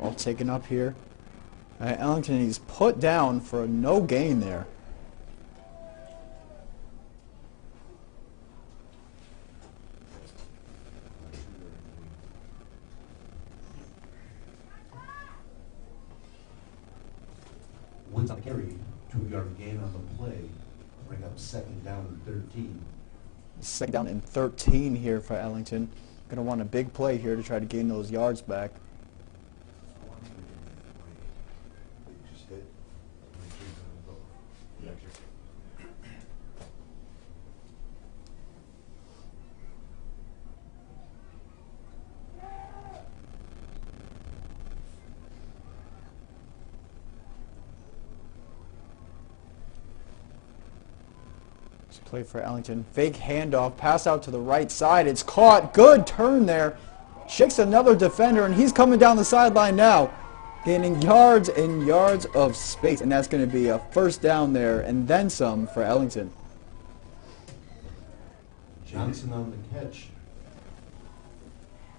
Ball taken up here. Ellington, he's put down for a no gain there. Woods on the carry, 2-yard gain on the play. Bring up second down and 13. Second down and 13 here for Ellington. Going to want a big play here to try to gain those yards back. Play for Ellington. Fake handoff. Pass out to the right side. It's caught. Good turn there. Shakes another defender, and he's coming down the sideline now. Gaining yards and yards of space. And that's going to be a first down there, and then some for Ellington. Johnson on the catch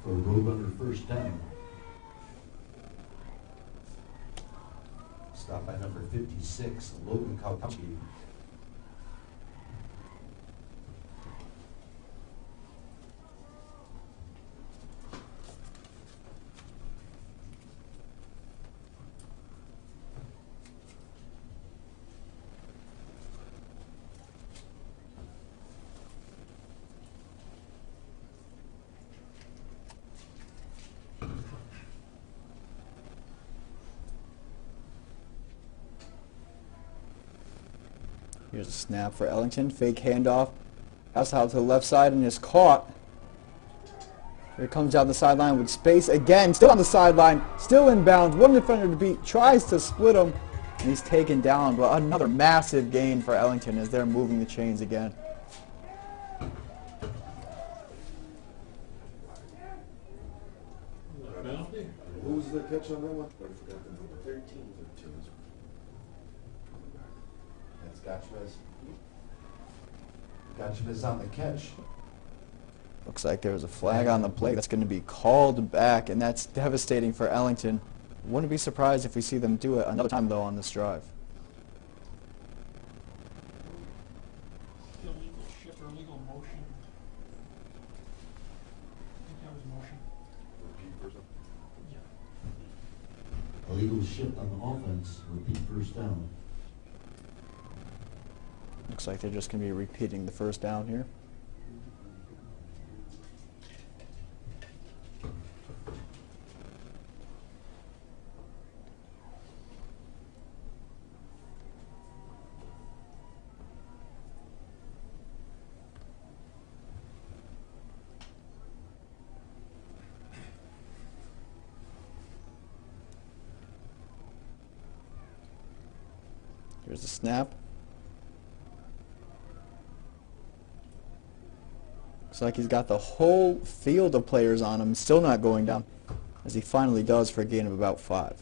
for a Roadrunner first down. Stop by number 56, Logan Kalkowski. Here's a snap for Ellington. Fake handoff. Pass out to the left side and is caught. Here it comes down the sideline with space again. Still on the sideline. Still inbounds. One defender to beat. Tries to split him. And he's taken down. But another massive gain for Ellington as they're moving the chains again. Who was the catch on that one? I forgot the number. 13. That's Gotchman is on the catch. Looks like there was a flag on the play that's going to be called back, and that's devastating for Ellington. Wouldn't be surprised if we see them do it another time, though, on this drive. Illegal shift or illegal motion. I think that was motion. Yeah. Illegal shift on the offense. Repeat first down. Looks like they're just going to be repeating the first down here. Here's the snap. Looks like he's got the whole field of players on him, still not going down, as he finally does for a gain of about 5.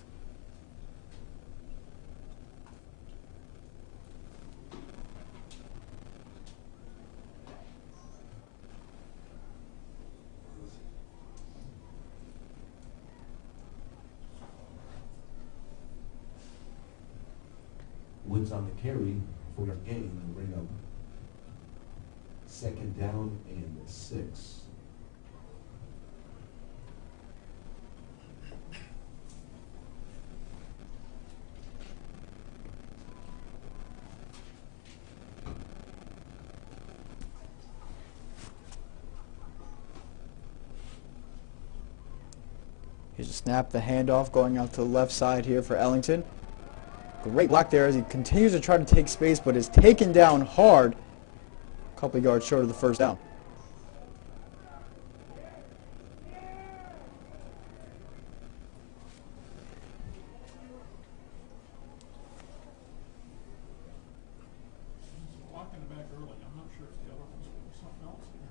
Woods on the carry for your gain and bring up second down and 6. Here's a snap, the handoff going out to the left side here for Ellington. Great block there as he continues to try to take space, but is taken down hard. A couple yards short of the first down. Block in the back early. I'm not sure if the other one's doing something else here.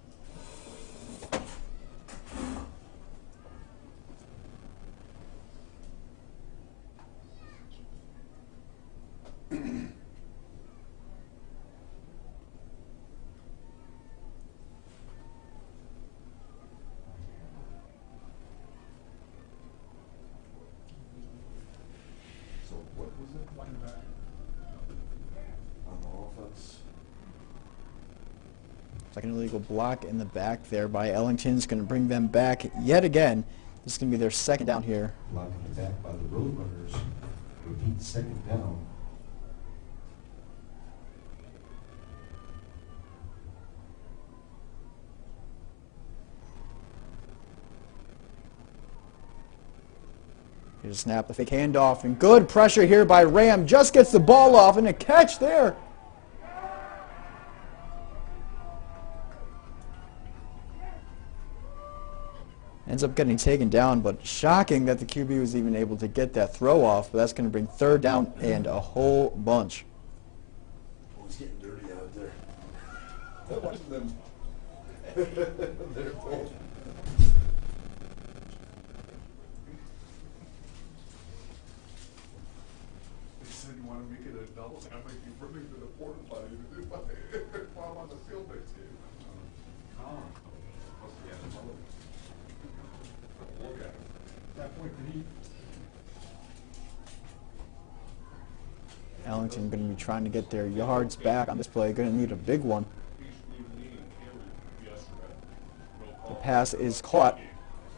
Second illegal block in the back there by Ellington is going to bring them back yet again. This is going to be their second down here. Block in the back by the Roadrunners. Repeat second down. Here's a snap, the fake handoff, and good pressure here by Ram. Just gets the ball off, and a catch there. Ends up getting taken down, but shocking that the QB was even able to get that throw off. But that's going to bring third down and a whole bunch. Oh, it's getting dirty out there. Watching them. They're both. They said you want to make it a double. I might be running to the porta potty while I'm on the field next game. Look at him. That point, did he? Ellington going to be trying to get their yards back on this play. Going to need a big one. The pass is caught.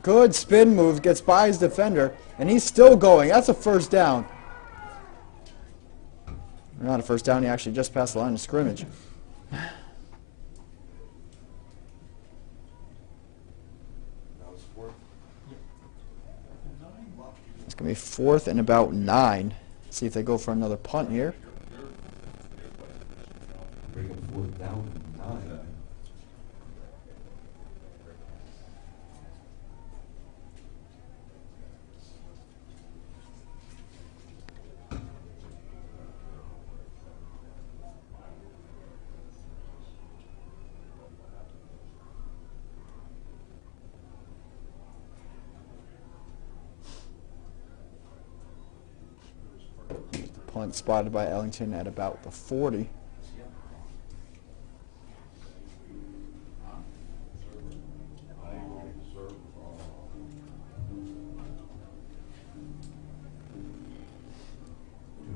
Good spin move, gets by his defender, and he's still going. That's a first down. Not a first down, he actually just passed the line of scrimmage. Now it's fourth. It's going to be fourth and about 9. See if they go for another punt here. Bring them fourth down and 9. Punt spotted by Ellington at about the 40.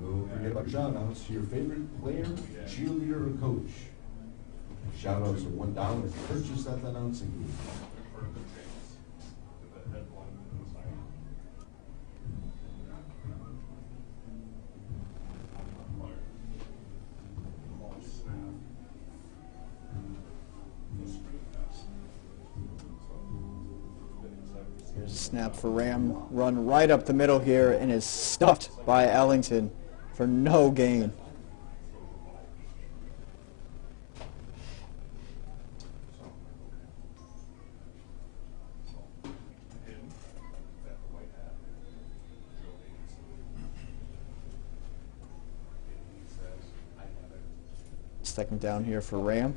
Don't forget about shout-outs to your favorite player, cheerleader, or coach. Shout-outs are $1 if purchased at the announcing booth. Here's a snap for Ram. Run right up the middle here and is stuffed by Ellington for no gain. Second down here for Ram.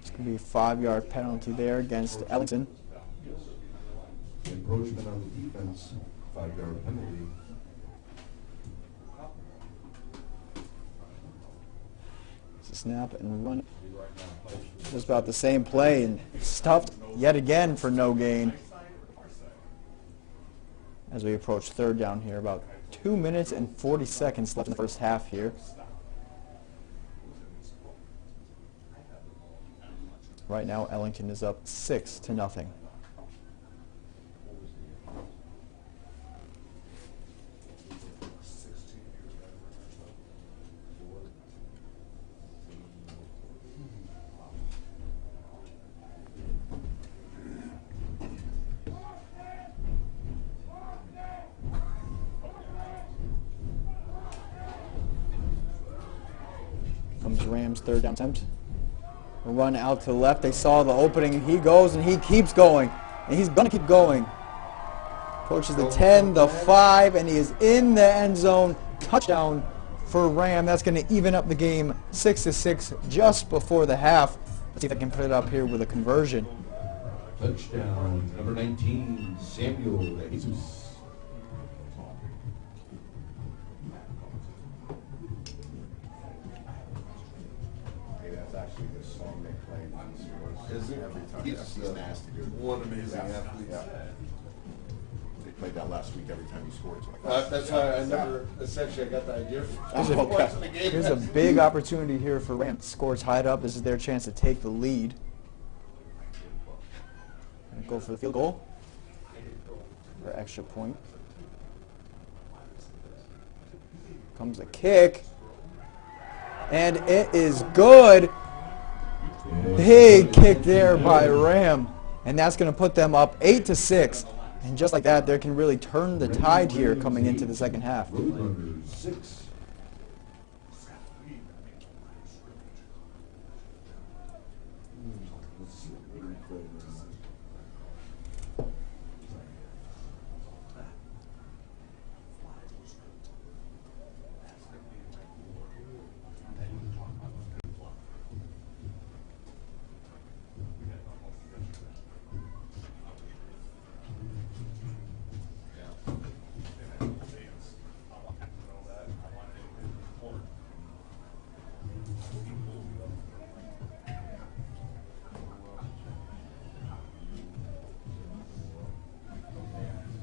It's going to be a 5-yard penalty there against Ellington. Encroachment on the defense, 5-yard penalty. It's a snap and run. Just about the same play and stuffed yet again for no gain. As we approach third down here, about 2 minutes and 40 seconds left in the first half here. Right now, Ellington is up 6-0. Comes Rams' third down attempt. A run out to the left. They saw the opening. He goes and he keeps going. And he's going to keep going. Approaches the 10, the 5, and he is in the end zone. Touchdown for Ram. That's going to even up the game 6-6 just before the half. Let's see if they can put it up here with a conversion. Touchdown, number 19, Samuel Jesus. That's actually the song they play. Is it? Every time. He's He's nasty, dude. one amazing Yeah. athlete. Yeah. They played that last week sports. That's why I never, essentially, I got the idea Here's from a, watching the game. here's a big opportunity here for Ram. Score tied up. This is their chance to take the lead. And go for the field goal for extra point. Comes a kick. And it is good. Big kick there by Ram. And that's going to put them up 8-6. And just like that, they can really turn the tide here coming into the second half. Roadrunners 6.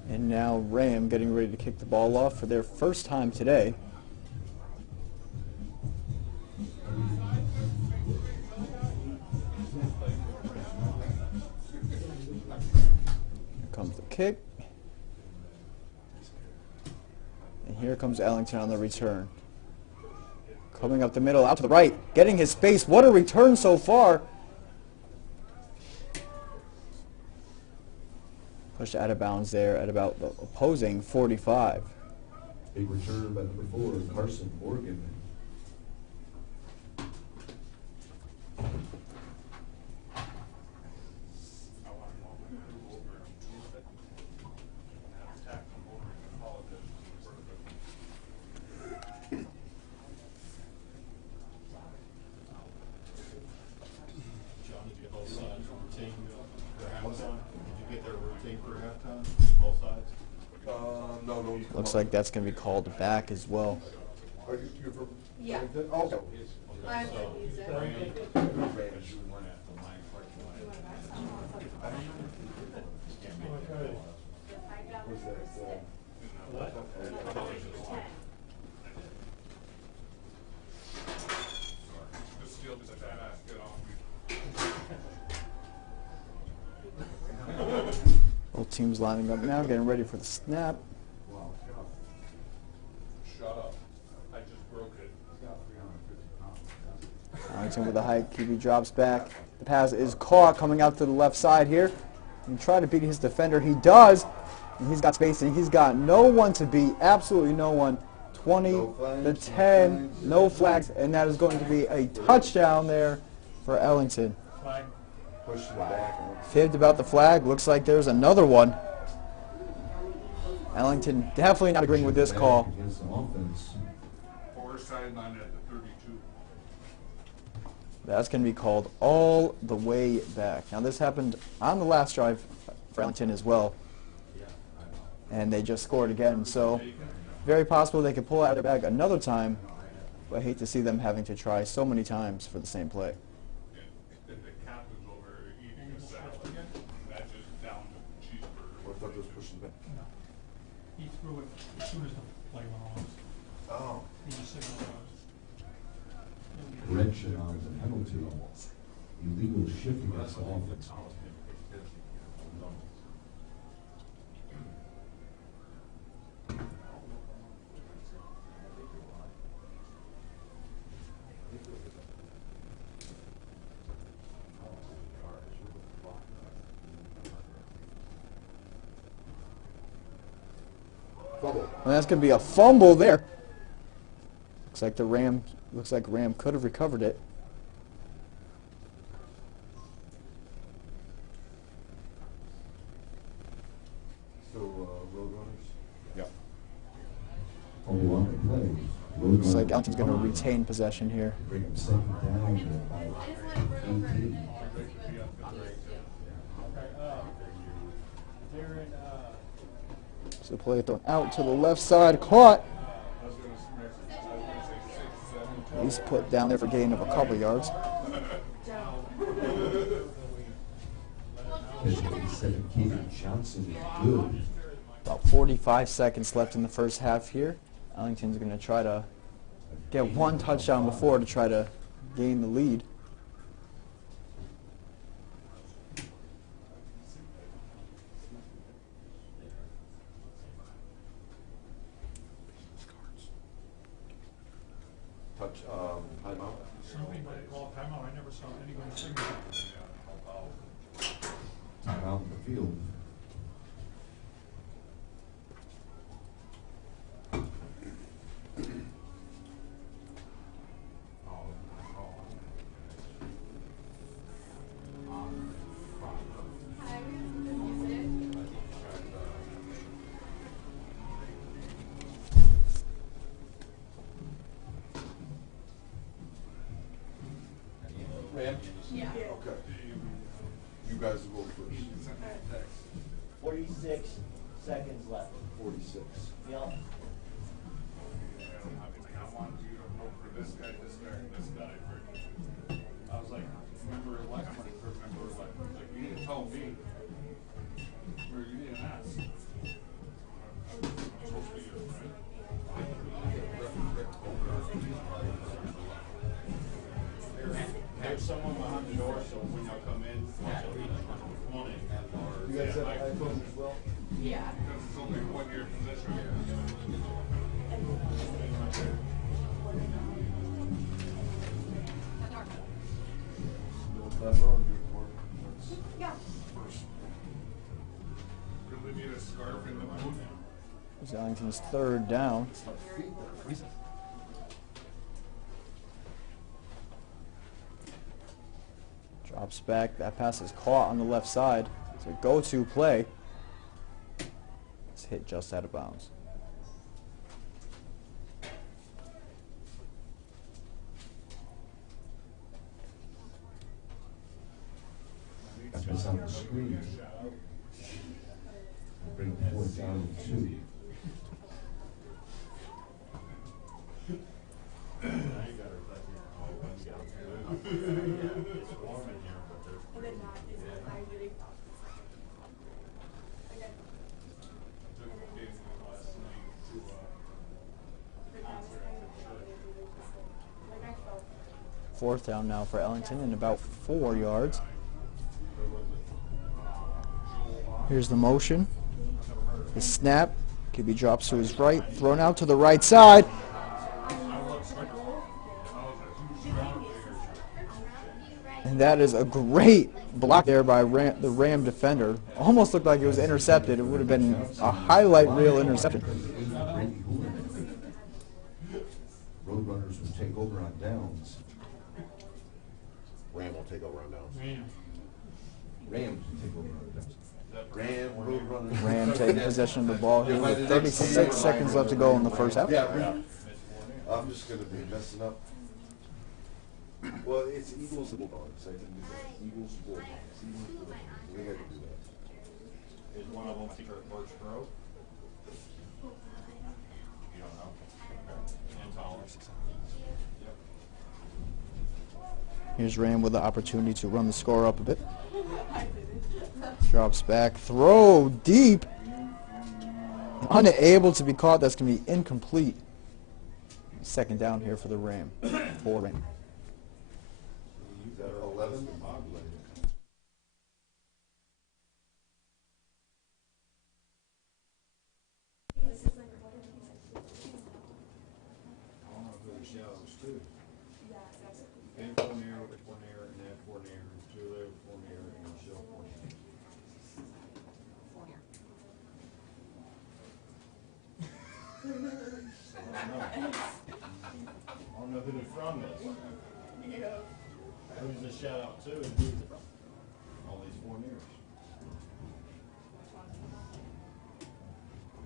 And now Ram getting ready to kick the ball off for their first time today. Here comes the kick. And here comes Ellington on the return. Coming up the middle, out to the right, getting his space. What a return so far. Pushed out of bounds there at about the opposing 45. Big return by number 4, Carson Morgan. John, did you get both sides routine for halftime? Did you get their routine for halftime, both sides? No. Looks like that's going to be called back as well. Are you're from? Yeah. Bennington? Oh, okay. I would use it. Just steal just like that ass, get off me. Both teams lining up now, getting ready for the snap. Shut up. I just broke it. Ellington with a high QB drops back. The pass is caught coming out to the left side here. And try to beat his defender. He does. And he's got space and he's got no one to beat. Absolutely no one. 20 to 10. No flags. And that is going to be a touchdown there for Ellington. Push to the back. Fibbed about the flag. Looks like there's another one. Ellington definitely not agreeing with this call. Against the offense. Far sideline at the 32. That's going to be called all the way back. Now this happened on the last drive for Ellington as well. And they just scored again. So very possible they could pull out their bag another time. But I hate to see them having to try so many times for the same play. The captain's over eating a salad. That just down the cheeseburger. I thought it was pushing back. He threw it as soon as the play went on. Oh. He just signaled. Correction on the penalty. Illegal shift against the offense. Fumble. And that's going to be a fumble there. Looks like Ram could have recovered it. Still Roadrunners? Yeah. Fumble on the play. Looks like Roadrunners Ellington's going to retain possession here. bring him second down to about 18. So the play thrown out to the left side. Caught. He's put down there for gain of a couple yards. Catch 87, Keegan Johnson is good. About 45 seconds left in the first half here. Ellington's going to try to get one touchdown before to try to gain the lead. Timeout. Somebody called timeout, I never saw anybody signal. Timeout in the field. Yeah. Okay. You guys will go first. 46 seconds left. 46. Yep. I want you to vote for this guy, and this guy. I was like, remember election, remember election. Like, you didn't tell me. Or you didn't ask. I'm supposed to be your friend. Have someone behind the door so when y'all come in, watch out each one in. You guys have iPhones as well? Yeah. Because it's only 1 year position. Yeah. Really need a scarf in the booth. It's Ellington's third down. Drops back. That pass is caught on the left side. It's a go-to play. It's hit just out of bounds. Got this on the screen. Bring the fourth down to 2. Fourth down now for Ellington and about 4 yards. Here's the motion. The snap. QB drops to his right, thrown out to the right side. And that is a great block there by the Ram defender. Almost looked like it was intercepted. It would have been a highlight reel interception. Roadrunners will take over on downs. Ram will take over on downs. Rams will take over on downs. Ram, Roadrunners. Ram taking possession of the ball here with 36 seconds left to go in the first half. Yeah, I'm just gonna be messing up. Well, it's Eagles Bulldogs. I can do that. Eagles Bulldogs. We had to do that. Is one of them secret Birch Grove? You don't know? Okay. Intolerance. Yep. Here's Ram with the opportunity to run the score up a bit. Drops back, throw deep. Unable to be caught. That's going to be incomplete. Second down here for the Ram. For Ram. You got 11. Ben Fournier, Rick Fournier, Ned Fournier, Julia Fournier, and Michelle Fournier. I don't know who they're from is. Who's the shout out to and who's it from? All these Fourniers.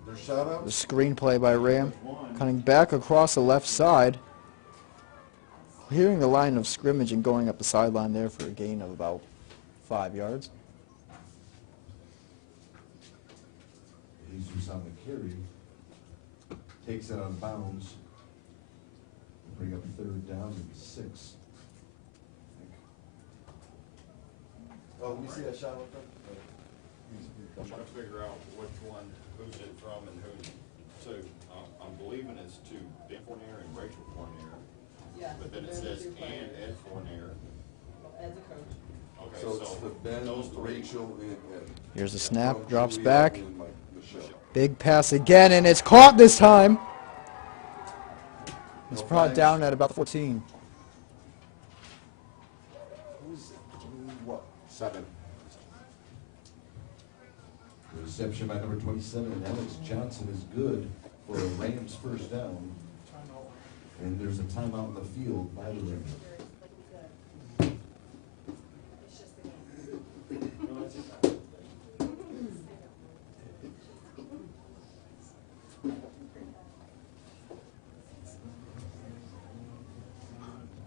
Their shout The out? screenplay by Ram. Cutting back across the left side. Hearing the line of scrimmage and going up the sideline there for a gain of about 5 yards. Jesus on the carry. Takes it on bounds. Bring up third down and 6. Oh, let me see that shot up there. I'm trying to figure out which one who's it from and who's to. I'm believing it's to Ben Fournier and Rachel Fournier, Yeah. but then it they're the says two and players. Ed Fournier. Well, Ed's a coach. Okay, So it's the Ben, those three. Rachel, and Ed. Here's the From snap, drops Julia back. and Michelle. Big pass again, and it's caught this time. It's No brought flags. down at about 14. Who's what? 7. The reception by number 27, Alex Johnson, is good for a Rams first down. And there's a timeout in the field by the Rams.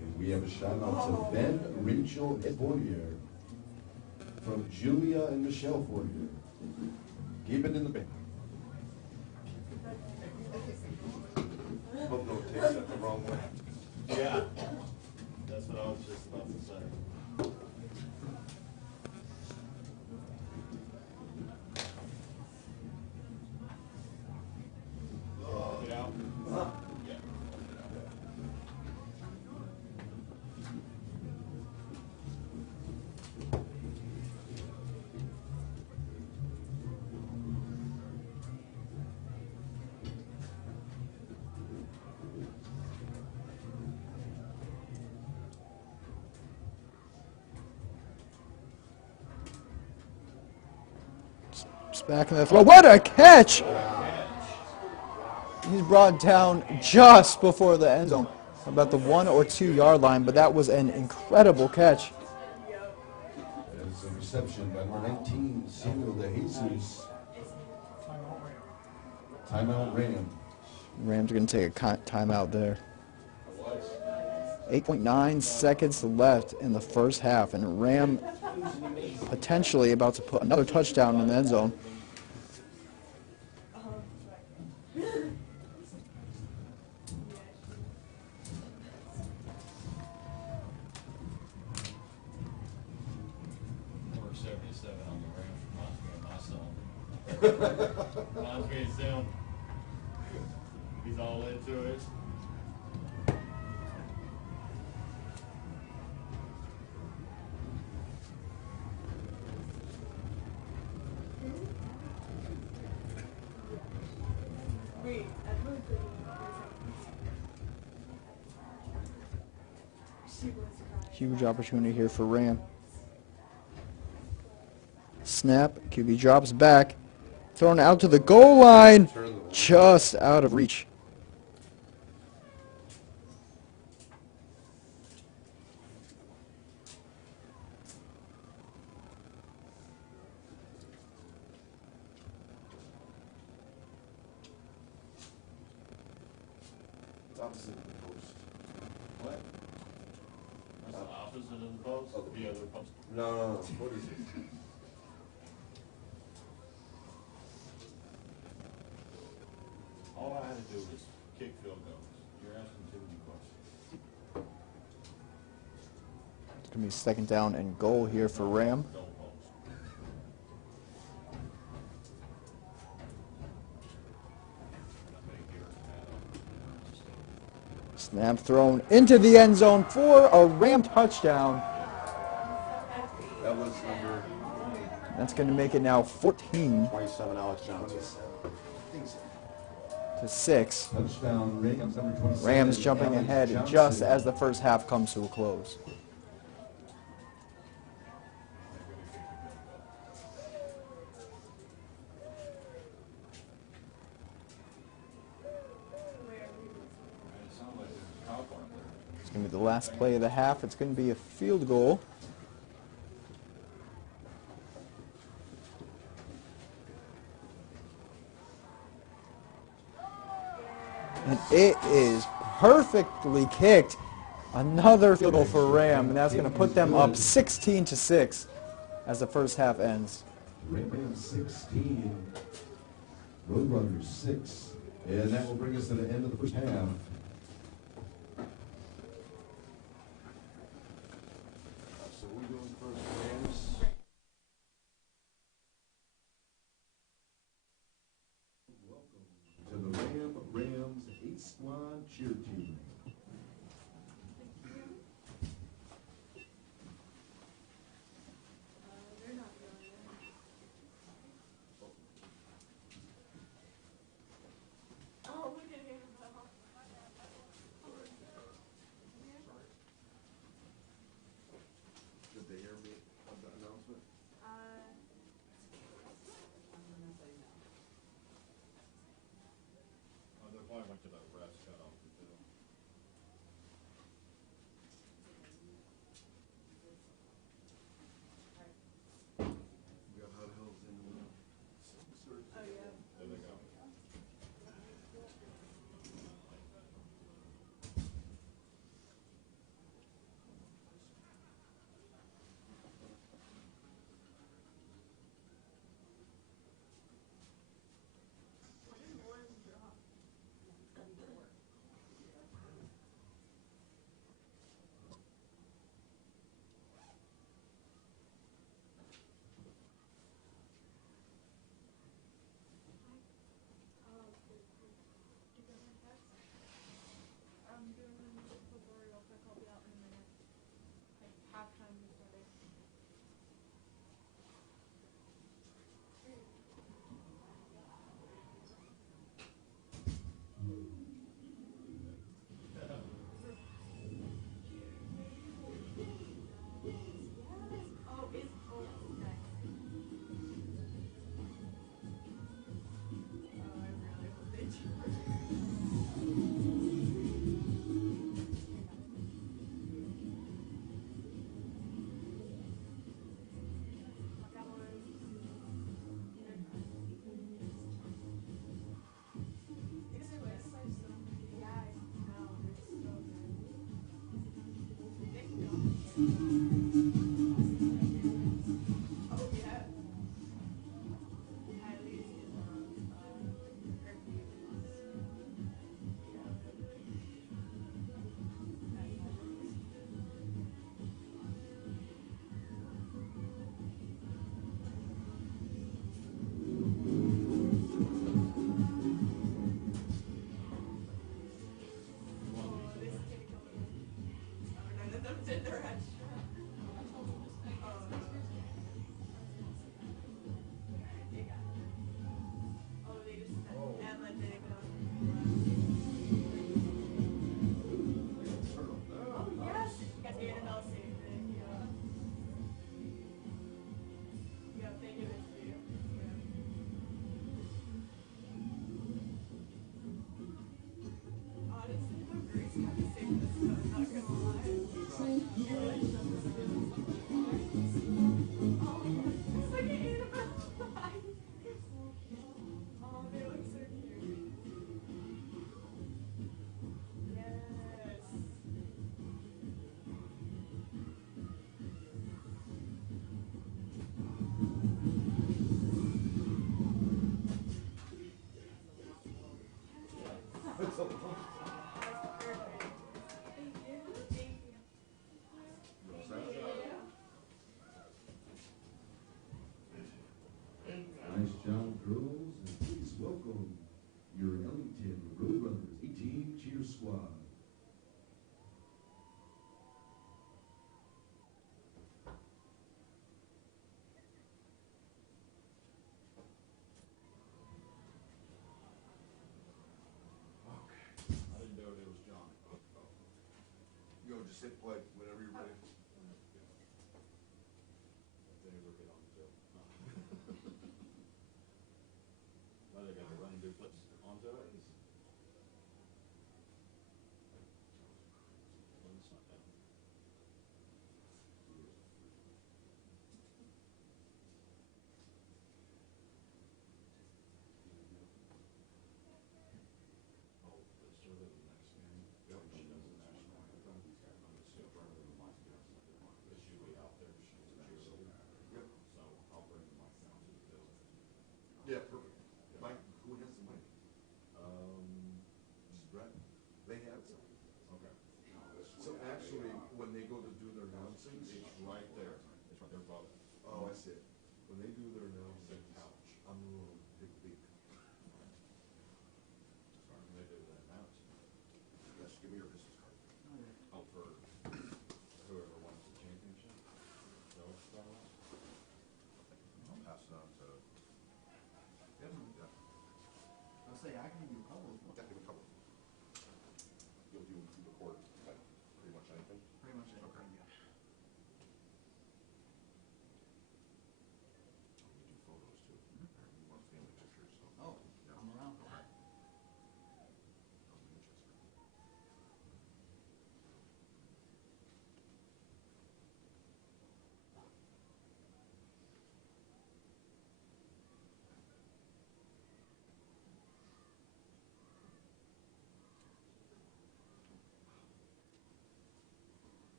And we have a shout out to Ben, Rachel, and Fournier from Julia and Michelle Fournier. Keep it in the bank. Hope no takes that the wrong way. Yeah, that's what I was just about to say. Get out? Yeah. It's back in the throw. What a catch! He's brought down just before the end zone, about the 1 or 2 yard line, but that was an incredible catch. There's a reception by number 19, Samuel De Jesus. Timeout Ram. Rams are going to take a timeout there. 8.9 seconds left in the first half, and Ram potentially about to put another touchdown in the end zone. Number 77 on the Rams reminds me of my son. Reminds me of him. He's all into it. Huge opportunity here for Ram. Snap, QB drops back, thrown out to the goal line, just out of reach. It's opposite the post. What? That's the opposite of the post? The other post? No. What is it? All I had to do was kick field goals. You're asking too many questions. It's going to be second down and goal here for Ram. Goal post. Snap thrown into the end zone for a Ram touchdown. That was number That's going to make it now 14 27, Alex Johnson. to 6. Touchdown Rams, number 27. Rams jumping Alex ahead Johnson. just as the first half comes to a close. It sounded like there was a cop on there. It's going to be the last play of the half. It's going to be a field goal. And it is perfectly kicked. Another field goal for Ram, and that's going to put them up 16 to 6 as the first half ends. Rams 16. Roadrunners 6. And that will bring us to the end of the first half. So we're doing first Rams. cut off the tail. We got hot hills in Oh, yeah. There they go. What did Lauren drop? Oh, cool, cool. Do you guys want text? I'm doing a tutorial, so I'll be out in a minute. Like halftime just started. Yes. Oh, it's nice. Oh, I really hope they do. That it's a website, so yeah, I know, it's so good. Thank you. Oh, yeah. Kylie's is on, her feed is, oh, this is gonna kill me. Oh, none of them did their extra. Oh, they got it. Oh, they just, Emma did go. Oh, yes. Guys, Annabelle saved it, yeah. Yeah, they give it to you. Yeah. Honestly, though, Grace kind of saved this though, not gonna lie. You're like, it's like an Annabelle vibe. Oh, they look so cute. Yes. That's perfect. Thank you. Thank you. Thank you. Nice job, girls, and please welcome your Ellington Roadrunners 18 cheer squad. I didn't know it was Johnny. Yo, just hit play whenever you're ready. If they ever get on the field. Why they got to run duplex onto it? Well, it's not that. Oh, let's do the next game. Yep. She does the national anthem. I'm just gonna bring her the mic down. But she'll be out there. She's a cheerleader. Yep. So I'll bring the mic down to the field. Yeah, perfect. Mike, who has the mic? Brett? They have some. Okay. So actually, when they go to do their announcing, It's right there. It's right there above it. oh, I see it. When they do their announcing, Big couch. I'm a little big beat. Sorry, they do that announcing. Yes, give me your business card. Oh, for whoever wins the championship. So it's about that. I'll pass it on to. Yeah. I'll say, I can give you a couple. Yeah, give me a couple. You'll do record like pretty much anything? Pretty much anything, Okay. yeah. We do photos too. Mhm. Or we want family pictures, so. Oh, Yeah. I'm around for Okay. that. That'll be interesting.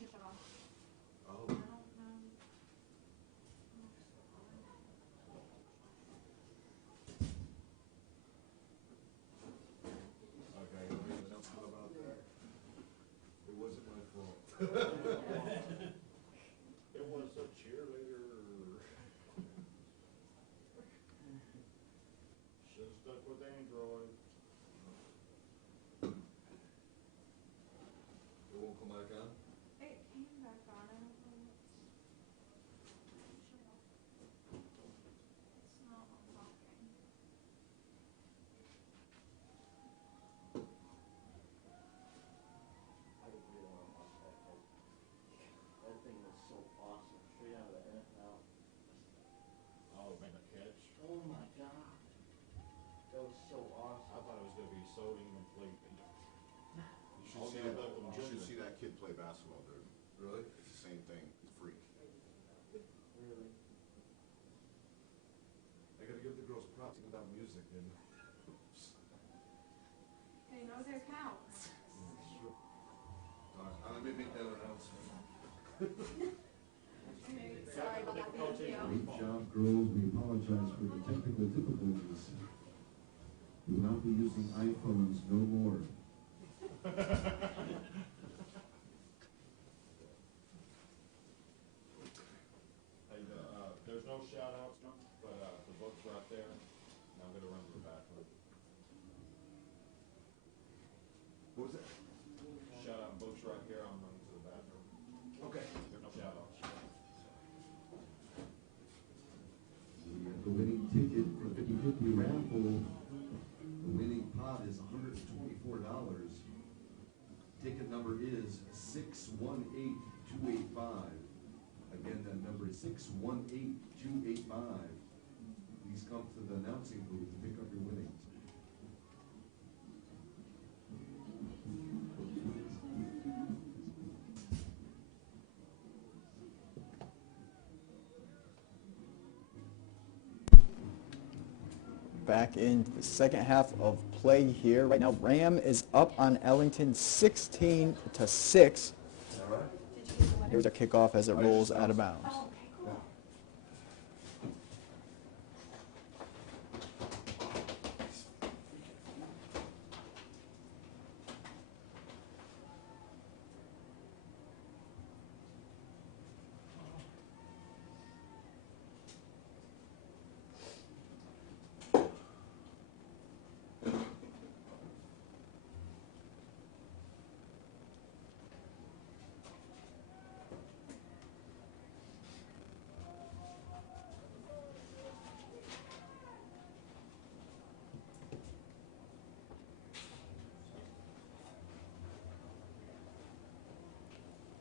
get that off. Oh, I don't know. okay, I made an announcement about that. It wasn't my fault. It was a cheerleader. Should've stuck with Android. It won't come back on? It came back on. I don't know what's. It's not unlocking. I would really want to watch that thing. That thing was so awesome, straight out of the NFL. Oh, make a catch. Oh my god. That was so I awesome. thought it was gonna be so incomplete. You I'll should see give that, it them you should Junior. see that kid play basketball, dude. Really? It's the same thing, freak. Really. I gotta give the girls props even without music, and. They know their counts. Let me make that announcement. Sorry about that video. Great job, girls. We apologize for the technical difficulties. We will not be using iPhones no more. Hey, there's no shout outs, but, the book's right there, and I'm gonna run to the bathroom. What was that? Shout out books right here, I'm running to the bathroom. Okay. There's no shout outs. We have the winning ticket for the 50-50 raffle. The winning pot is $124. Ticket number is 618285. Again, that number is 618285. Please come to the announcing booth to pick up your winnings. Back in the second half of play here. Right now, Ram is up on Ellington 16-6. All right. Here's a kickoff as it rolls out of bounds. Oh, okay, cool.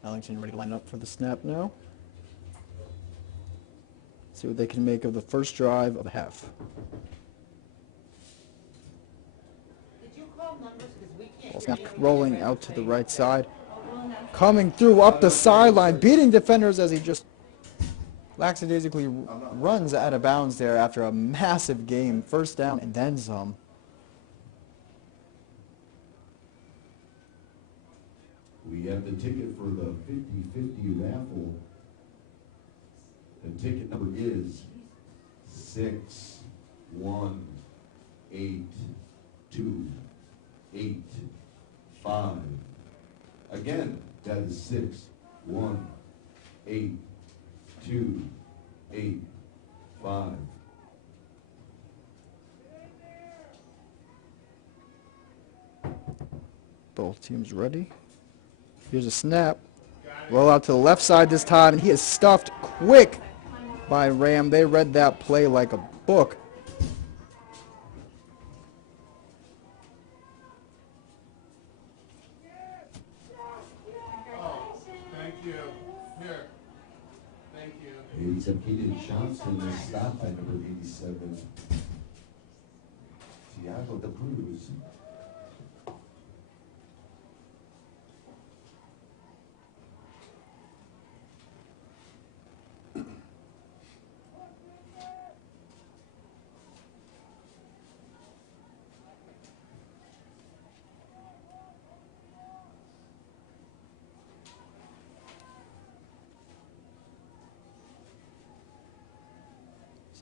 Ellington ready to line up for the snap now. See what they can make of the first drive of the half. Did you call numbers? 'Cause we can't Ball hear snap you. rolling out to the right side. Coming through up the sideline, beating defenders as he just lackadaisically runs out of bounds there after a massive game. First down and then some. We have the ticket for the 50-50 raffle. The ticket number is 6182885. Again, that is 6182885. Both teams ready. Here's a snap. Roll out to the left side this time, and he is stuffed quick by Ram. They read that play like a book. Oh, thank you. Here. Thank you. Ladies and Kaden Johnson is stopped by number 87, Tiago De Cruz.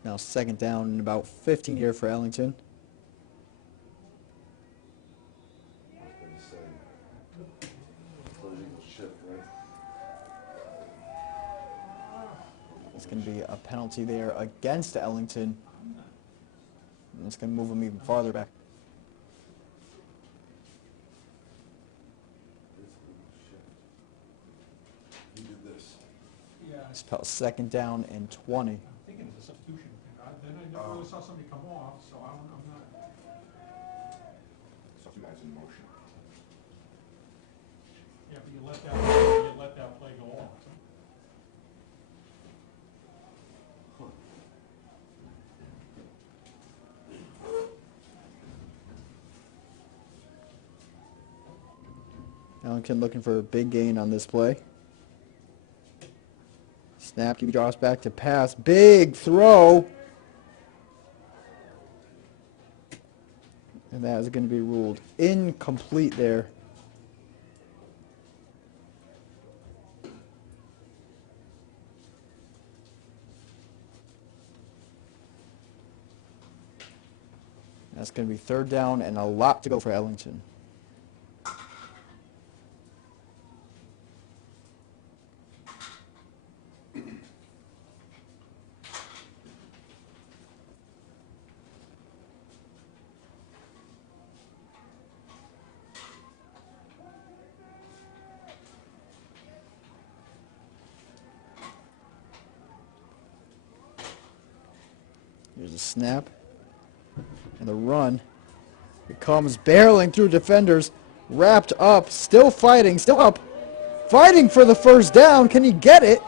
Now second down and about 15 here for Ellington. I was gonna say, those Eagles shift, right? It's going to be a penalty there against Ellington. And it's going to move them even farther back. This Eagles shift. You did this. Yeah, It's about second down and 20. I'm thinking it's a substitution. And then I never really saw somebody come off, so I'm not. So you guys in motion. Yeah, but you let that play go off. Ellington looking for a big gain on this play. Snap, he draws back to pass. Big throw. And that is going to be ruled incomplete there. That's going to be third down and a lot to go for Ellington. Here's a snap. And the run. It comes barreling through defenders. Wrapped up. Still fighting. Still up. Fighting for the first down. Can he get it?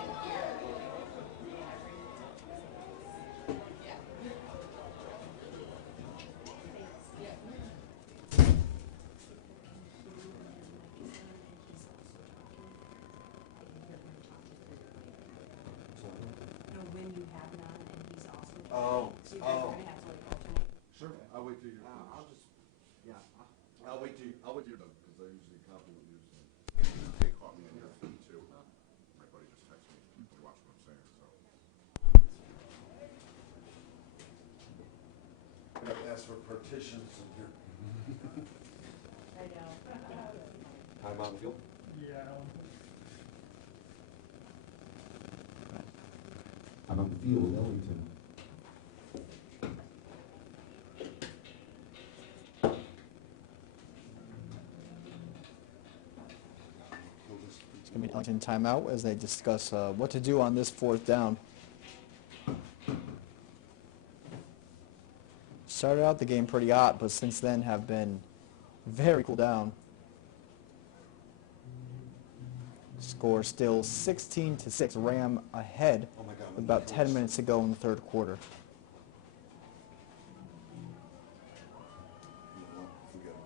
When you have none and he's also. Oh, So you guys oh. are gonna have to like alternate. Sure, I'll wait till you're. I'll just, yeah, I'll wait till you're done, because I usually copy what you're saying. They caught me in your feed too. My buddy just texted me, to watch what I'm saying, so. I'm gonna ask for partitions in here. I know. Time out in the field? Yeah. I'm on the field, Ellington. It's going to be Ellington timeout as they discuss what to do on this fourth down. Started out the game pretty hot, but since then have been very cool down. Score still 16-6. Ram ahead Oh my God, with about 10 minutes to go in the third quarter. You know what? Forget it.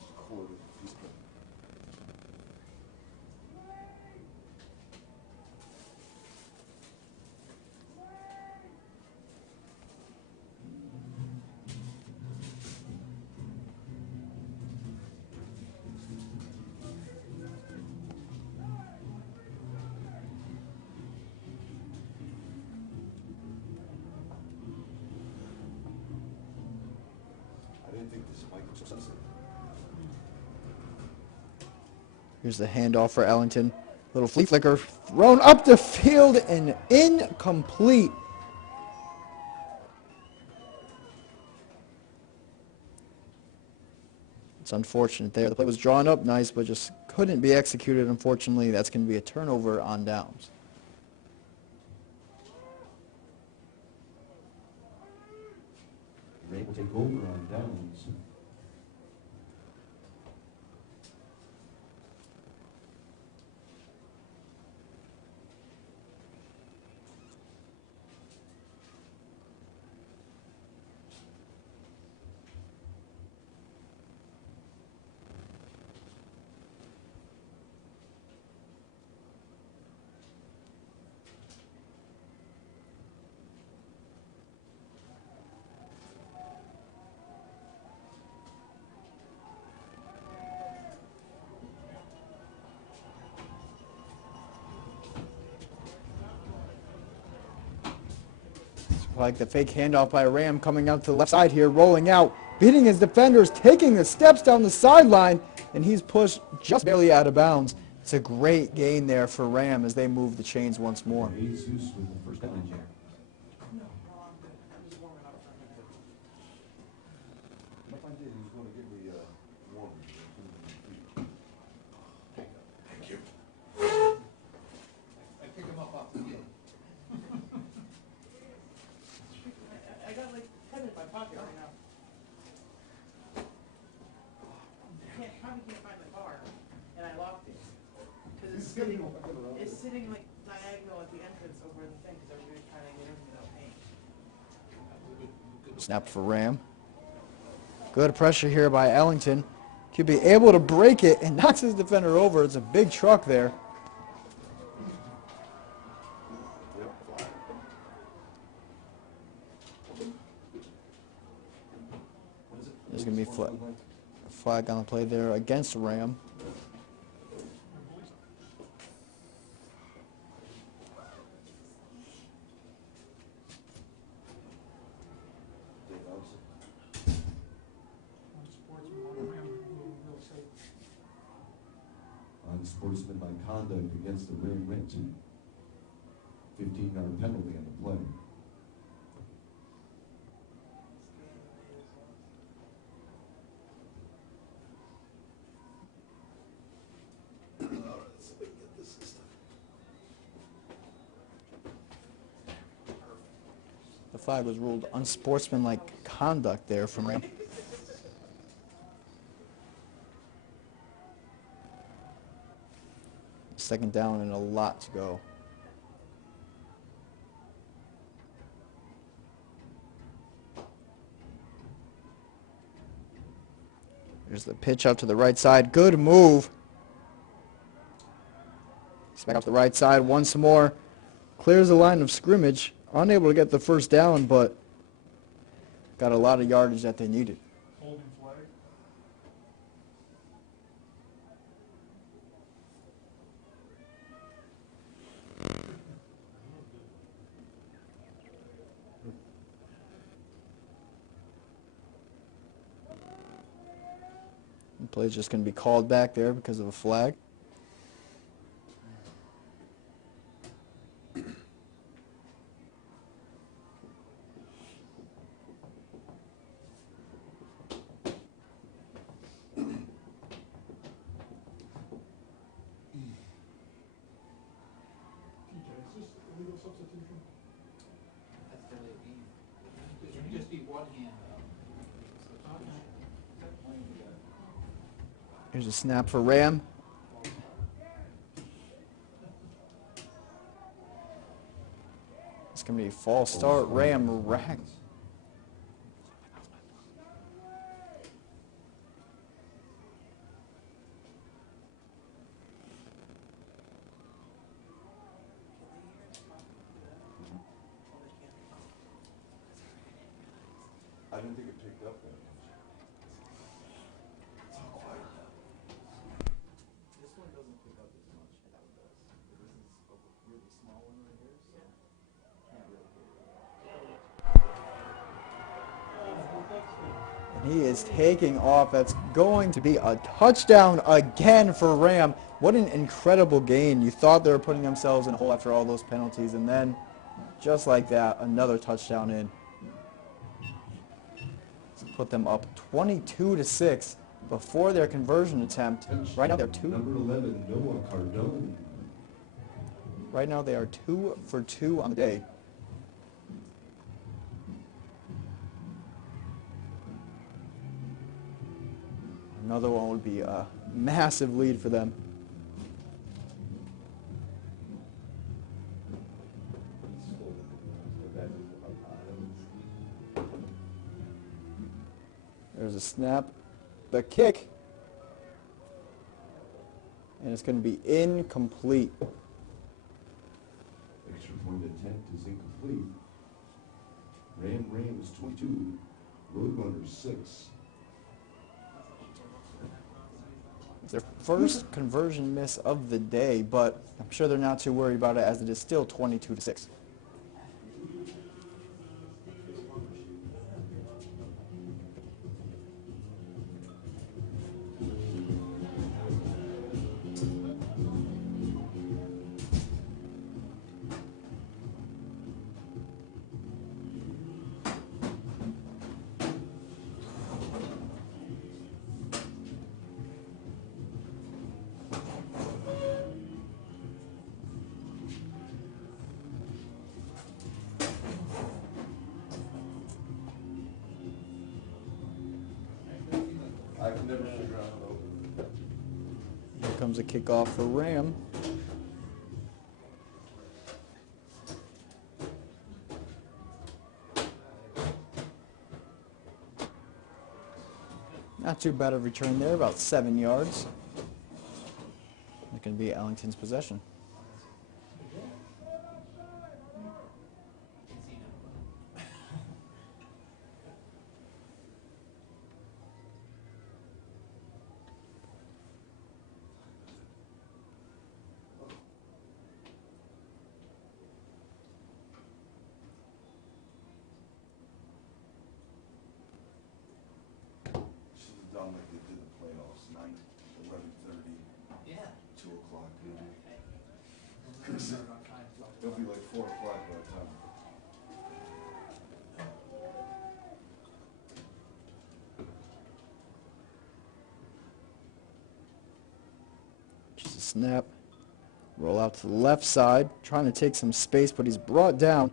Just cord it. He's good. I didn't think this mic was so sensitive. Here's the handoff for Ellington. Little flea flicker thrown up the field and incomplete. It's unfortunate there. The play was drawn up nice, but just couldn't be executed. Unfortunately, that's going to be a turnover on downs. Ray will take over on downs. Like the fake handoff by Ram coming out to the left side here, rolling out, beating his defenders, taking the steps down the sideline, and he's pushed just barely out of bounds. It's a great gain there for Ram as they move the chains once more. Jesus with the first down, Jack. If I did, he was gonna give me, warm. Thank you. I pick him up off the field. I got like 10 in my pocket right now. Probably can't find the car, and I locked it. Cause it's sitting like diagonal at the entrance over the thing, cause everybody's trying to get in without paying. Snap for Ram. Good pressure here by Ellington. Could be able to break it and knocks his defender over. It's a big truck there. There's going to be a flag on the play there against Ram. Unsportsmanlike conduct against the Ram Renton. 15-yard penalty on the play. The flag was ruled unsportsmanlike conduct there from Ram. Second down and a lot to go. There's the pitch out to the right side. Good move. He's back up the right side once more. Clears the line of scrimmage. Unable to get the first down, but got a lot of yardage that they needed. Holding flag. The play's just going to be called back there because of a flag. That's fairly easy. Because you just need one hand up. Here's a snap for Ram. It's going to be a false start. Ram rack. I didn't think it picked up that much. It's all quiet now. This one doesn't pick up as much. That one does. But this is a really small one right here, so can't really hear it. And he is taking off. That's going to be a touchdown again for Ram. What an incredible gain. You thought they were putting themselves in a hole after all those penalties, and then just like that, another touchdown in. Put them up 22-6 before their conversion attempt. Right now they're Number 11, Noah Cardone. Right now they are 2 for 2 on the day. Another one would be a massive lead for them. There's a snap, the kick, and it's going to be incomplete. Extra point attempt is incomplete. Rams 22, Roadrunners 6. It's their first conversion miss of the day, but I'm sure they're not too worried about it as it is still 22-6. comes a kickoff for Ram. Not too bad of a return there, about 7 yards. It's going to be Ellington's possession. Should have done like they did the playoffs, 11:30, Yeah. 2 o'clock, maybe. It'll be like 4 o'clock by the time. Just a snap. Roll out to the left side, trying to take some space, but he's brought down.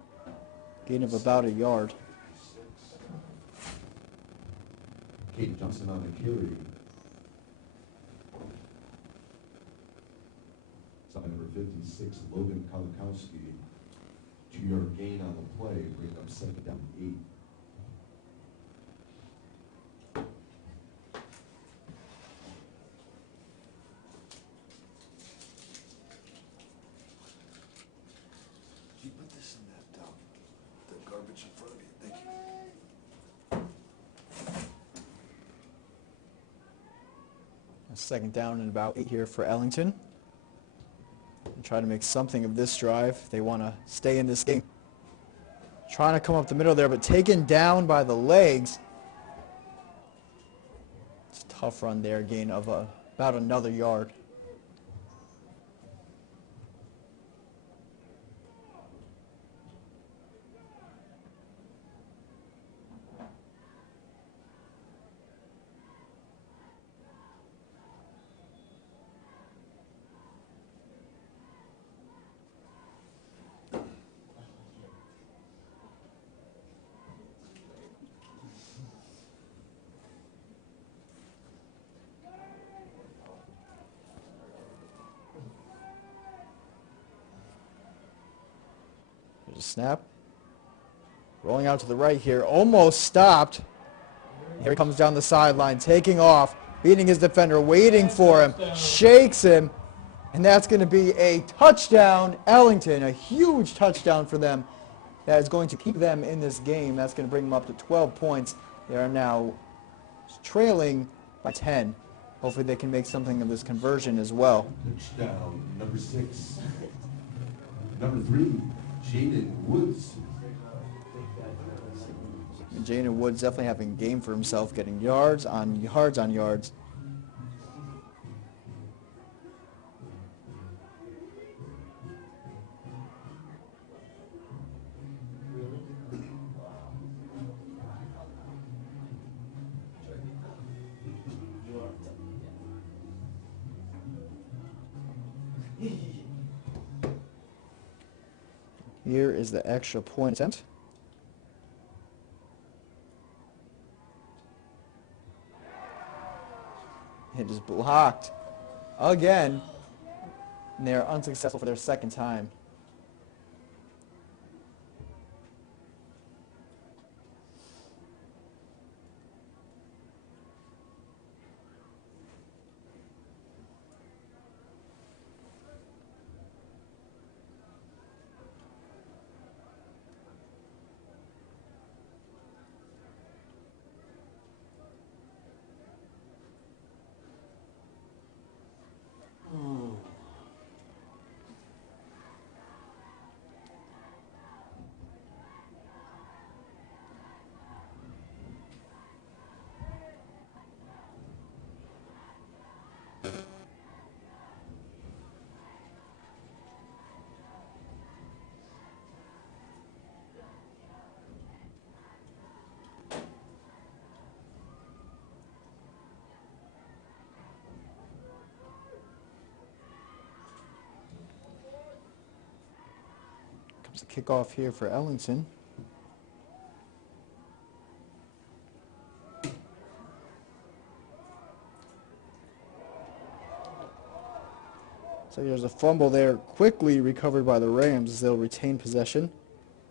Gain of about a yard. Kate Johnson on the carry. Side number 56, Logan Kolakowski. 2-yard gain on the play, bring up 2nd down 8. Can you put this in the garbage in front of you? Thank you. 2nd down and about 8 here for Ellington. And try to make something of this drive. They want to stay in this game. Trying to come up the middle there, but taken down by the legs. It's a tough run there, gain of about another yard. There's a snap. Rolling out to the right here. Almost stopped. Here he comes down the sideline, taking off, beating his defender, waiting for him, shakes him, and that's going to be a touchdown, Ellington. A huge touchdown for them. That is going to keep them in this game. That's going to bring them up to 12 points. They are now trailing by 10. Hopefully they can make something of this conversion as well. Touchdown, number 6. Number 3, Jaden Woods. Jaden Woods definitely having a game for himself, getting yards on yards on yards. Here is the extra point attempt. It is blocked again, and they are unsuccessful for their 2nd time. Comes a kickoff here for Ellington. So there's a fumble there, quickly recovered by the Rams as they'll retain possession.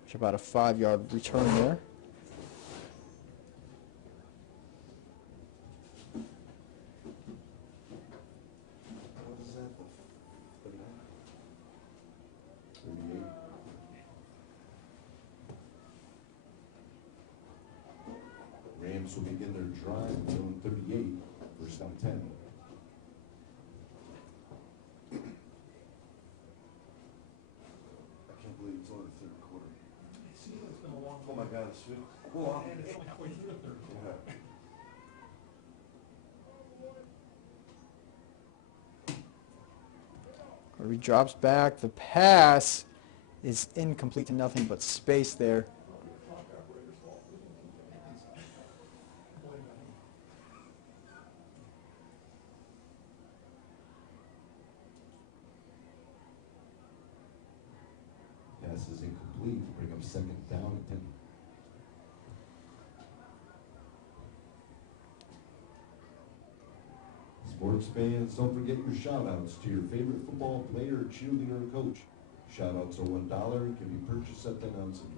Which about a 5-yard return there. What is that? 38. Rams will begin their drive at their own 38, first down 10. I can't believe it's only the third quarter. Oh my God, it's good. Whoa. Yeah. He drops back. The pass is incomplete to nothing but space there. Pass is incomplete, bring up second down at 10. Sports fans, don't forget your shout-outs to your favorite football player, cheerleader, or coach. Shout-outs are $1 and can be purchased at the announcing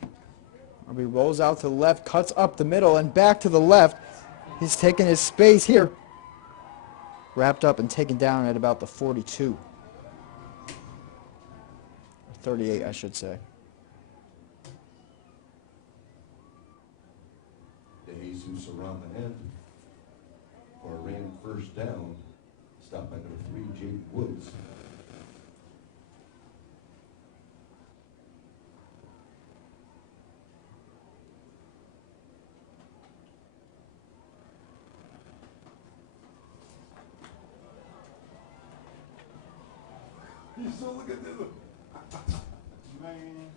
booth. He rolls out to the left, cuts up the middle, and back to the left. He's taking his space here. Wrapped up and taken down at about the 42. 38, I should say. DeJesus around the end for a Ram first down. Stopped by number 3, Jake Woods. You still look at this. Man.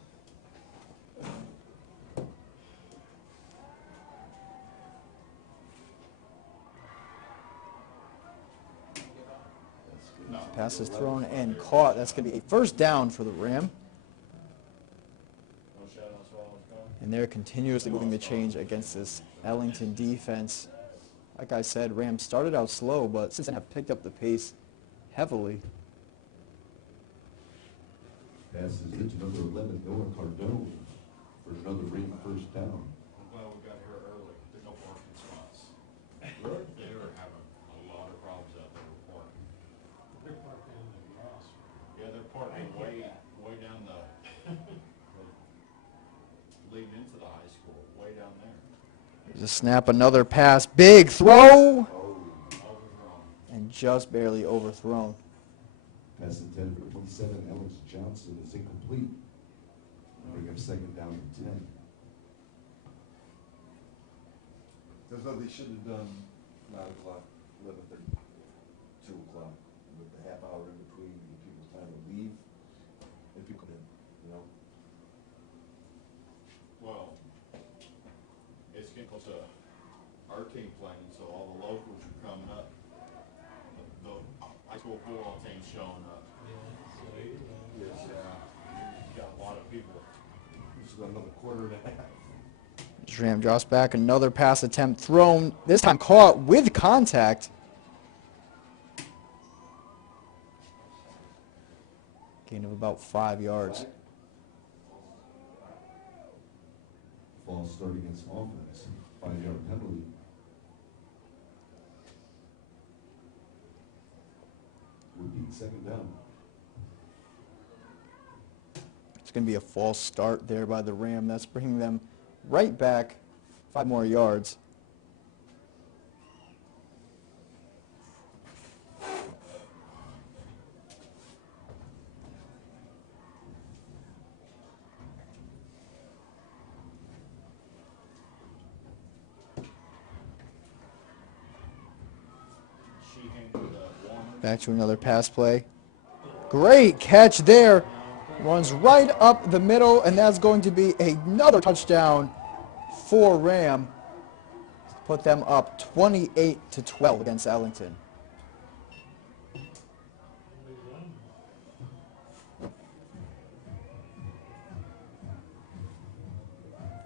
No. Pass is thrown and caught. That's going to be a first down for the Ram. No shout outs while I was gone. And they're continuously moving the change against this Ellington defense. Like I said, Rams started out slow, but since then have picked up the pace heavily. Pass is hit to number 11, Noah Cardone, for another Ram first down. I'm glad we got here early. There's no parking spots. Really? They were having a lot of problems out there with parking. They're parking in the grass. Yeah, they're parking way down the, leading into the high school, way down there. There's a snap, another pass, big throw, Overthrown. and just barely overthrown. Pass intended for 27, Alex Johnson is incomplete. Bring up second down and 10. That's what they should have done 9 o'clock, 11:30, 2 o'clock, with the half hour in between, to give people time to leave and people come in, you know? Well, it's getting close to our team playing, so all the locals are coming up. The high school football team's showing up. Yes. You got a lot of people. Just got another quarter and a half. Ram drops back, another pass attempt thrown, this time caught with contact. Gain of about 5 yards. False start against offense. 5-yard penalty. Would be second down. It's going to be a false start there by the Ram. That's bringing them right back 5 more yards. Back to another pass play. Great catch there. Runs right up the middle, and that's going to be another touchdown for Ram. Put them up 28-12 against Ellington. That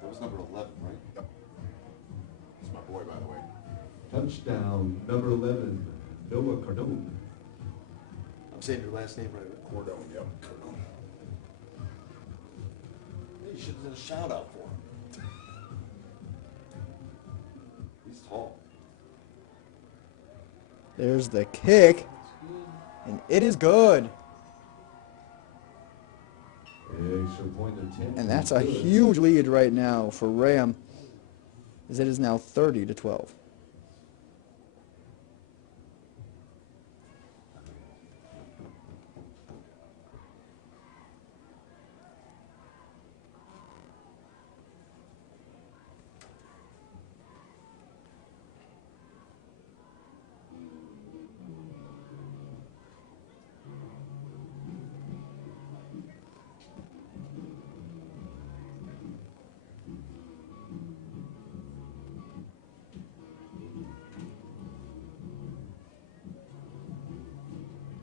was number 11, right? Yep. That's my boy, by the way. Touchdown, number 11, Noah Cardone. saying your last name right. Cordone, yep. You should have done a shout out for him. He's tall. There's the kick, and it is good. Extra point attempt. And that's a huge lead right now for Ram, as it is now 30-12.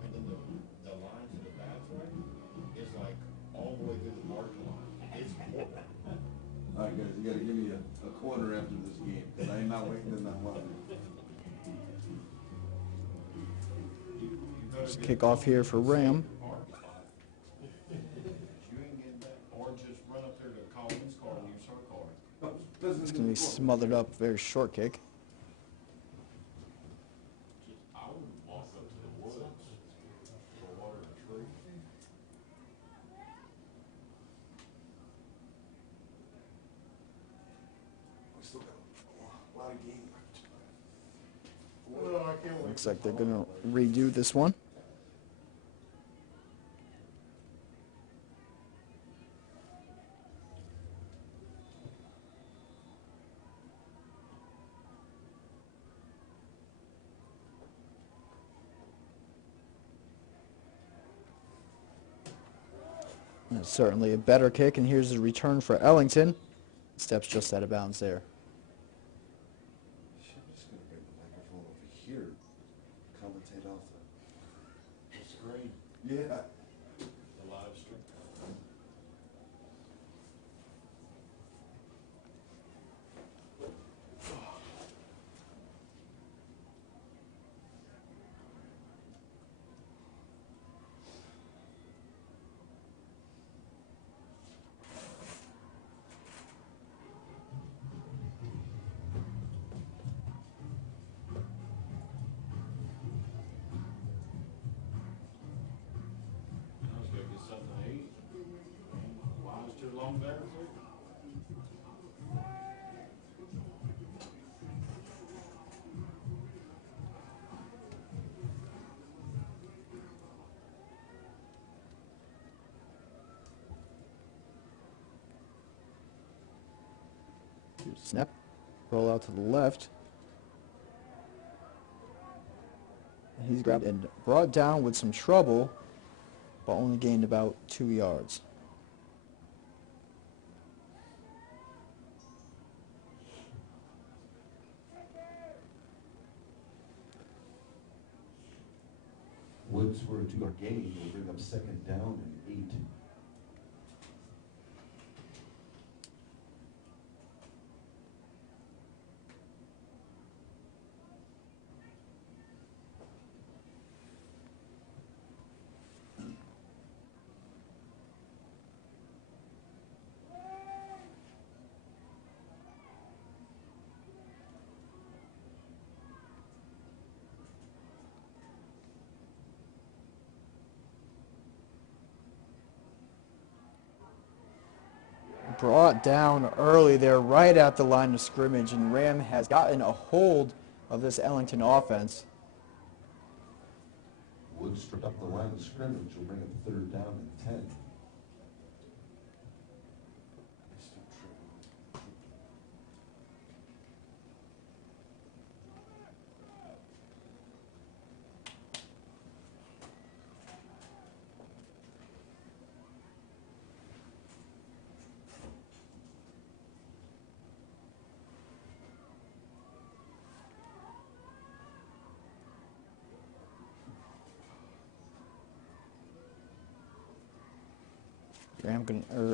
And then the line to the bathroom is like all the way through the parking lot. It's horrible. All right, guys, you gotta give me a quarter after this game, because I am not waiting in that line. Just kick off here for Ram. You ain't getting that, or just run up there to Colleen's car and use her car. It's going to be smothered up, very short kick. I would walk up to the woods, or water a tree. We still got a lot of game left. Well, I can't wait. Looks like they're going to redo this one. That's certainly a better kick, and here's the return for Ellington. Steps just out of bounds there. Shit, I'm just gonna bring the microphone over here, commentate off The screen, the. Yeah. the live stream. I was gonna get something to eat. Line's too long there, too. Snap. Roll out to the left. And he's grabbed and brought down with some trouble, but only gained about 2 yards. Woods for a 2-yard gain will bring up second down and 8. Brought down early there, right at the line of scrimmage, and Ram has gotten a hold of this Ellington offense. Woods stripped up the line of scrimmage will bring up third down and 10.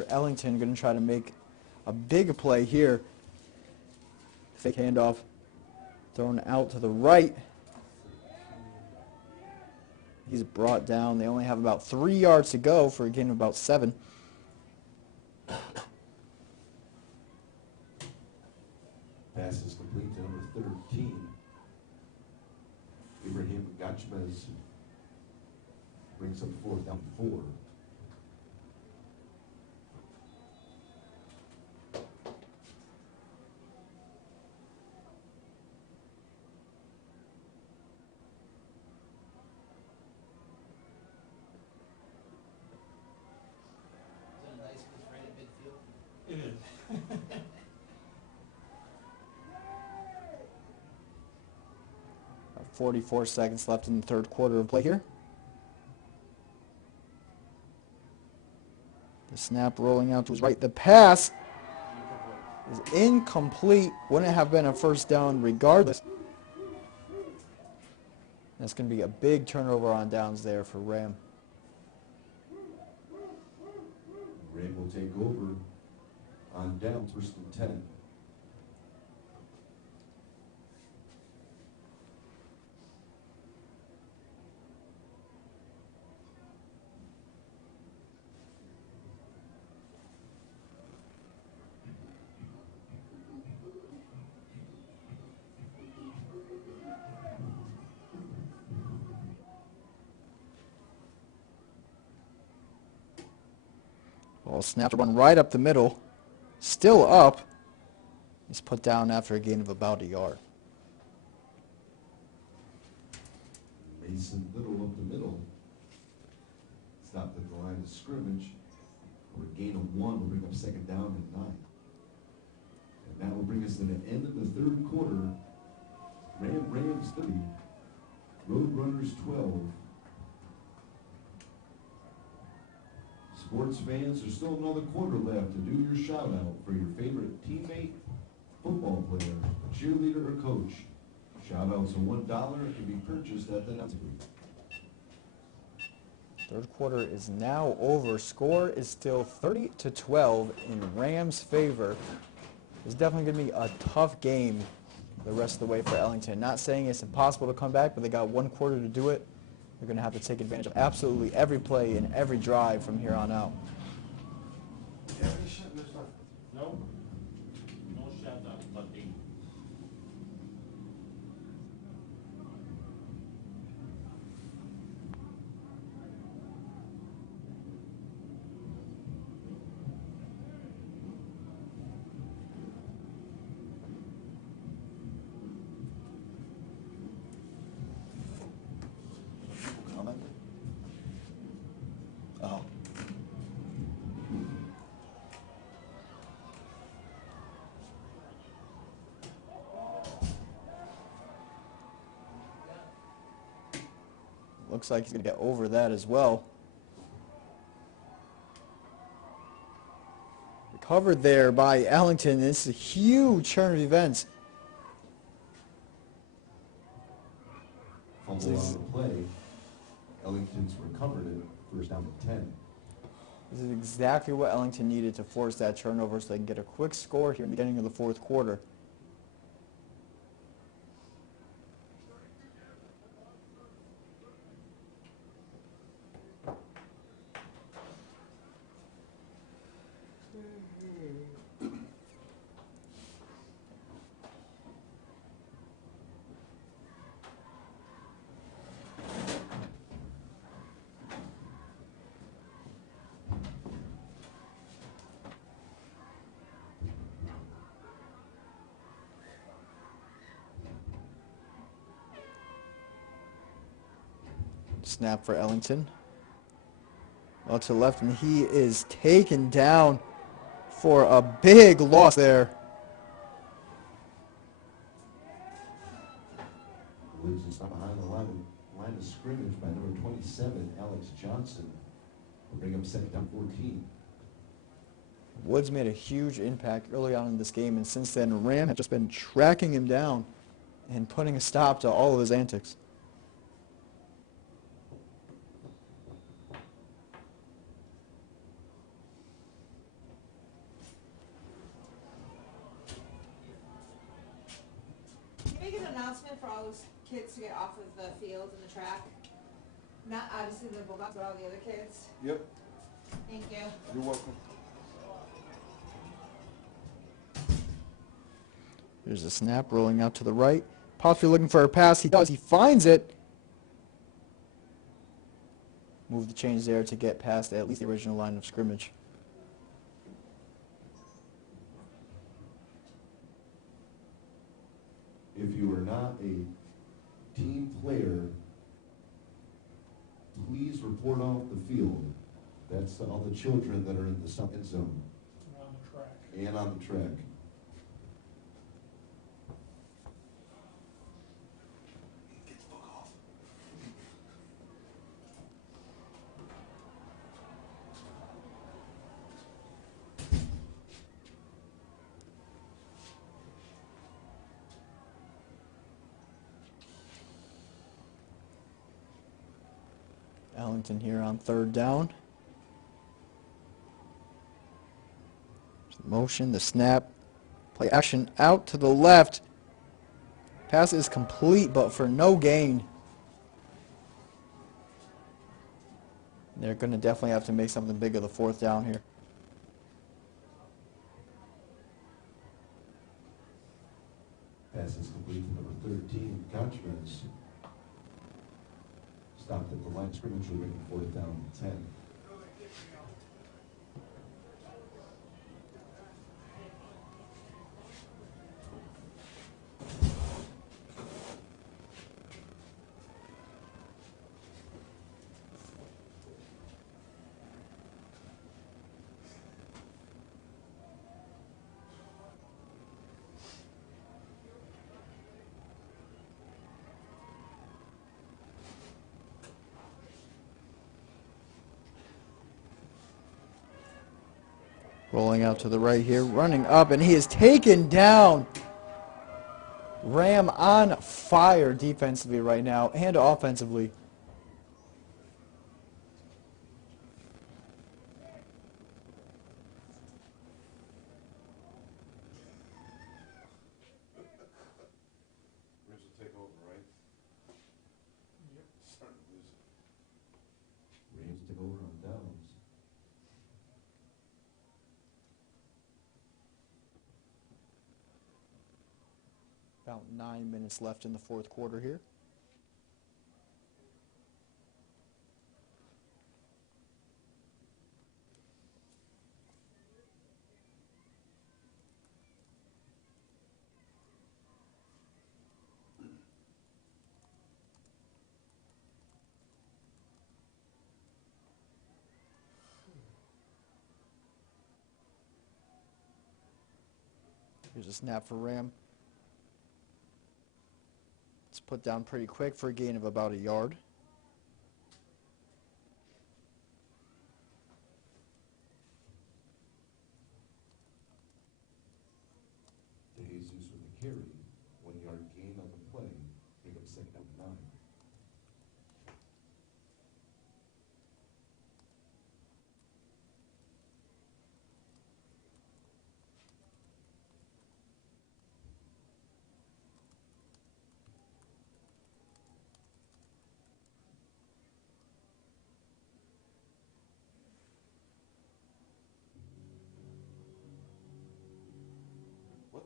Ellington going to try to make a big play here. Fake handoff, thrown out to the right. He's brought down. They only have about 3 yards to go for a gain of about 7. Pass is complete to number 13. Ibrahim Gachmez brings up 4th down 4. Is it a nice move right at midfield? It is. 44 seconds left in the third quarter of play here. The snap rolling out to his right. The pass is incomplete. Wouldn't have been a first down regardless. That's going to be a big turnover on downs there for Ram. Ram will take over on downs, 1st and 10. Ball snapped to run right up the middle. Still up. He's put down after a gain of about a yard. Mason Little up the middle. Stopped at the line of scrimmage. For a gain of 1 will bring up 2nd down and 9. And that will bring us to the end of the third quarter. Rams 30, Roadrunners 12. Sports fans, there's still another quarter left to do your shout out for your favorite teammate, football player, cheerleader, or coach. Shout outs of $1 can be purchased at the announcement booth. Third quarter is now over. Score is still 30-12 in Rams' favor. It's definitely going to be a tough game the rest of the way for Ellington. Not saying it's impossible to come back, but they got 1 quarter to do it. They're going to have to take advantage of absolutely every play and every drive from here on out. No? No shout out, buddy. Comment? Oh. Looks like he's going to get over that as well. Recovered there by Ellington. This is a huge turn of events. Fumble on the play. Ellington's recovered it, 1st down and 10. This is exactly what Ellington needed to force that turnover so they can get a quick score here in the beginning of the fourth quarter. Snap for Ellington. Well, to the left, and he is taken down for a big loss there. Woods is behind the line of scrimmage by number 27, Alex Johnson. Will bring up 2nd down 14. Woods made a huge impact early on in this game, and since then, Ram have just been tracking him down and putting a stop to all of his antics. Can you make an announcement for all those kids to get off of the field and the track? Not obviously the Bulldogs, but all the other kids. Yep, Thank you. you're welcome. There's a snap rolling out to the right. Possibly looking for a pass. He does. He finds it. Move the chains there to get past at least the original line of scrimmage. If you are not a team player, please report off the field. That's all the children that are in the end zone On the track. and on the track. Get the fuck off. Ellington here on third down. Motion, the snap, play action out to the left. Pass is complete, but for no gain. They're going to definitely have to make something big of the fourth down here. Pass is complete to number 13, Contreras. Stopped at the line of scrimmage, we're making fourth down and 10. Rolling out to the right here, running up, and he is taken down. Ram on fire defensively right now and offensively. Rams will take over, right? Starting to lose it. Rams took over on downs. About 9 minutes left in the fourth quarter here. Here's a snap for Ram. It's put down pretty quick for a gain of about a yard. De Jesus with the carry, 1 yard gain on the play, pick up second down and 9. What?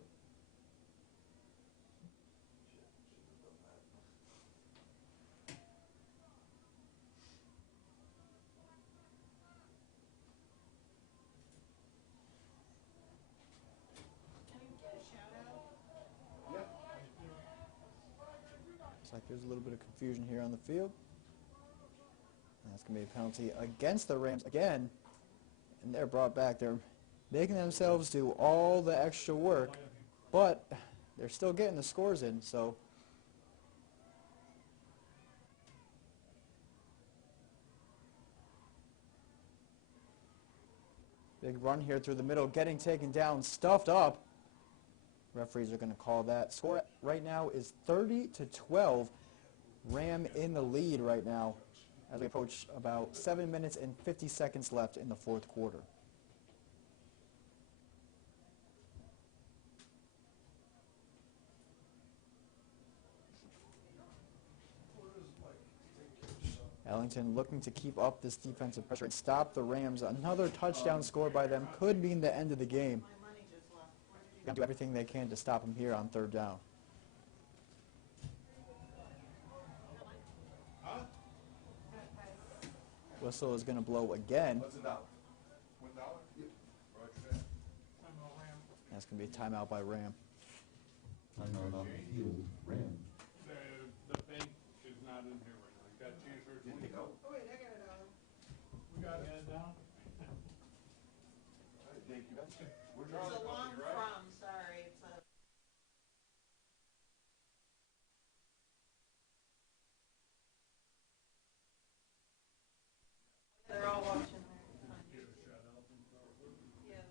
Looks like there's a little bit of confusion here on the field. And that's going to be a penalty against the Rams again. And they're brought back. They're making themselves do all the extra work, but they're still getting the scores in, so. Big run here through the middle, getting taken down, stuffed up. Referees are going to call that. Score right now is 30-12. Ram in the lead right now as we approach about 7 minutes and 50 seconds left in the fourth quarter. Ellington looking to keep up this defensive pressure and stop the Rams. Another touchdown score by them could mean the end of the game. My money just left. Where did They'll do everything they can to stop him here on third down. Whistle is going to blow again. What's it now? $1? Roger that. That's going to be a timeout by Ram. Timeout on the field, Ram. The bank is not in here right now. You got a chance for it? Didn't it go? Oh, wait, I got it all. We got it down? All right, thank you. Where's It's your a long from, sorry, it's a. They're all watching there. Yeah,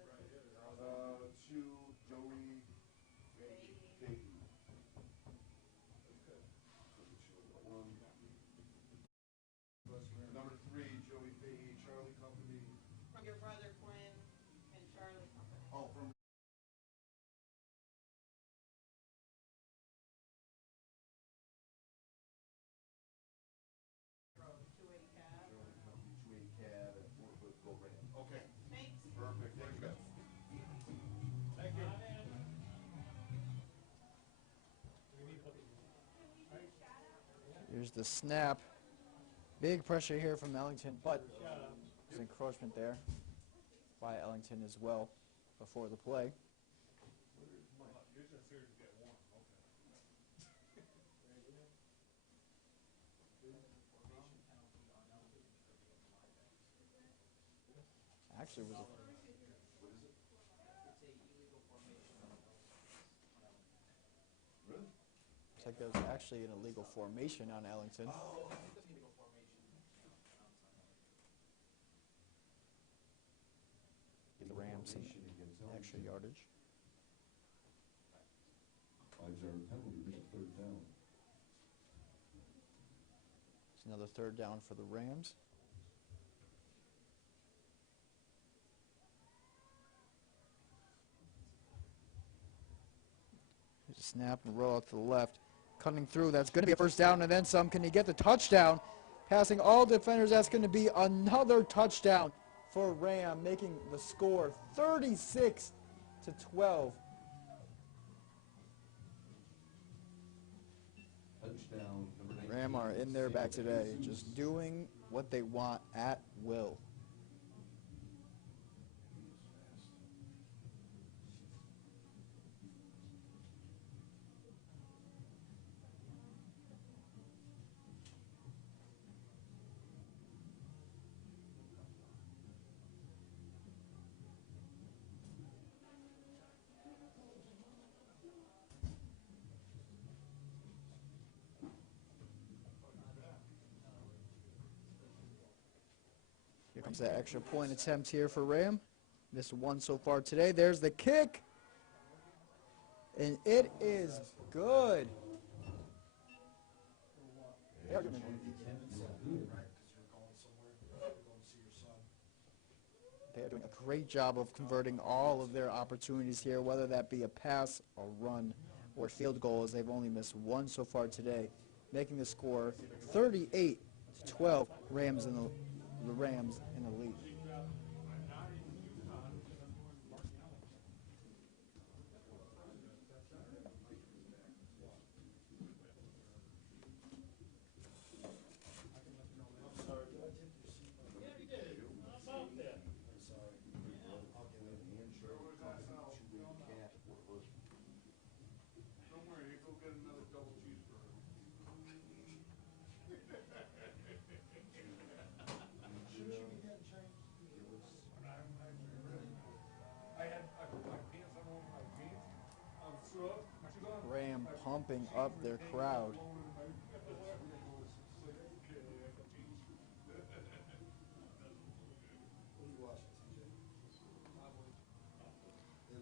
Two, Joey, Fahey. Number 3, Joey Fahey, Charlie Company. from your brother Quinn and Charlie Company. Oh, from. Two-way cab. Joey Cab and 4-foot Go Ram. Okay, Thanks. perfect, thank you. Thank you. Here's the snap. Big pressure here from Ellington, but there's encroachment there by Ellington as well before the play. You're just here to get warm, okay. Actually, it was Really? looks like there was actually an illegal formation on Ellington. The Rams some Formation against extra Ellington. yardage. 5-yard penalty, bring up third down. It's another third down for the Rams. Here's a snap and roll out to the left. Cutting through, that's going to be a first down and then some. Can he get the touchdown? Passing all defenders, that's going to be another touchdown for Ram, making the score 36-12. Touchdown, number 19. Ram are in their back today, just doing what they want at will. Here comes that extra point attempt here for Ram. Missed one so far today. There's the kick. And it is good. They are doing a great job of converting all of their opportunities here, whether that be a pass, a run, or field goal, as they've only missed one so far today, making the score 38-12. Rams in the Rams in the lead. Don't worry, go get another double cheeseburger. I had my pants on over my jeans. I was threw up. I should go on. Ram pumping up their crowd.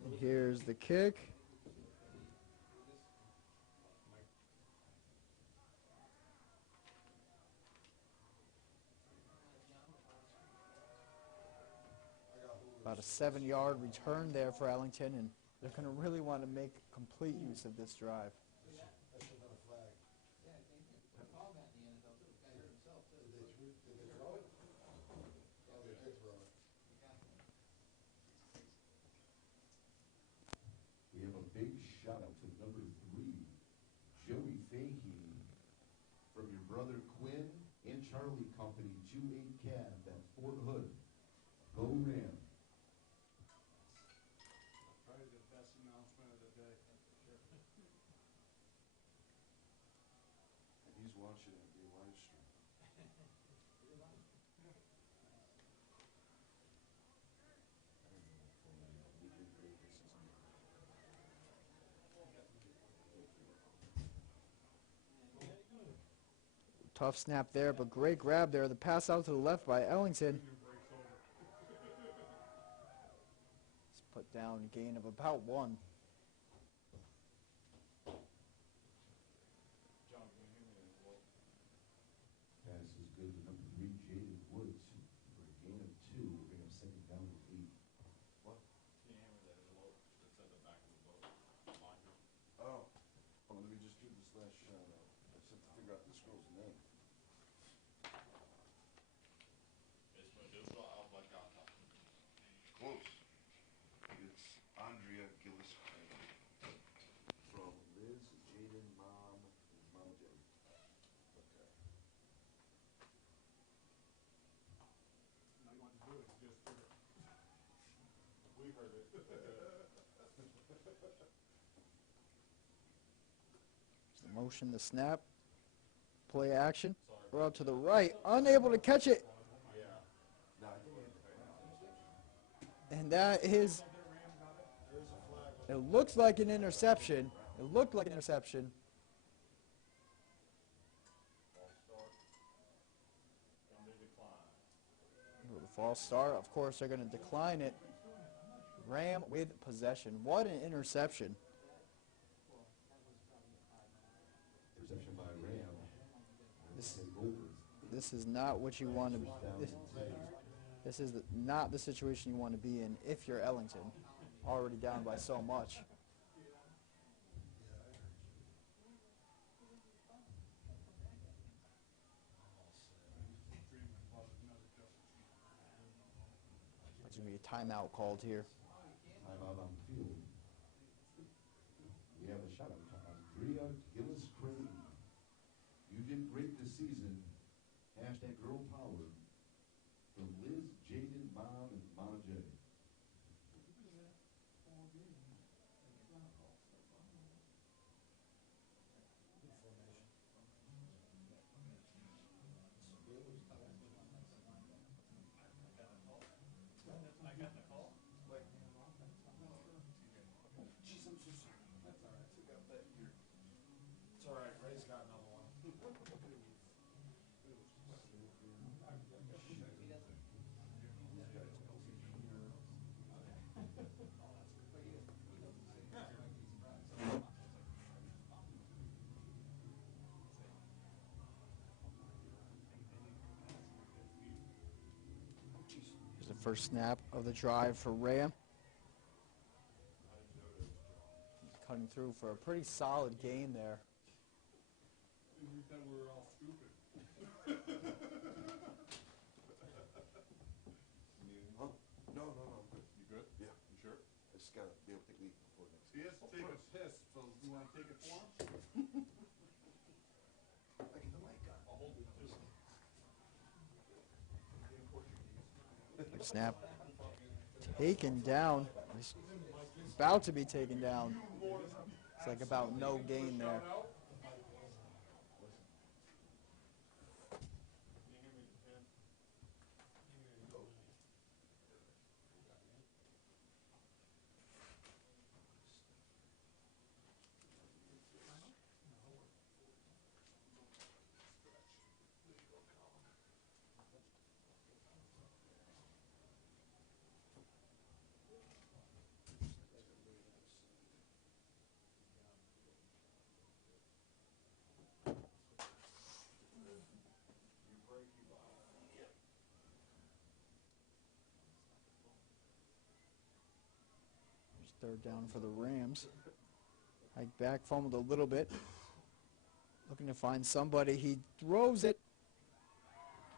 And here's the kick. About a 7-yard return there for Ellington, and they're going to really want to make complete use of this drive. 2-8 calf at Fort Hood. Go Ram. Probably the best announcement of the day. And he's watching it be live streamed. I don't know if we did great this season. Tough snap there, but great grab there. The pass out to the left by Ellington. It's put down a gain of about 1. Pass is good to number 3, Jaden Woods, for a gain of 2. Will bring up second down with 8. What? Can you hammer that low that's at the back of the boat? Behind you. Oh, hold on, let me just do this last shot out. I just have to figure out this girl's name. Es Medusa Albacata. Close. It's Andrea Gillis. From Liz, Jaden, Mom, and Mama Jen. Okay. Now you want to do it, you just heard it. We heard it. The motion, the snap, play action. We're out to the right, unable to catch it. Yeah. No, I think And that is, it looks like an interception. It looked like an interception. False start. Going to decline. With a false start, of course, they're going to decline it. Ram with possession. What an interception. Interception by Ram. This- Take over. This is not what you want to be. This is not the situation you want to be in if you're Ellington, already down by so much. There's going to be a timeout called here. Timeout on the field. We have a shot at Andrea Gillis Crane. You did great this season. Hashtag girl power. From Liz, Jaden, Mom, and Mama J. Jeez, I'm so sorry. That's all right. I got that here. It's all right. Ray's got another one. Here's the first snap of the drive for Ram. Cutting through for a pretty solid gain there. We thought we were all stupid. Huh? No, I'm good. You good? Yeah. You sure? I just gotta be able to take a leak before next. He has to take a piss, so you want to take it for him? I get the mic on. I'll hold it too. Snap taken down. He's about to be taken down. It's like about no gain there. Can you hand me the pen? There's third down for the Rams. Hike back, fumbled a little bit. Looking to find somebody. He throws it,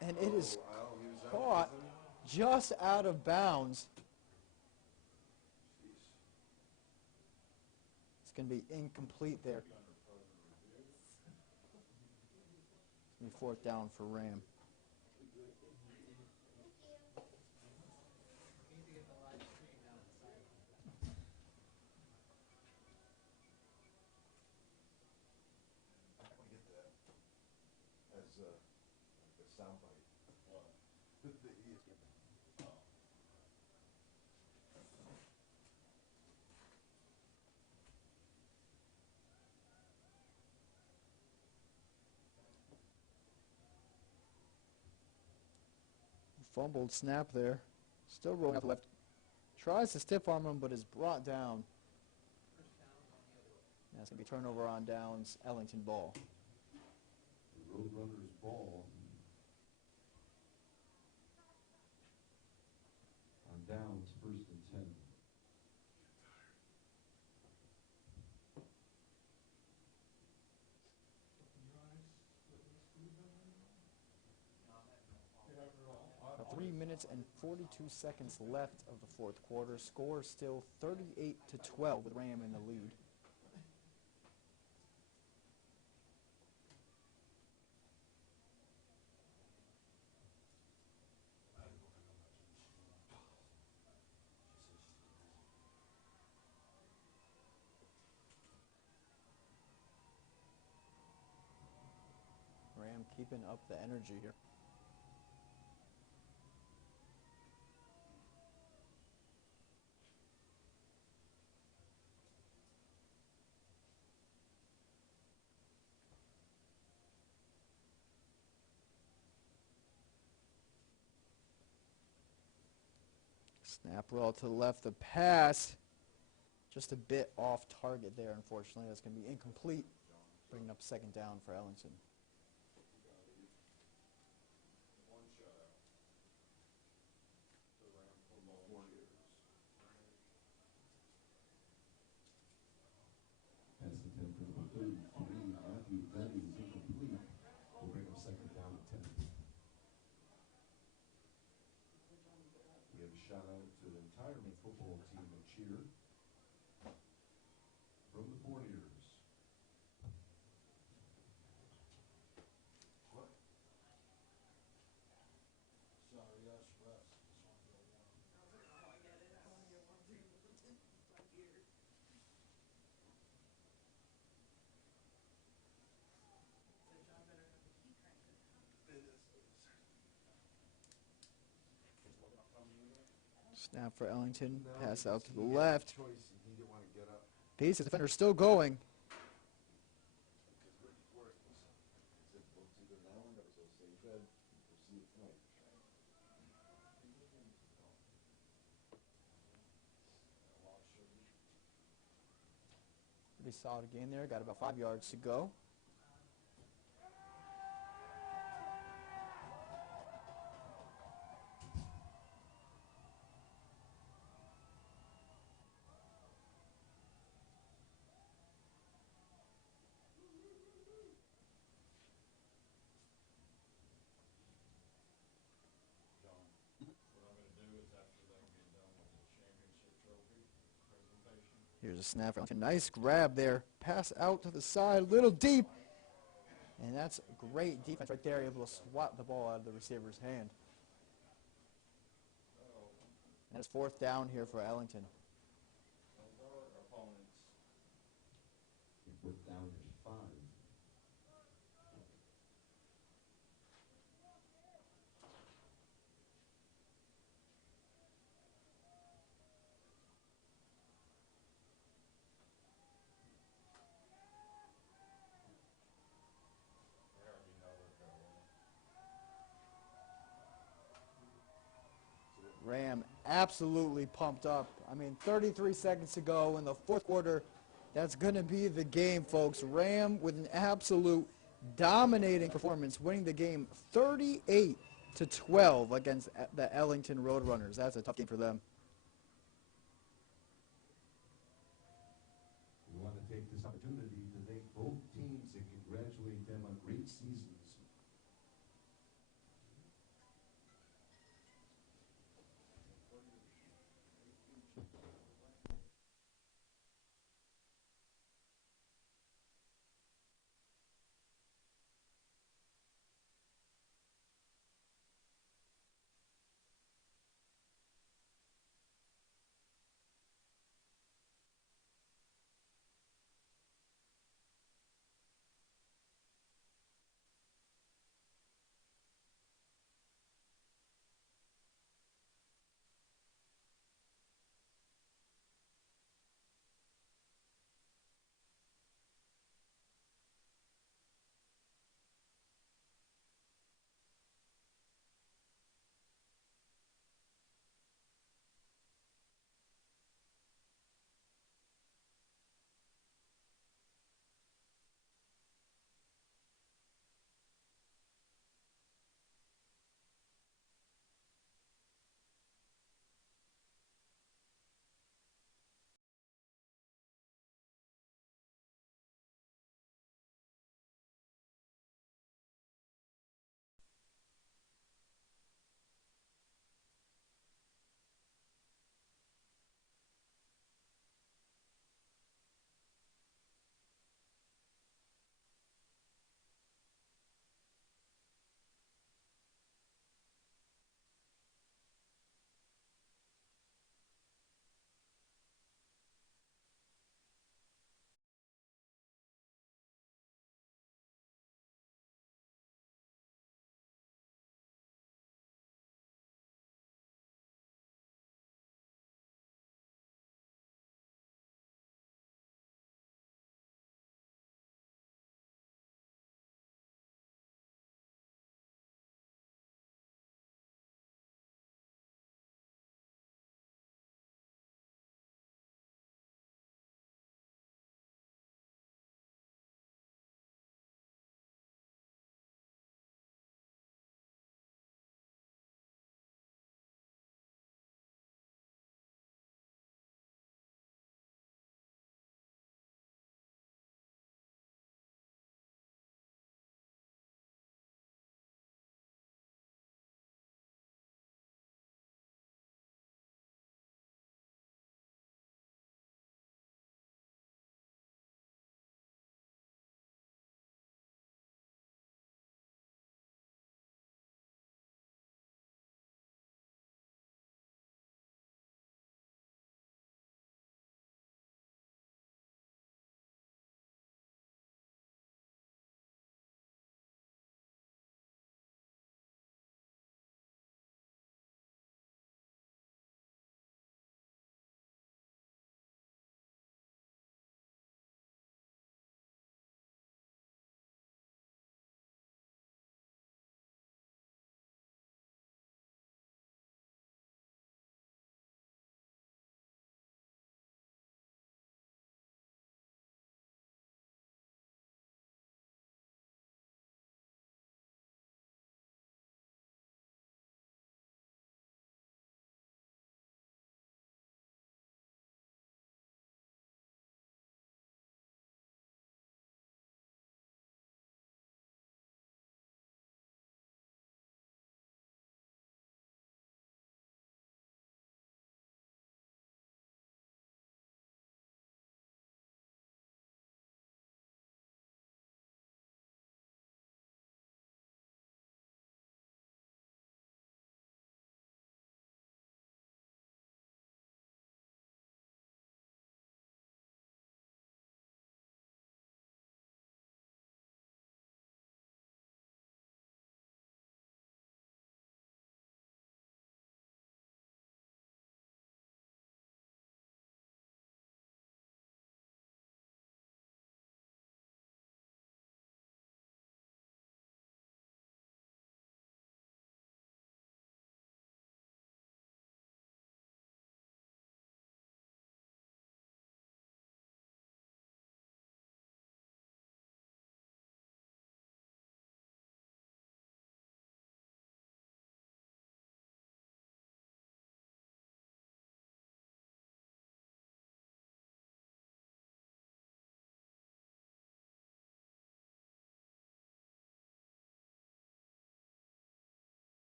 and it is Al, he was out, caught wasn't he? just out of bounds. Jeez. It's going to be incomplete there. It's going to be fourth down for Ram. soundbite. What? Oh. Fumbled snap there. Still rolling out the left. Tries to stiff arm him, but is brought down. That's going to be turnover on downs, Ellington ball. The Roadrunners ball. On downs, 1st and 10. About 3 minutes and 42 seconds left of the fourth quarter. Score still 38-12 with Ram in the lead. Ram keeping up the energy here. Snap roll to the left. The pass just a bit off target there, unfortunately. That's going to be incomplete, bringing up 2nd down for Ellington. One shutout. The Ram football cheers. Pass attempt for number 33, Matthew Benny is incomplete. Will bring up 2nd down and 10. We have a shout out to the entire Maine football team that cheered from the Fourniers. What? Sorry, yes, rest. Just want to go warm. Oh, I get it. I want to get one too. My beard. So John better have the key crank. Snap for Ellington. No, Pass because out to the he had left. choice and he didn't want to get up. Pace, the defender still going. Because Ricky Forrest said, well, it's either now or never, so stay in bed, we'll see you tonight. Pretty solid game there. Got about 5 yards to go. John, what I'm gonna do is after they get done with the championship trophy presentation, Here's a snap. Nice grab there. Pass out to the side, little deep. And that's great defense right there, able to swat the ball out of the receiver's hand. And it's 4th down here for Ellington. those are our opponents. 4th down is 5. They already know they're gonna win. Ram absolutely pumped up. I mean, 33 seconds to go in the fourth quarter. That's going to be the game, folks. Ram with an absolute dominating performance, winning the game 38-12 against the Ellington Roadrunners. That's a tough game for them. We want to take this opportunity to thank both teams and congratulate them on great seasons.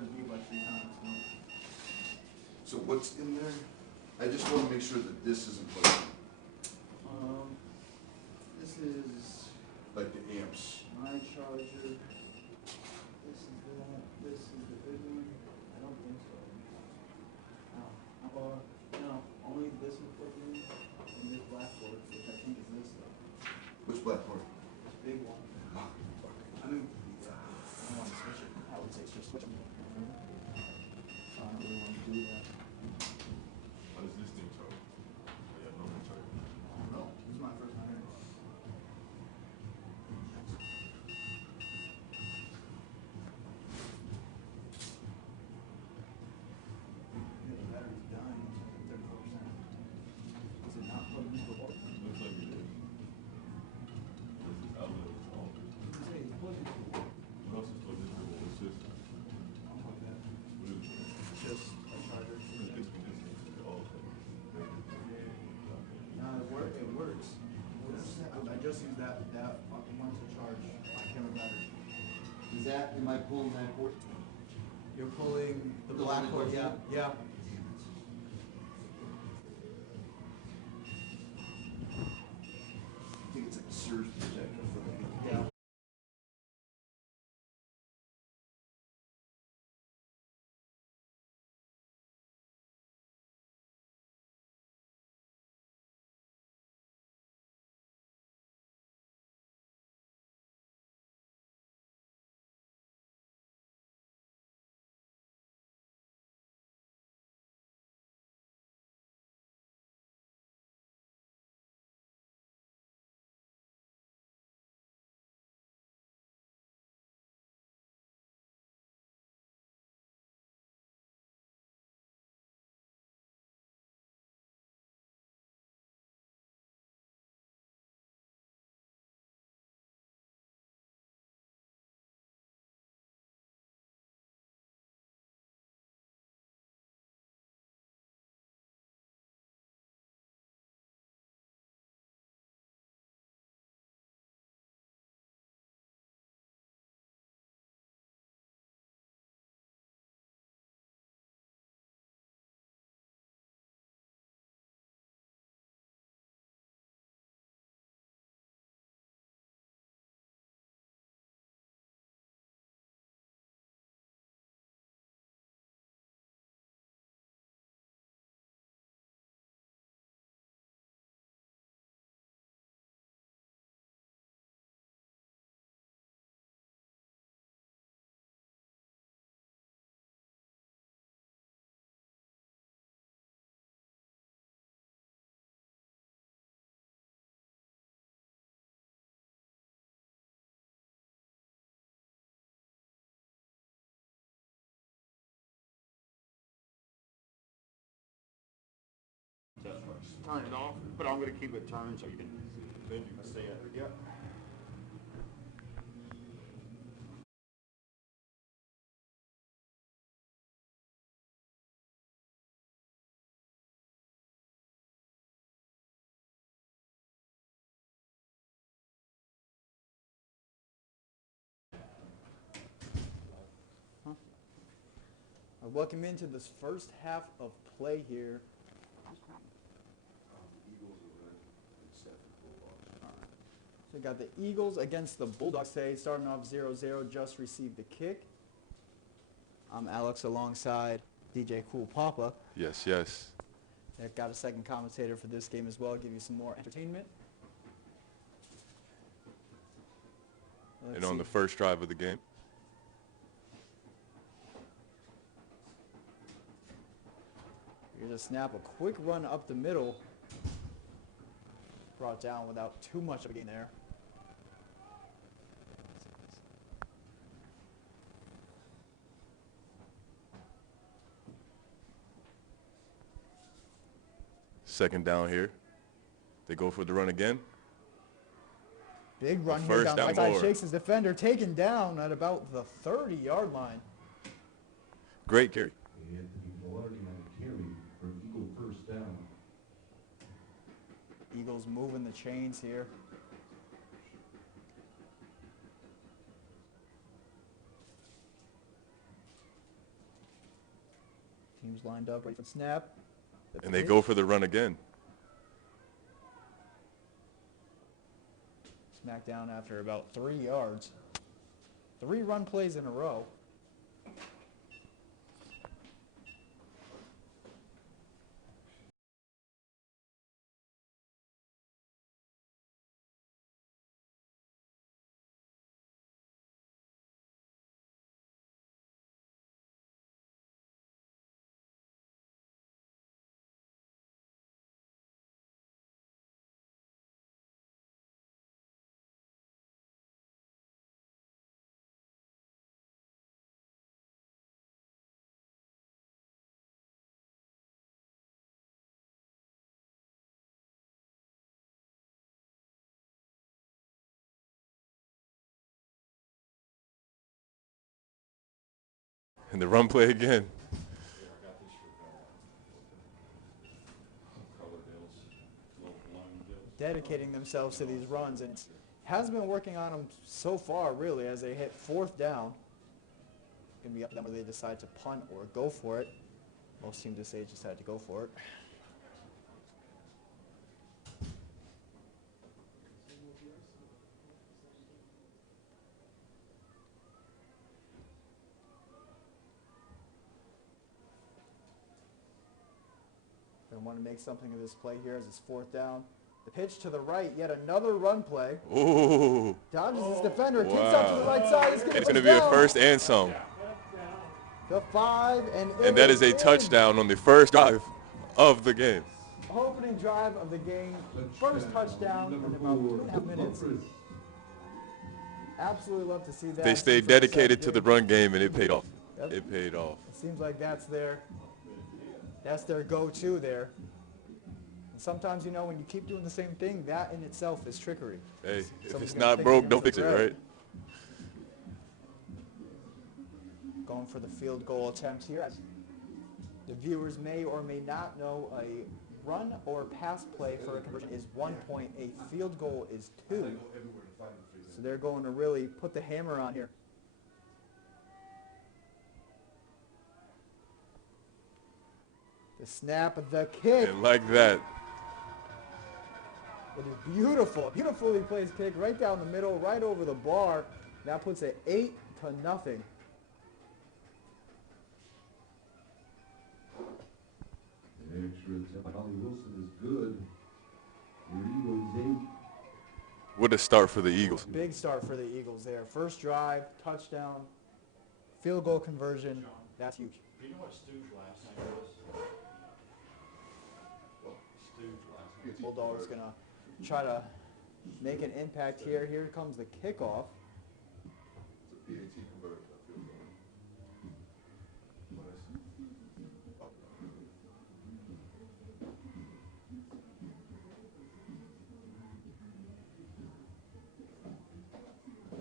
turned beat like 3 times, no. So what's in there? I just want to make sure that this isn't plugged in, This is like the amps. my charger. This is that. This is the big one. I don't think so. No, only this one plugged in, and this black cord, which I think is this though. Which black cord? This big one. I mean, I don't want to switch it. I would say just switch them. I don't really want to do that. How does this thing charge? Oh, yeah, normal charge. No, this is my first time hearing it. Yeah, the battery's dying. It's like at 34%. Is it not plugged into the wall? Looks like it is. This is outlet is on. Say it's plugged into the wall. What else is plugged into it? What's this? Like that. What is it? Just a charger. This one. Oh, okay. No, it works. I just used that one to charge my camera battery. Is that, am I pulling that cord? You're pulling the The black one cord, that yeah, goes yeah. I think it's like a surge protector for the. Yeah. Turn it off, but I'm gonna keep it turned so you can see it. Yep. Welcome into this first half of play here. Eagles are red and Stafford Bulldogs. So we got the Eagles against the Bulldogs today, starting off 0-0, just received the kick. I'm Alex alongside DJ Cool Papa. Yes, yes. I've got a second commentator for this game as well, give you some more entertainment. And on the first drive of the game, Here's a snap, a quick run up the middle. Brought down without too much of a gain there. second down here. They go for the run again. Big run here First down the down right side. more. Shakes his defender, taken down at about the 30-yard line. Great carry. Anthony Velarde on the carry for an Eagle first down. Eagles moving the chains here. Teams lined up, ready for the snap. And they go for the run again. Smack down after about 3 yards. 3 run plays in a row. And the run play again. Dedicating themselves to these runs, and has been working on them so far, really, as they hit 4th down. Going to be up to them whether they decide to punt or go for it. Most seem to say just had to go for it. They want to make something of this play here as it's 4th down. The pitch to the right, yet another run play. Ooh. Dodges his defender, kicks Wow. out to the right side. It's going to be a first and some. The 5 And that is a touchdown on the first drive of the game. Opening drive of the game. First touchdown in about 2.5 minutes. Absolutely love to see that. They stayed dedicated to the run game, and it paid off. Yep. It paid off. It seems like that's their go-to there. And sometimes, you know, when you keep doing the same thing, that in itself is trickery. Hey, if Someone's it's gonna not think broke, you're don't gonna fix it, regret right? Going for the field goal attempt here. The viewers may or may not know a run or pass play for a conversion is 1 point. A field goal is 2. So they're going to really put the hammer on here. The snap, the kick. And like that. It is beautiful. Beautifully placed kick right down the middle, right over the bar. That puts it 8-0. The extra attempt by Ollie Wilson is good. The Eagles 8. What a start for the Eagles. Big start for the Eagles there. First drive, touchdown, field goal conversion. That's huge. Do you know what Stu's last name was? Stu's last name. Bulldogs going to try to make an impact here. Here comes the kickoff. It's a PAT converter, I feel like.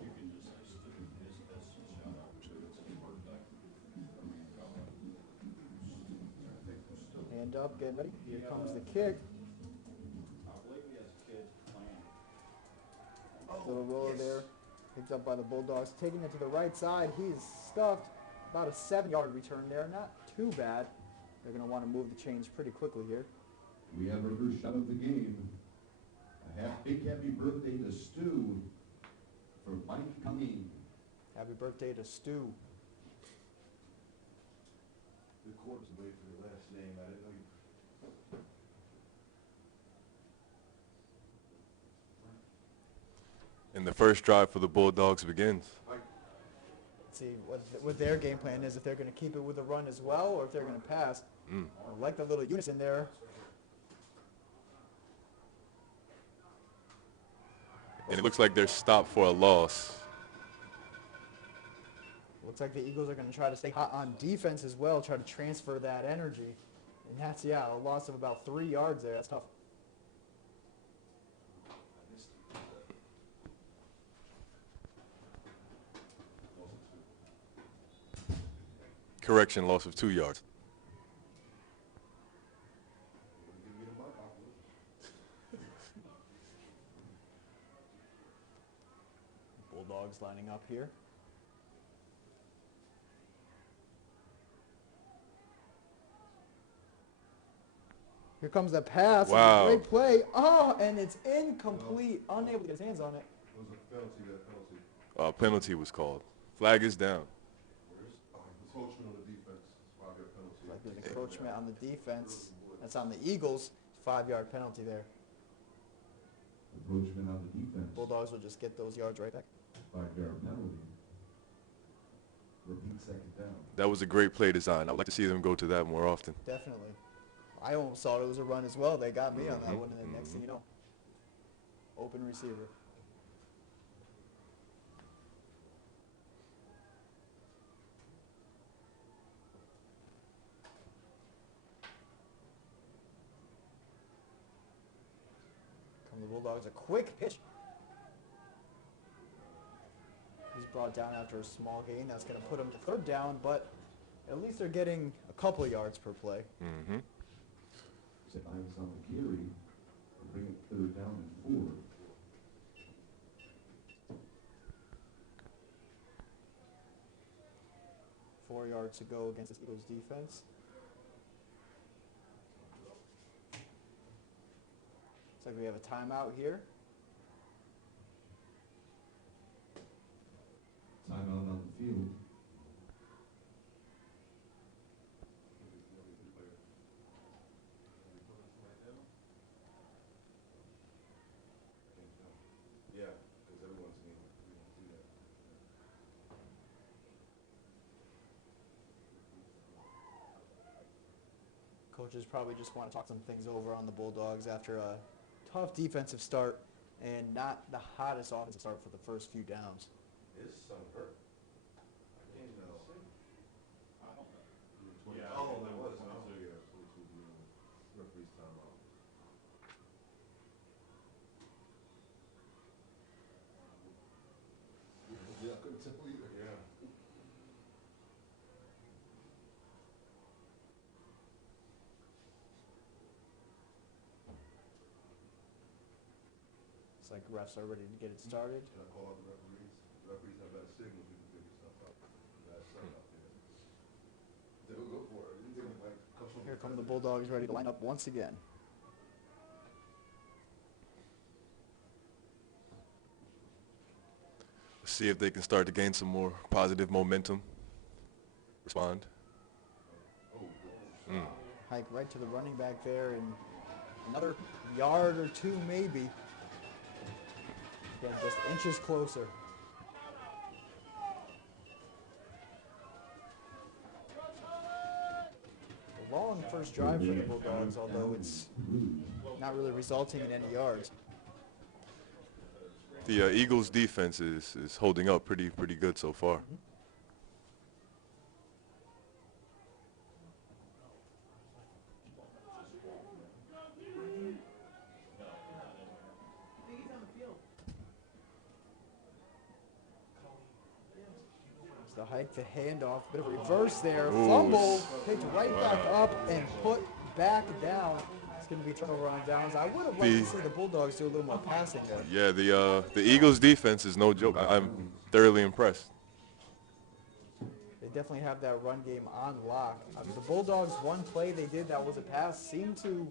You can just say Stu. That's just a shout out to it's his birthday. Hand up, get ready. Here comes the kick. I believe he has a kid playing. Little roller there. Picked up by the Bulldogs. Taking it to the right side. He's stuffed. About a 7-yard return there. Not too bad. They're going to want to move the chains pretty quickly here. We have our first shot of the game. A big happy birthday to Stu for Mike Cumming. Happy birthday to Stu. The court's waiting for your last name. I didn't know you. And the first drive for the Bulldogs begins. Let's see what their game plan is, if they're going to keep it with a run as well or if they're going to pass. I like the little unison there. And it looks like they're stopped for a loss. Looks like the Eagles are going to try to stay hot on defense as well, try to transfer that energy. And that's, yeah, a loss of about 3 yards there. That's tough. Correction, loss of 2 yards. Bulldogs lining up here. Here comes the pass. Wow. Great play. Oh, and it's incomplete. Unable to get his hands on it. It was a penalty, that penalty. Penalty was called. Flag is down. Encroachment on the defense, 5-yard penalty. Like there's encroachment on the defense. That's on the Eagles. 5-yard penalty there. Encroachment on the defense. Bulldogs will just get those yards right back. 5-yard penalty. Repeat second down. That was a great play design. I'd like to see them go to that more often. Definitely. I almost thought it was a run as well. They got me on that one, and then next thing you know, open receiver. Come the Bulldogs, a quick pitch. He's brought down after a small gain. That's going to put him to third down, but at least they're getting a couple of yards per play. Mm-hmm. Set Ives on the carry. Bring it third down and 4. Four yards to go against this Eagles defense. Looks like we have a timeout here. Timeout on the field. Yeah, because everyone's game. We don't do that. Coaches probably just want to talk some things over on the Bulldogs after a tough defensive start and not the hottest offensive start for the first few downs. His son hurt. I can't know. I don't know. Yeah, oh, there was. Oh, yeah, 22 referee's timeout. Yeah, I couldn't tell either. Yeah. It's like refs are ready to get it started. Should I call out the referees? The referees have better signals, we can figure stuff out. Bad stuff out there. They'll go for it. They like, Here come the Bulldogs ready to line up once again. See if they can start to gain some more positive momentum. Respond. Hike right to the running back there, and another yard or two maybe. Again, just inches closer. A long first drive for the Bulldogs, although it's not really resulting in any yards. The Eagles defense is holding up pretty good so far. It's the hike, the handoff, bit of a reverse there. Ooh. Fumble, picked right back up and put back down. It's going to be turnover on downs. I would have liked to see the Bulldogs do a little more passing there. Yeah, the Eagles defense is no joke. I'm thoroughly impressed. They definitely have that run game on lock. The Bulldogs, one play they did that was a pass seemed to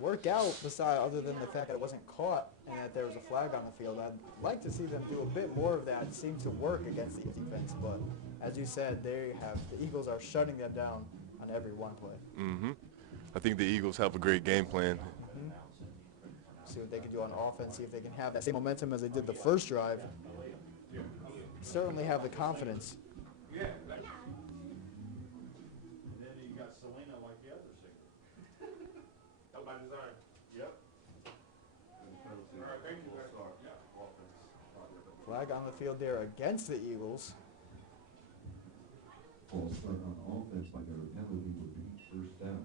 work out, other than the fact that it wasn't caught and that there was a flag on the field. I'd like to see them do a bit more of that. It seemed to work against the defense, but as you said, the Eagles are shutting that down on every one play. Mm-hmm. I think the Eagles have a great game plan. See what they can do on offense, see if they can have that same momentum as they did the first drive. Certainly have the confidence. And then you got Selena like the other singer. That by design. Yep. All right, thank you, guys. Yeah. Flag on the field there against the Eagles. False start on offense by their penalty would be first down.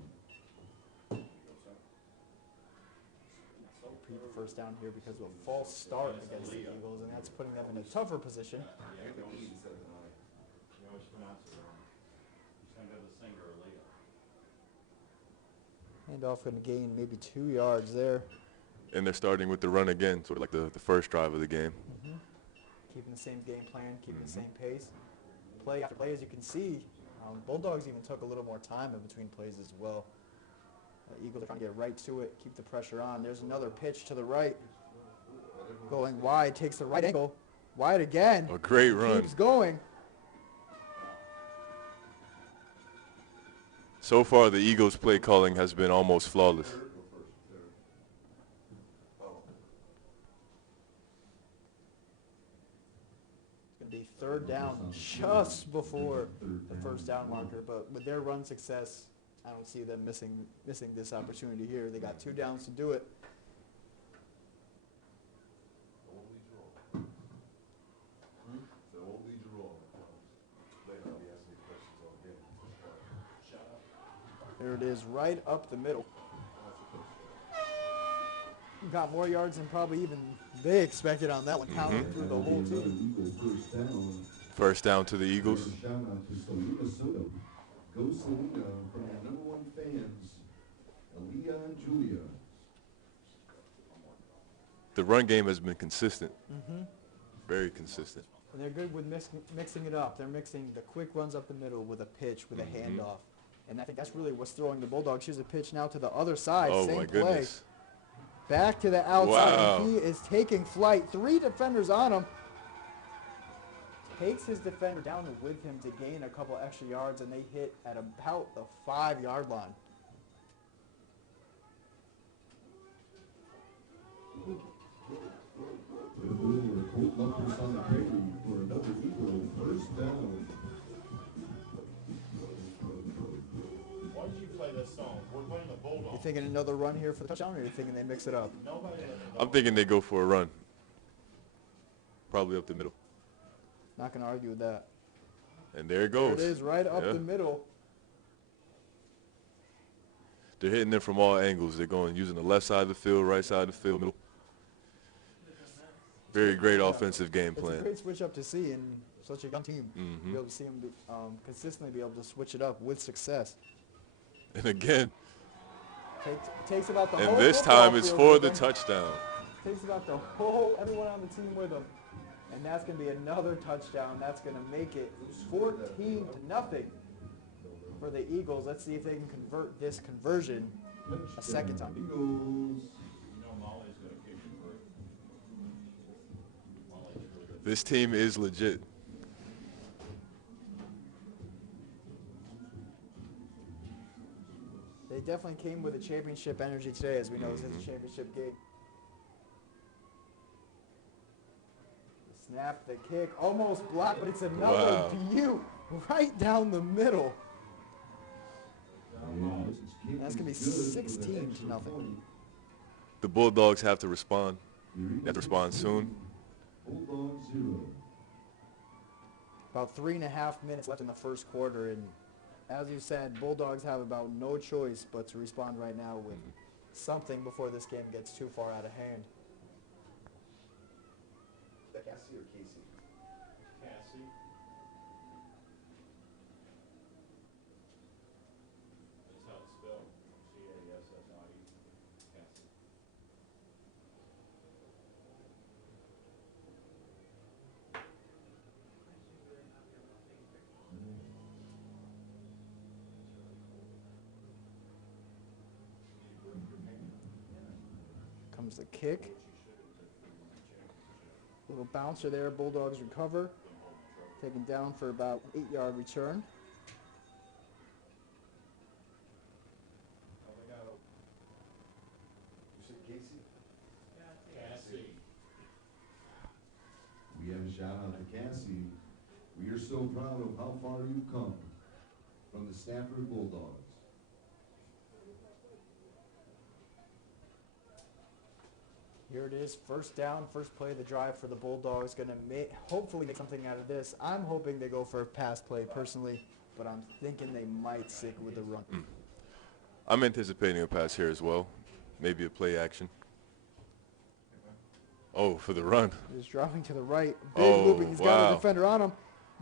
Repeat the first down here because of a false start against the Eagles, and that's putting them in a tougher position. You always pronounce it wrong. He's gonna go to the singer or Leah. Handoff going to gain maybe 2 yards there. And they're starting with the run again, sort of like the first drive of the game. Keeping the same game plan, keeping the same pace. Play after play, as you can see, Bulldogs even took a little more time in between plays as well. Eagles are trying to get right to it, keep the pressure on. There's another pitch to the right. Going wide, takes the right angle. Wide again. A great run. Keeps going. So far, the Eagles' play calling has been almost flawless. It's going to be third down just before the first down marker. But with their run success, I don't see them missing this opportunity here. They got 2 downs to do it. So it won't lead you wrong. Later, I'll be asking you questions all day. There it is, right up the middle. Got more yards than probably even they expected on that one, pounding through the whole team. First down to the Eagles. Shout out to Selena Soto. Go Selena from your #1 fans, Aaliyah and Julia. The run game has been consistent. Very consistent. And they're good with mixing it up. They're mixing the quick runs up the middle with a pitch, with a handoff. And I think that's really what's throwing the Bulldogs. Here's a pitch now to the other side. Oh, Same my play. goodness. Back to the outside. Wow. And he is taking flight. 3 defenders on him. Takes his defender down with him to gain a couple extra yards, and they hit at about the 5-yard line. Colt Lumpers on the carry for another Eagle first down. Why did you play this song? We're playing the You Bulldogs. thinking another run here for the touchdown, or are you thinking they mix it up? Nobody let them I'm thinking they go for a run. Probably up the middle. Not going to argue with that. And there it There goes. it is, right up Yeah. the middle. They're hitting them from all angles. They're going using the left side of the field, right side of the field, middle. Very great offensive game It's a plan. great switch up to see in such a young team. Mhm. Be able to see them consistently be able to switch it up with success. And again, Takes about the and whole this football time it's field for with the him. touchdown. Takes about the whole, everyone on the team with him. And that's going to be another touchdown. That's going to make it 14-0 for the Eagles. Let's see if they can convert this conversion a second time. Eagles. You know Molly's going to kick it for it. Molly's really good. This team is legit. They definitely came with a championship energy today, as we know this is a championship game. The snap, the kick, almost blocked, but it's another Wow. beaut right down the middle. That's gonna be Good for the 16-0. extra point. The Bulldogs have to respond. They have to respond soon. Bulldogs 0. About 3.5 minutes left in the first quarter, and as you said, Bulldogs have about no choice but to respond right now with something before this game gets too far out of hand. Cassie or Casey? Cassie. That's how it's spelled. C-A-S-S-I-E. Cassie. Comes the kick. Little bouncer there. Bulldogs recover. Taken down for about 8-yard return. You said Casey? Cassie. We have a shout out to Cassie. We are so proud of how far you've come from the Stafford Bulldogs. Here it is, first down, first play of the drive for the Bulldogs. Going to hopefully make something out of this. I'm hoping they go for a pass play personally, but I'm thinking they might stick with the run. I'm anticipating a pass here as well. Maybe a play action. Oh, for the run. He's dropping to the right. Big Oh, looping. He's got wow. a defender on him.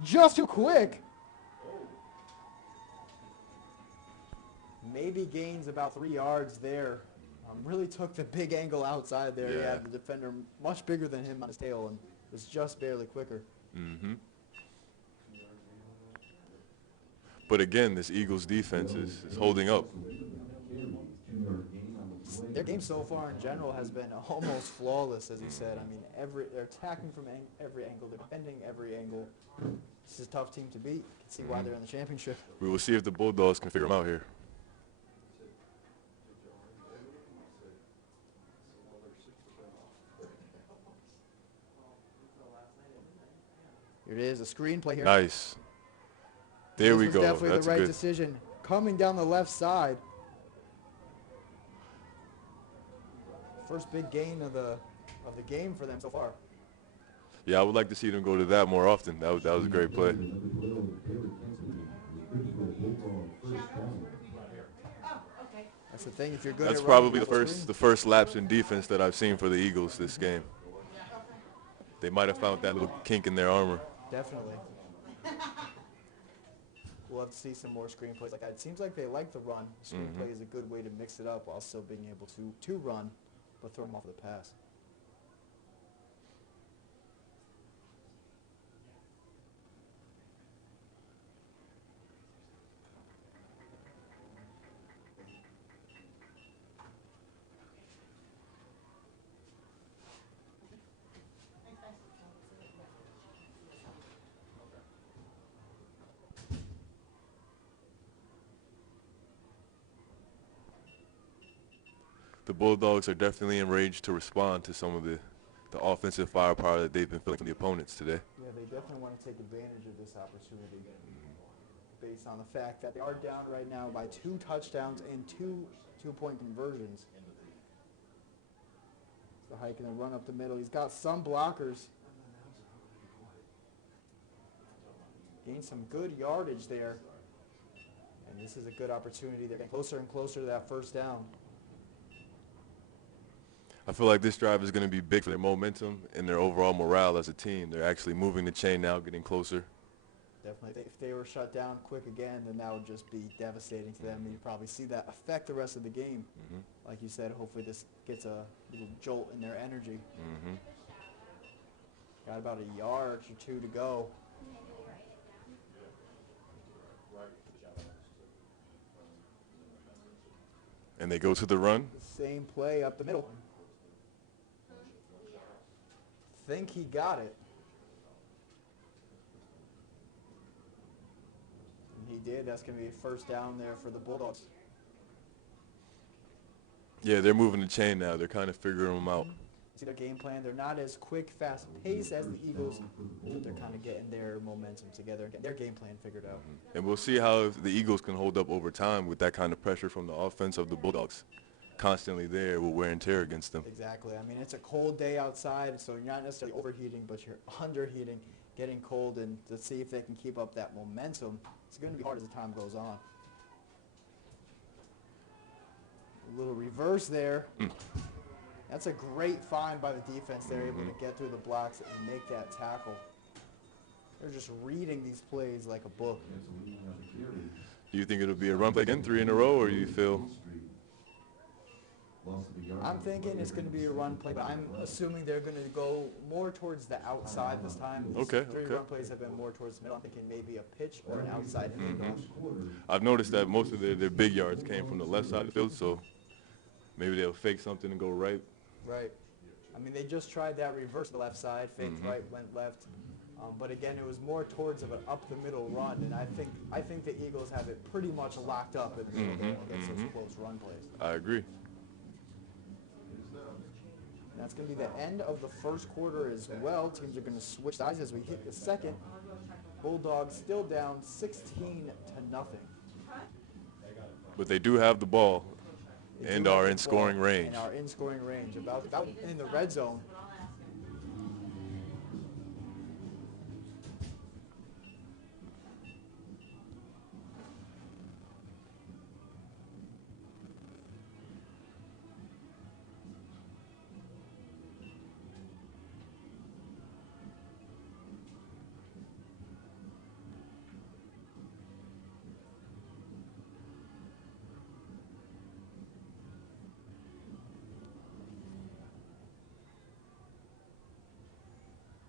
Just too quick. Maybe gains about 3 yards there. Really took the big angle outside there. He Yeah. had the defender much bigger than him on his tail and was just barely quicker. Mm-hmm. But again, this Eagles defense is holding up. Carry, 2 Their game so far in general has been almost flawless, as he said. I mean, they're attacking from every angle. They're defending every angle. This is a tough team to beat. You can see why they're in the championship. We will see if the Bulldogs can figure them out here. Here it is, a screenplay here. Nice. There we This go. was definitely That's the right good. decision. Coming down the left side. First big gain of the game for them so far. Yeah, I would like to see them go to that more often. That was a great play. That's the thing. If you're good That's at probably running the first lapse in defense that I've seen for the Eagles this game. They might have found that little kink in their armor. Definitely. We'll have to see some more screenplays like that. It seems like they like the run. Screenplay is a good way to mix it up while still being able to run, but throw them off the pass. The Bulldogs are definitely enraged to respond to some of the offensive firepower that they've been feeling from the opponents today. Yeah, they definitely want to take advantage of this opportunity based on the fact that they are down right now by 2 touchdowns and 2 two-point conversions. The hike and the run up the middle. He's got some blockers. Gained some good yardage there. And this is a good opportunity. They're getting closer and closer to that first down. I feel like this drive is going to be big for their momentum and their overall morale as a team. They're actually moving the chain now, getting closer. Definitely. If they were shut down quick again, then that would just be devastating to them. You'd probably see that affect the rest of the game. Like you said, hopefully this gets a little jolt in their energy. Got about a yard or 2 to go. And they go to the run. Same play up the middle. Think he got it. And he did. That's going to be a first down there for the Bulldogs. Yeah, they're moving the chain now. They're kind of figuring them out. See their game plan. They're not as quick, fast-paced as the Eagles, but they're kind of getting their momentum together and getting their game plan figured out. And we'll see how the Eagles can hold up over time with that kind of pressure from the offense of the Bulldogs. Constantly there with wear and tear against them. Exactly. I mean, it's a cold day outside, so you're not necessarily overheating, but you're underheating, getting cold, and to see if they can keep up that momentum, it's going to be hard as the time goes on. A little reverse there. That's a great find by the defense. They're able to get through the blocks and make that tackle. They're just reading these plays like a book. Do you think it'll be a run play again, 3 in a row, or you feel? I'm thinking it's going to be a run play, but I'm assuming they're going to go more towards the outside this time. These 3 run plays have been more towards the middle. I'm thinking maybe a pitch or an outside handoff. I've noticed that most of their big yards came from the left side of the field, so maybe they'll fake something and go right. Right. I mean, they just tried that reverse the left side, faked right, went left. But again, it was more towards of an up-the-middle run, and I think the Eagles have it pretty much locked up in the middle against those close run plays. I agree. That's going to be the end of the first quarter as well. Teams are going to switch sides as we hit the second. Bulldogs still down 16-0. But they do have the ball and are in scoring range. And are in scoring range, about in the red zone.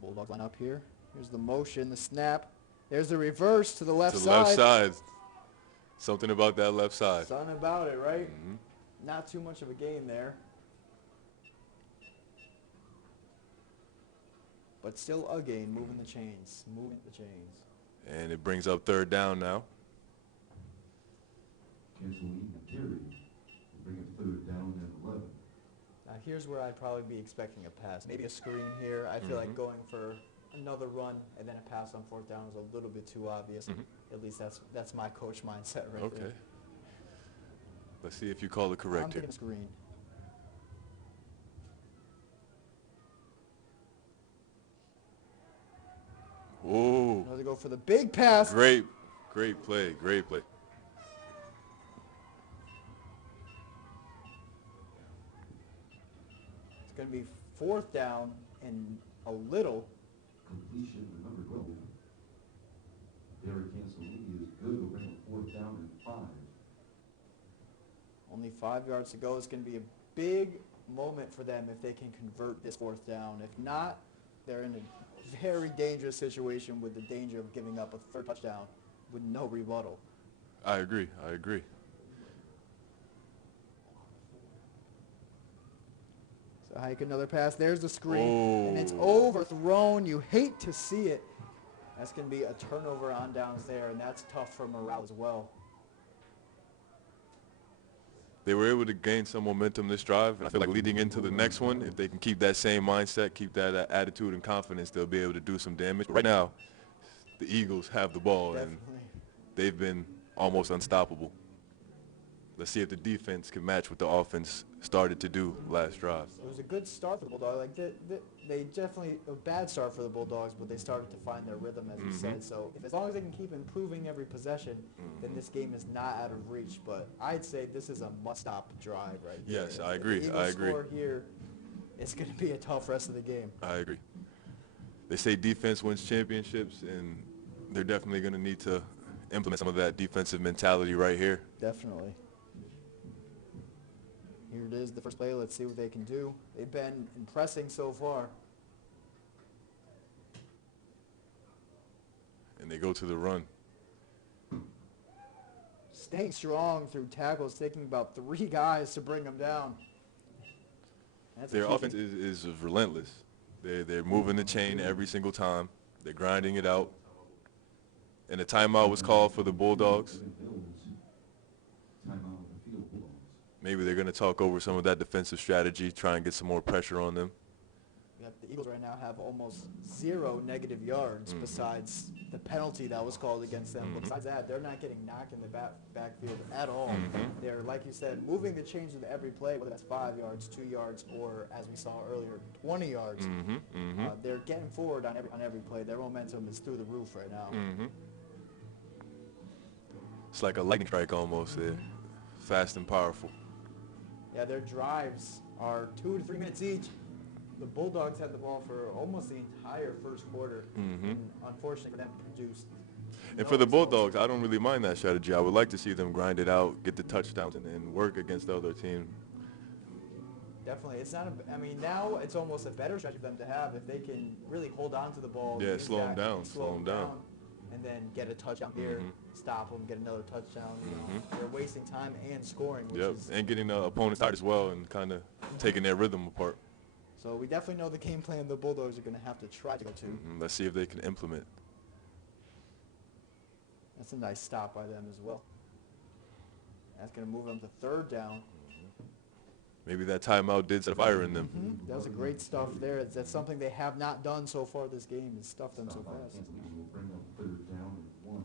Bulldogs line up here. Here's the motion, the snap. There's the reverse to the left To the side. left side. Something about that left side. Something about it, right? not too much of a gain there. But still a gain, moving the chains. And it brings up third down now. Cancel even carry. We'll bring it third down and 11. Now here's where I'd probably be expecting a pass. Maybe a screen here. I feel like going for another run and then a pass on fourth down is a little bit too obvious. At least that's my coach mindset right there. Okay. Let's see if you call it correct I'm here. thinking screen. Whoa. Another go for the big pass. Great play. It's going to be fourth down and a little. Completion, number 12. Derek Cancelini is good. We'll bring it fourth down and 5. Only 5 yards to go. It's going to be a big moment for them if they can convert this fourth down. If not, they're in a very dangerous situation with the danger of giving up a third touchdown with no rebuttal. I agree. So hike another pass. There's the screen. Oh. And it's overthrown. You hate to see it. That's going to be a turnover on downs there, and that's tough for morale as well. They were able to gain some momentum this drive, and I feel like leading into the next one, if they can keep that same mindset, keep that attitude and confidence, they'll be able to do some damage. But right now, the Eagles have the ball, and they've been almost unstoppable. Let's see if the defense can match what the offense started to do last drive. It was a good start for the Bulldogs. Like they definitely a bad start for the Bulldogs, but they started to find their rhythm, as you said. So as long as they can keep improving every possession, then this game is not out of reach. But I'd say this is a must-stop drive right here. Yes, I agree. If the Eagles score here, it's going to be a tough rest of the game. I agree. They say defense wins championships, and they're definitely going to need to implement some of that defensive mentality right here. Definitely. Here it is, the first play. Let's see what they can do. They've been impressing so far. And they go to the run. Staying strong through tackles, taking about 3 guys to bring them down. Their offense is relentless. They're moving the chain every single time. They're grinding it out. And a timeout was called for the Bulldogs. Maybe they're going to talk over some of that defensive strategy, try and get some more pressure on them. The Eagles right now have almost 0 negative yards besides the penalty that was called against them. Besides that, they're not getting knocked in the backfield at all. They're, like you said, moving the chains with every play, whether that's 5 yards, 2 yards, or, as we saw earlier, 20 yards. They're getting forward on every play. Their momentum is through the roof right now. It's like a lightning strike almost there. Fast and powerful. Yeah, their drives are 2 to 3 minutes each. The Bulldogs had the ball for almost the entire first quarter, and unfortunately for them, produced. And for the Bulldogs, I don't really mind that strategy. I would like to see them grind it out, get the touchdowns, and work against the other team. Definitely. It's not I mean, now it's almost a better strategy for them to have if they can really hold on to the ball. Yeah, slow them down. And then get a touchdown here, stop them, get another touchdown. You know, they're wasting time and scoring. Which is, and getting the opponents tired as well and kind of taking their rhythm apart. So we definitely know the game plan the Bulldogs are going to have to try to go to. Let's see if they can implement. That's a nice stop by them as well. That's going to move them to third down. Maybe that timeout did set a fire in them. That was a great stuff there. That's something they have not done so far this game, is stuff them so fast. We'll bring up third down and 1.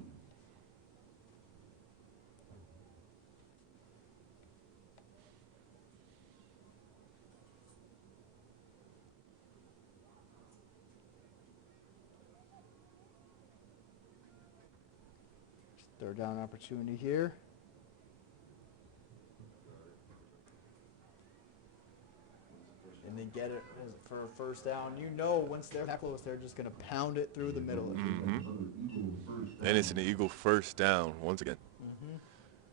Third down opportunity here. And they get it for a first down. You know, once they're that close, they're just going to pound it through the middle. And it's an Eagle first down once again.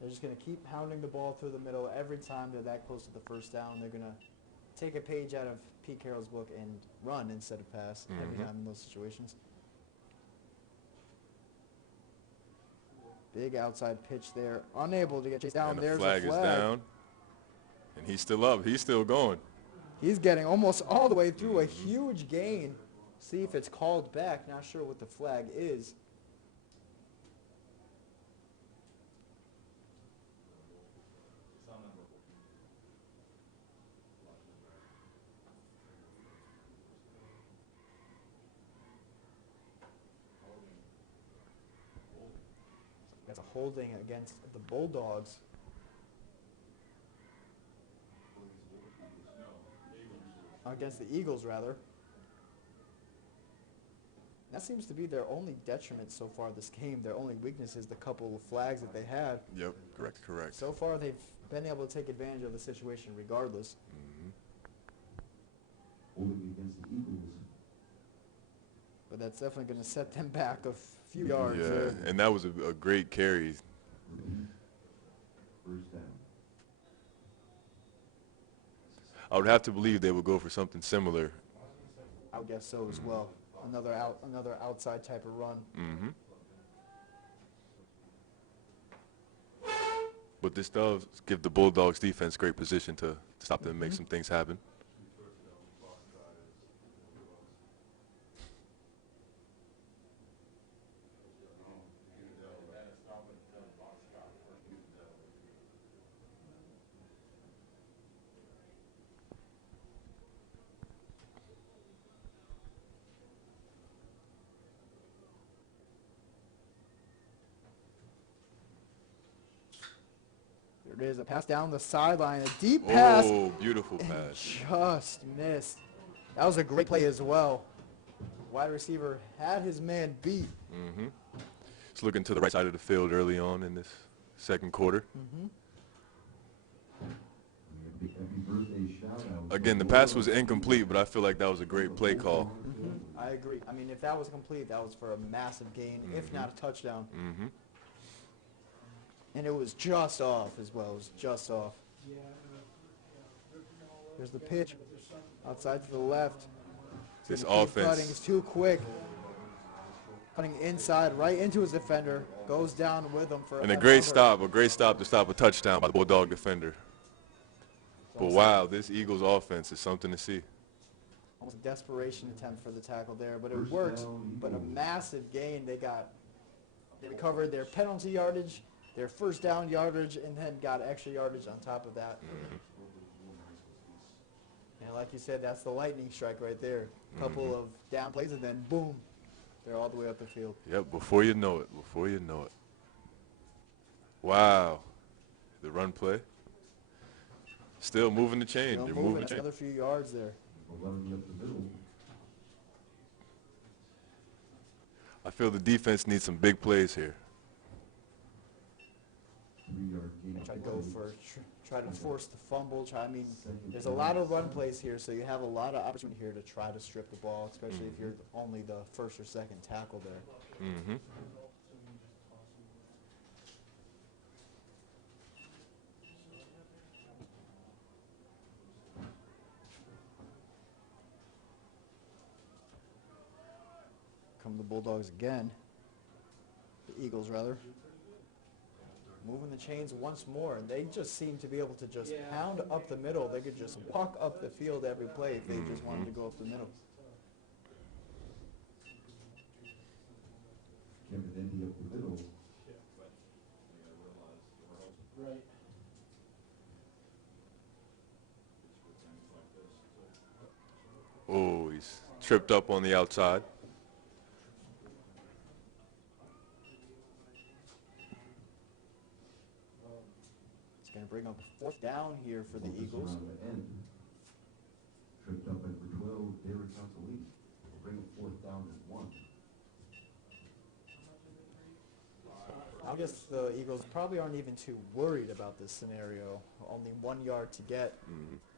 They're just going to keep pounding the ball through the middle. Every time they're that close to the first down, they're going to take a page out of Pete Carroll's book and run instead of pass every time in those situations. Big outside pitch there. Unable to get chased down. And the There's flag a flag. is down. And he's still up. He's still going. He's getting almost all the way through a huge gain. See if it's called back. Not sure what the flag is. That's a holding against the Bulldogs. Against the Eagles, rather. That seems to be their only detriment so far this game. Their only weakness is the couple of flags that they had. Yep, correct. So far, they've been able to take advantage of the situation regardless. Holding against the Eagles. But that's definitely going to set them back a few yards. Yeah, and that was a great carry. First down. I would have to believe they would go for something similar. I would guess so as well. Another outside type of run. But this does give the Bulldogs defense great position to stop them and make some things happen. There it is, a pass down the sideline, a deep pass. Oh, beautiful pass. Just missed. That was a great play as well. Wide receiver had his man beat. He's looking to the right side of the field early on in this second quarter. Happy birthday shout out. Again, the pass was incomplete, but I feel like that was a great play call. I agree. I mean, if that was complete, that was for a massive gain, if not a touchdown. And it was just off as well. It was just off. Here's the pitch. Outside to the left. This Keep cutting. offense. It's too quick. Cutting inside, right into his defender. Goes down with him for And a great stop to stop a touchdown by the Bulldog defender. But wow, this Eagles offense is something to see. Almost a desperation attempt for the tackle there, but it worked. But a massive gain. They recovered their penalty yardage, their first down yardage, and then got extra yardage on top of that. And like you said, that's the lightning strike right there. A couple of down plays, and then boom, they're all the way up the field. Yep, before you know it. Wow. The run play. Still moving the chain. Still They're moving. moving the That's chain. another few yards there. 11 up the middle. I feel the defense needs some big plays here. 3-yard gain. Try to go for, try to force the fumble. I mean, there's a lot of run plays here, so you have a lot of opportunity here to try to strip the ball, especially if you're only the first or second tackle there. Come the Bulldogs again. The Eagles, rather. Moving the chains once more. They just seem to be able to just pound up the middle. They could just walk up the field every play if they just wanted to go up the middle. Kevin Dendy up the middle. Right. Oh, he's tripped up on the outside. It's going to bring up fourth down here for the Eagles. On the end. Tripped up at number 12, Derek Consolini. Will bring up 4th down and 1. I guess the Eagles probably aren't even too worried about this scenario. Only 1 yard to get.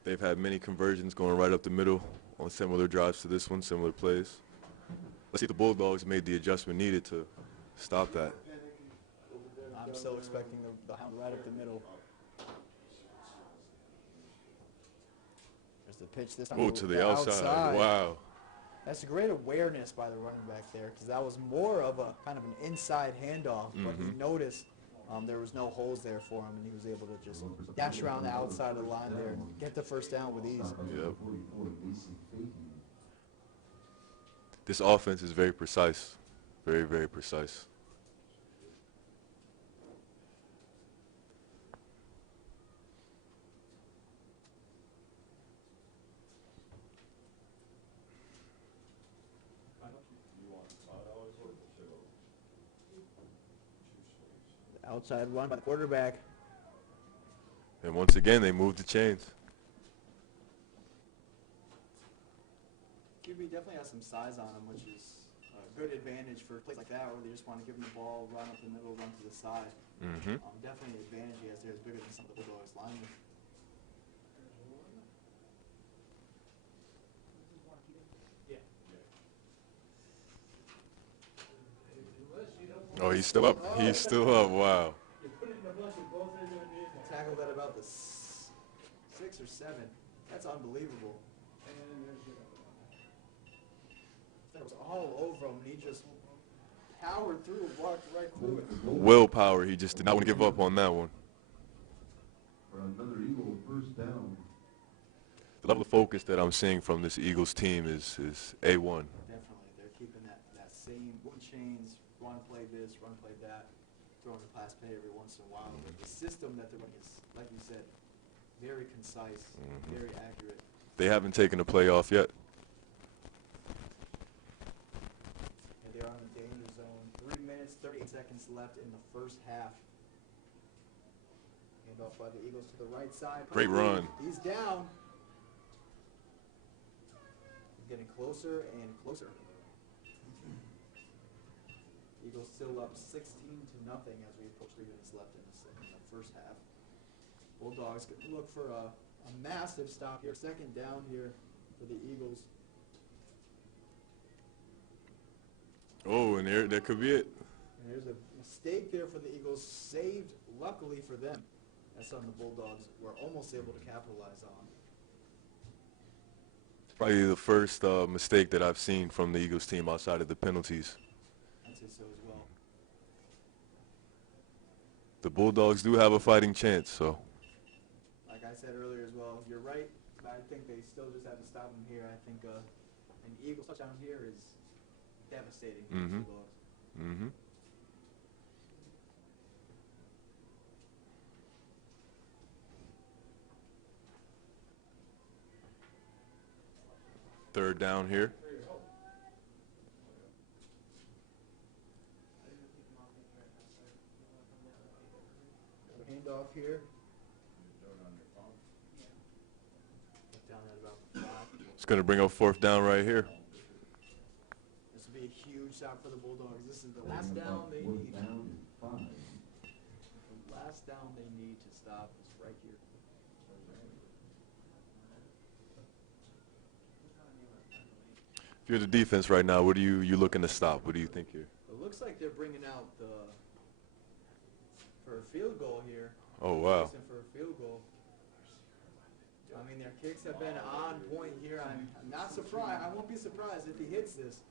They've had many conversions going right up the middle on similar drives to this one, similar plays. Let's see if the Bulldogs made the adjustment needed to stop that. I'm still expecting the hound right up the middle. There's the pitch this time. Oh, to the outside. Wow. That's a great awareness by the running back there, because that was more of a kind of an inside handoff, but he noticed There was no holes there for him, and he was able to just dash around the outside of the line there and get the first down with ease. Yep. This offense is very precise. Very, very precise. Outside run by the quarterback. And once again, they moved the chains. QB definitely has some size on him, which is a good advantage for plays like that, where they just want to give him the ball, run up the middle, run to the side. Mm-hmm. Definitely an advantage he has there. He's bigger than some of the Bulldogs linemen. Oh, he's still up. He's still up. Wow. Tackled at about the 6 or 7. That's unbelievable. That was all over him, and he just powered through, walked right through it. Willpower. He just did not want to give up on that one. For another Eagle first down. The level of focus that I'm seeing from this Eagles team is A1. Definitely. They're keeping that same one chains, run play this, run play that, throwing the pass play every once in a while. But the system that they're running is, like you said, very concise, very accurate. They haven't taken a play off yet. And they're on the danger zone. 3 minutes, 38 seconds left in the first half. Hand off by the Eagles to the right side. Great run. He's down. He's getting closer and closer. Eagles still up 16-0 as we approach 3 minutes left in the first half. Bulldogs going to look for a massive stop here. Second down here for the Eagles. Oh, and there could be it. And there's a mistake there for the Eagles, saved luckily for them. That's something the Bulldogs were almost able to capitalize on. Probably the first mistake that I've seen from the Eagles team outside of the penalties. I'd say so as well. The Bulldogs do have a fighting chance, so. Like I said earlier as well, you're right. I think they still just have to stop them here. I think an Eagles touchdown here is devastating for the Bulldogs. Mm-hmm. Third down here. Handoff here. Down at about the 5. It's going to bring up fourth down right here. This will be a huge stop for the Bulldogs. This is the last down they need. The last down they need to stop is right here. If you're the defense right now, what are you looking to stop? What do you think here? It looks like they're bringing out for a field goal here. Oh, wow. For a field goal. I mean, their kicks have been on point here. I'm not surprised. I won't be surprised if he hits this.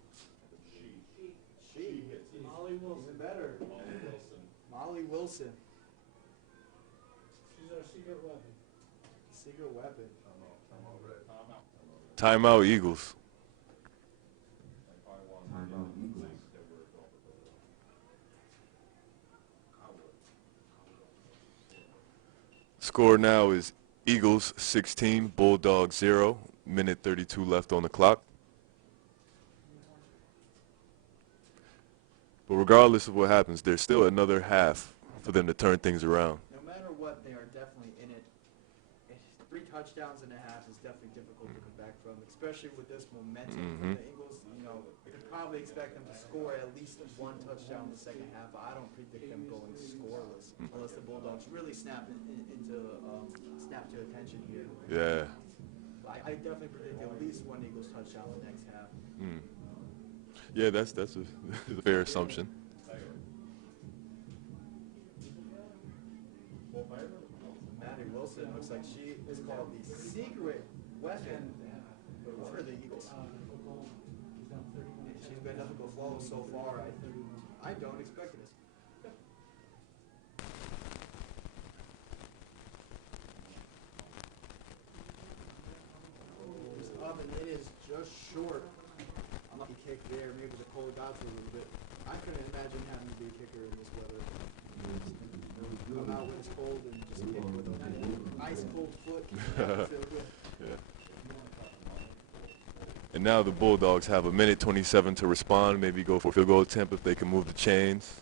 She hits it. Molly Wilson. Even better. Molly Wilson. She's our secret weapon. Secret weapon. Timeout Eagles. Score now is Eagles 16, Bulldogs 0. Minute 32 left on the clock. But regardless of what happens, there's still another half for them to turn things around. No matter what, they are definitely in it. 3 touchdowns and a half is definitely difficult to come back from, especially with this momentum from the Eagles. You know, you could probably expect them to score at least 1 touchdown in the second half. I don't predict them going scoreless unless the Bulldogs really snap to attention here. Yeah. I definitely predict at least 1 Eagles touchdown in the next half. Yeah, that's a fair assumption. Maddie Wilson looks like she is called the secret weapon for the Eagles. She's been nothing but flawless so far. I don't expect this. and it is just short. Unlucky kick there. Maybe the cold got to a little bit. I couldn't imagine having to be a kicker in this weather. Come out when it's cold and just kick with an ice cold foot. Feel good. Yeah. And now the Bulldogs have a minute 27 to respond. Maybe go for a field goal attempt if they can move the chains.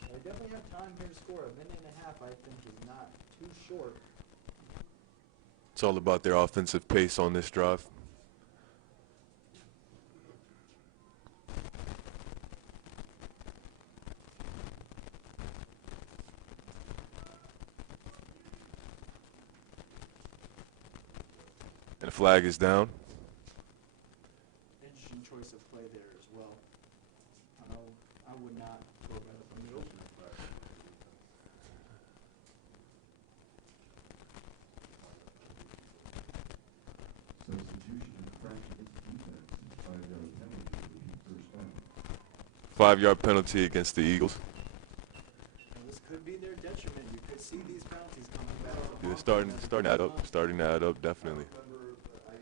They definitely have time here to score. A minute and a half, I think, is not too short. It's all about their offensive pace on this drive. And the flag is down. Interesting choice of play there as well. I would not throw that up the middle. Substitution of practice defense, 5-yard penalty for the first down. 5-yard penalty against the Eagles. Well, this could be their detriment. You could see these penalties coming back. They're starting to add up, definitely.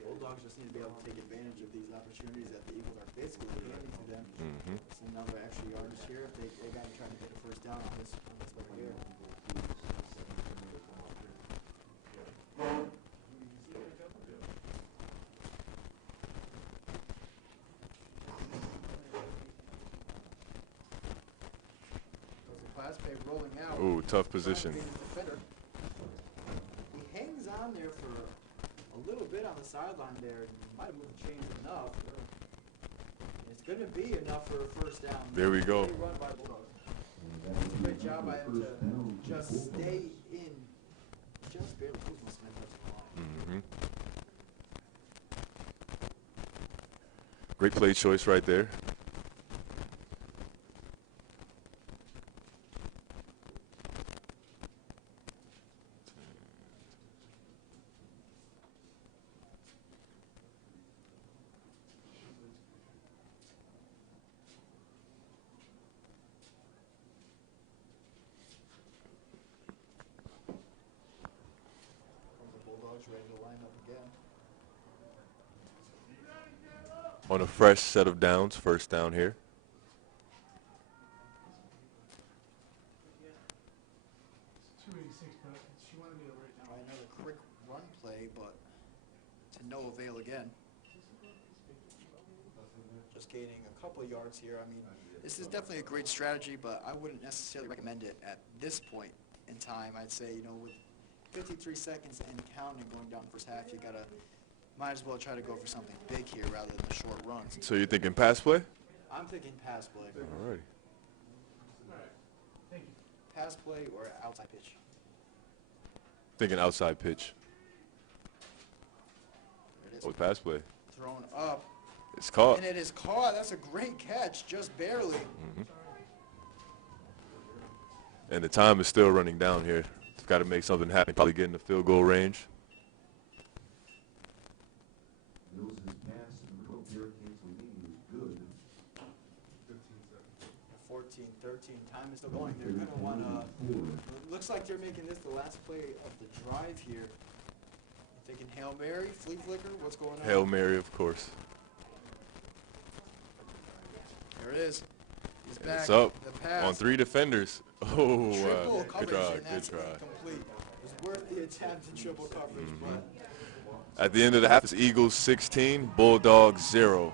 Bulldogs just need to be able to take advantage of these opportunities that the Eagles are basically handing to them. Mm-hmm. It's another extra yardage here if they got to try to get a first down on this right here. Class pay rolling out. Ooh, tough position. Defender. He hangs on there for a little bit on the sideline there. Might have moved the chains enough. It's going to be enough for a first down. There we go. Great run by the Bulldogs. Great job by him to just stay in. Just barely. Kuzma Smith touched the line. Mm-hmm. Great play choice right there. The Bulldogs ready to line up again. On a fresh set of downs, first down here. 286, but she wanted me to write down. Try another quick run play, but to no avail again. Just gaining a couple of yards here. I mean, this is definitely a great strategy, but I wouldn't necessarily recommend it at this point in time. I'd say, you know, with 53 seconds and counting going down the first half, you gotta might as well try to go for something big here rather than the short runs. So you're thinking pass play? I'm thinking pass play. All right. All right, thank you. Pass play or outside pitch. Thinking outside pitch. There it is. Oh, pass play. Thrown up. It's caught. And it is caught. That's a great catch, just barely. Mm-hmm. And the time is still running down here. It's got to make something happen. Probably get in the field goal range. Mills' pass to the middle, Derek Angelini was good. 14, 13, time is still going. They're going to want to, looks like they're making this the last play of the drive here. Thinking Hail Mary, flea flicker, what's going on? Hail Mary, of course. There it is. He's And back. it's up The pass. on 3 defenders. Oh, Triple good coverage, try, and good that's try. incomplete. It was worth the attempt to triple coverage, but At the end of the half, it's Eagles 16, Bulldogs 0.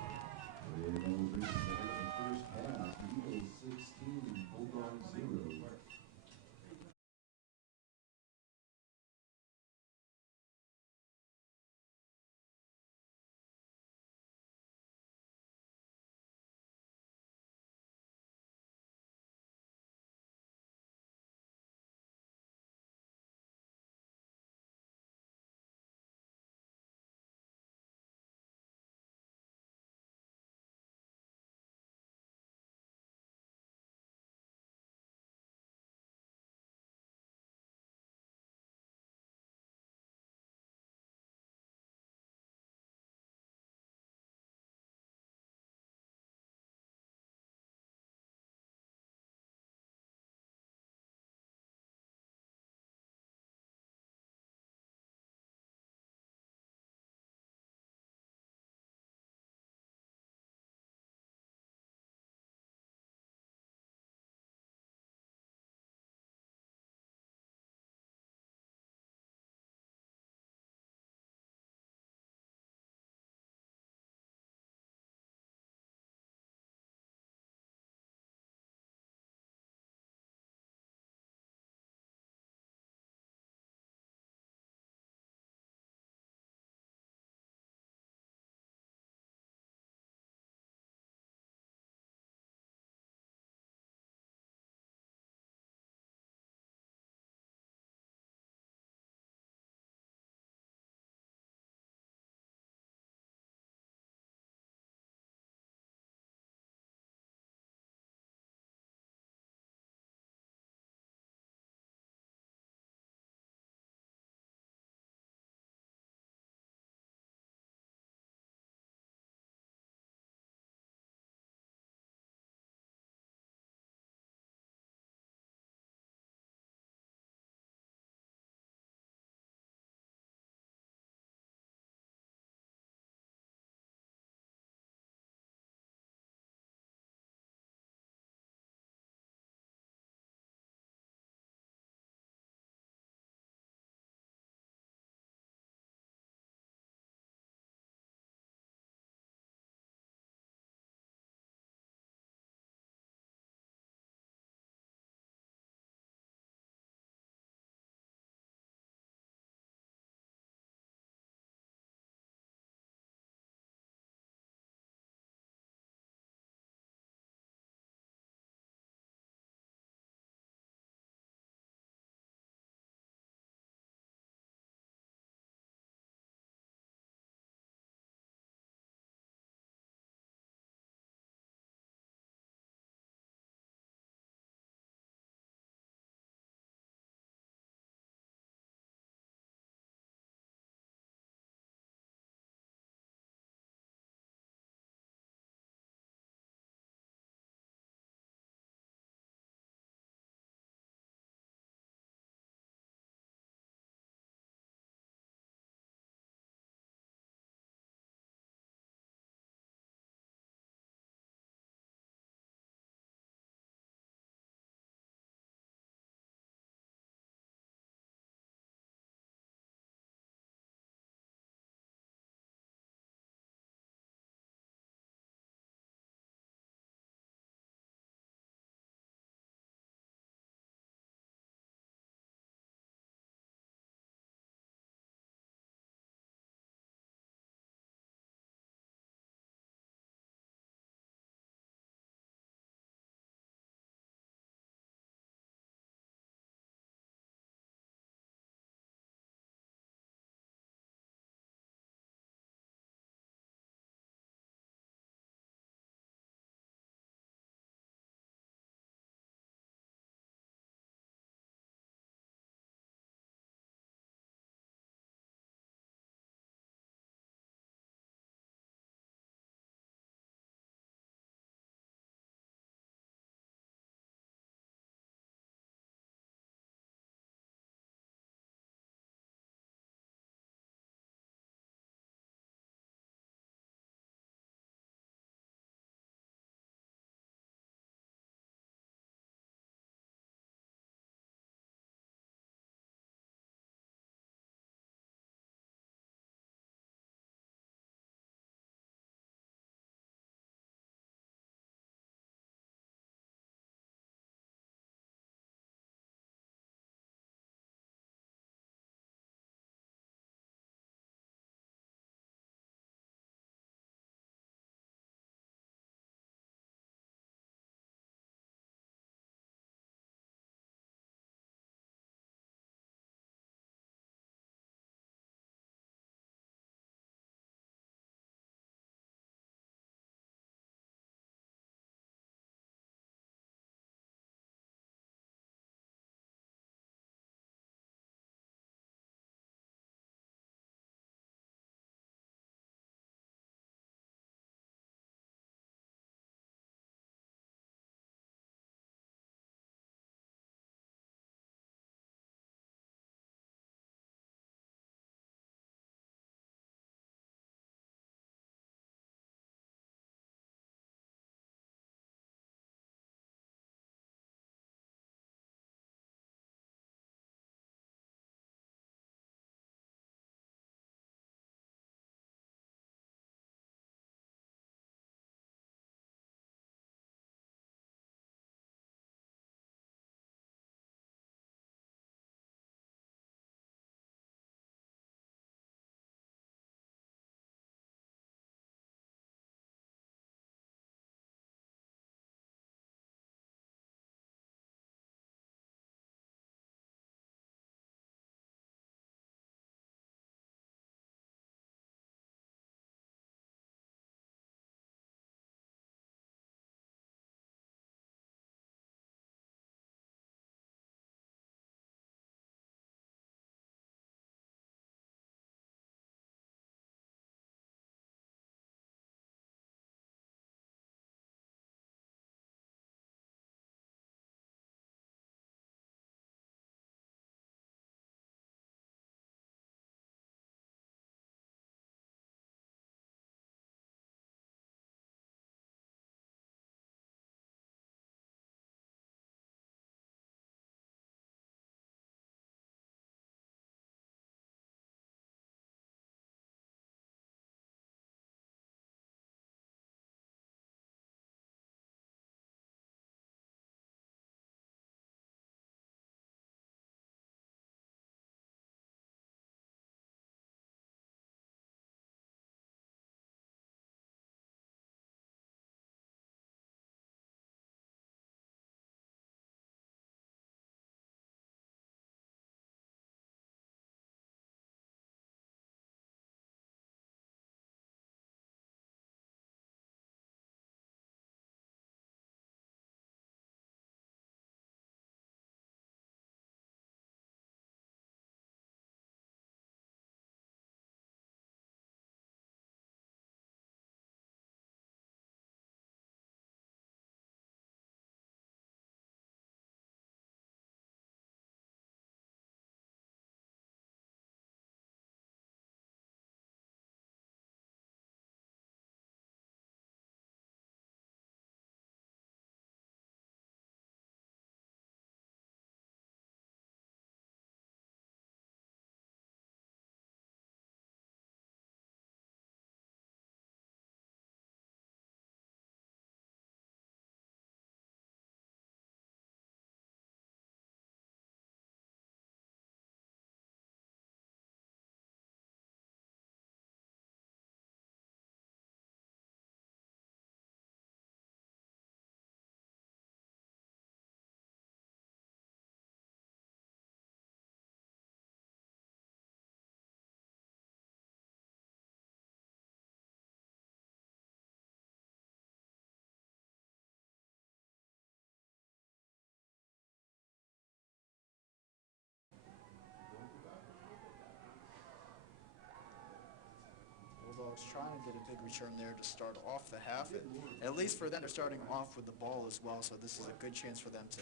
Bulldogs trying to get a big return there to start off the half. And at least for them, they're starting off with the ball as well, so this is a good chance for them to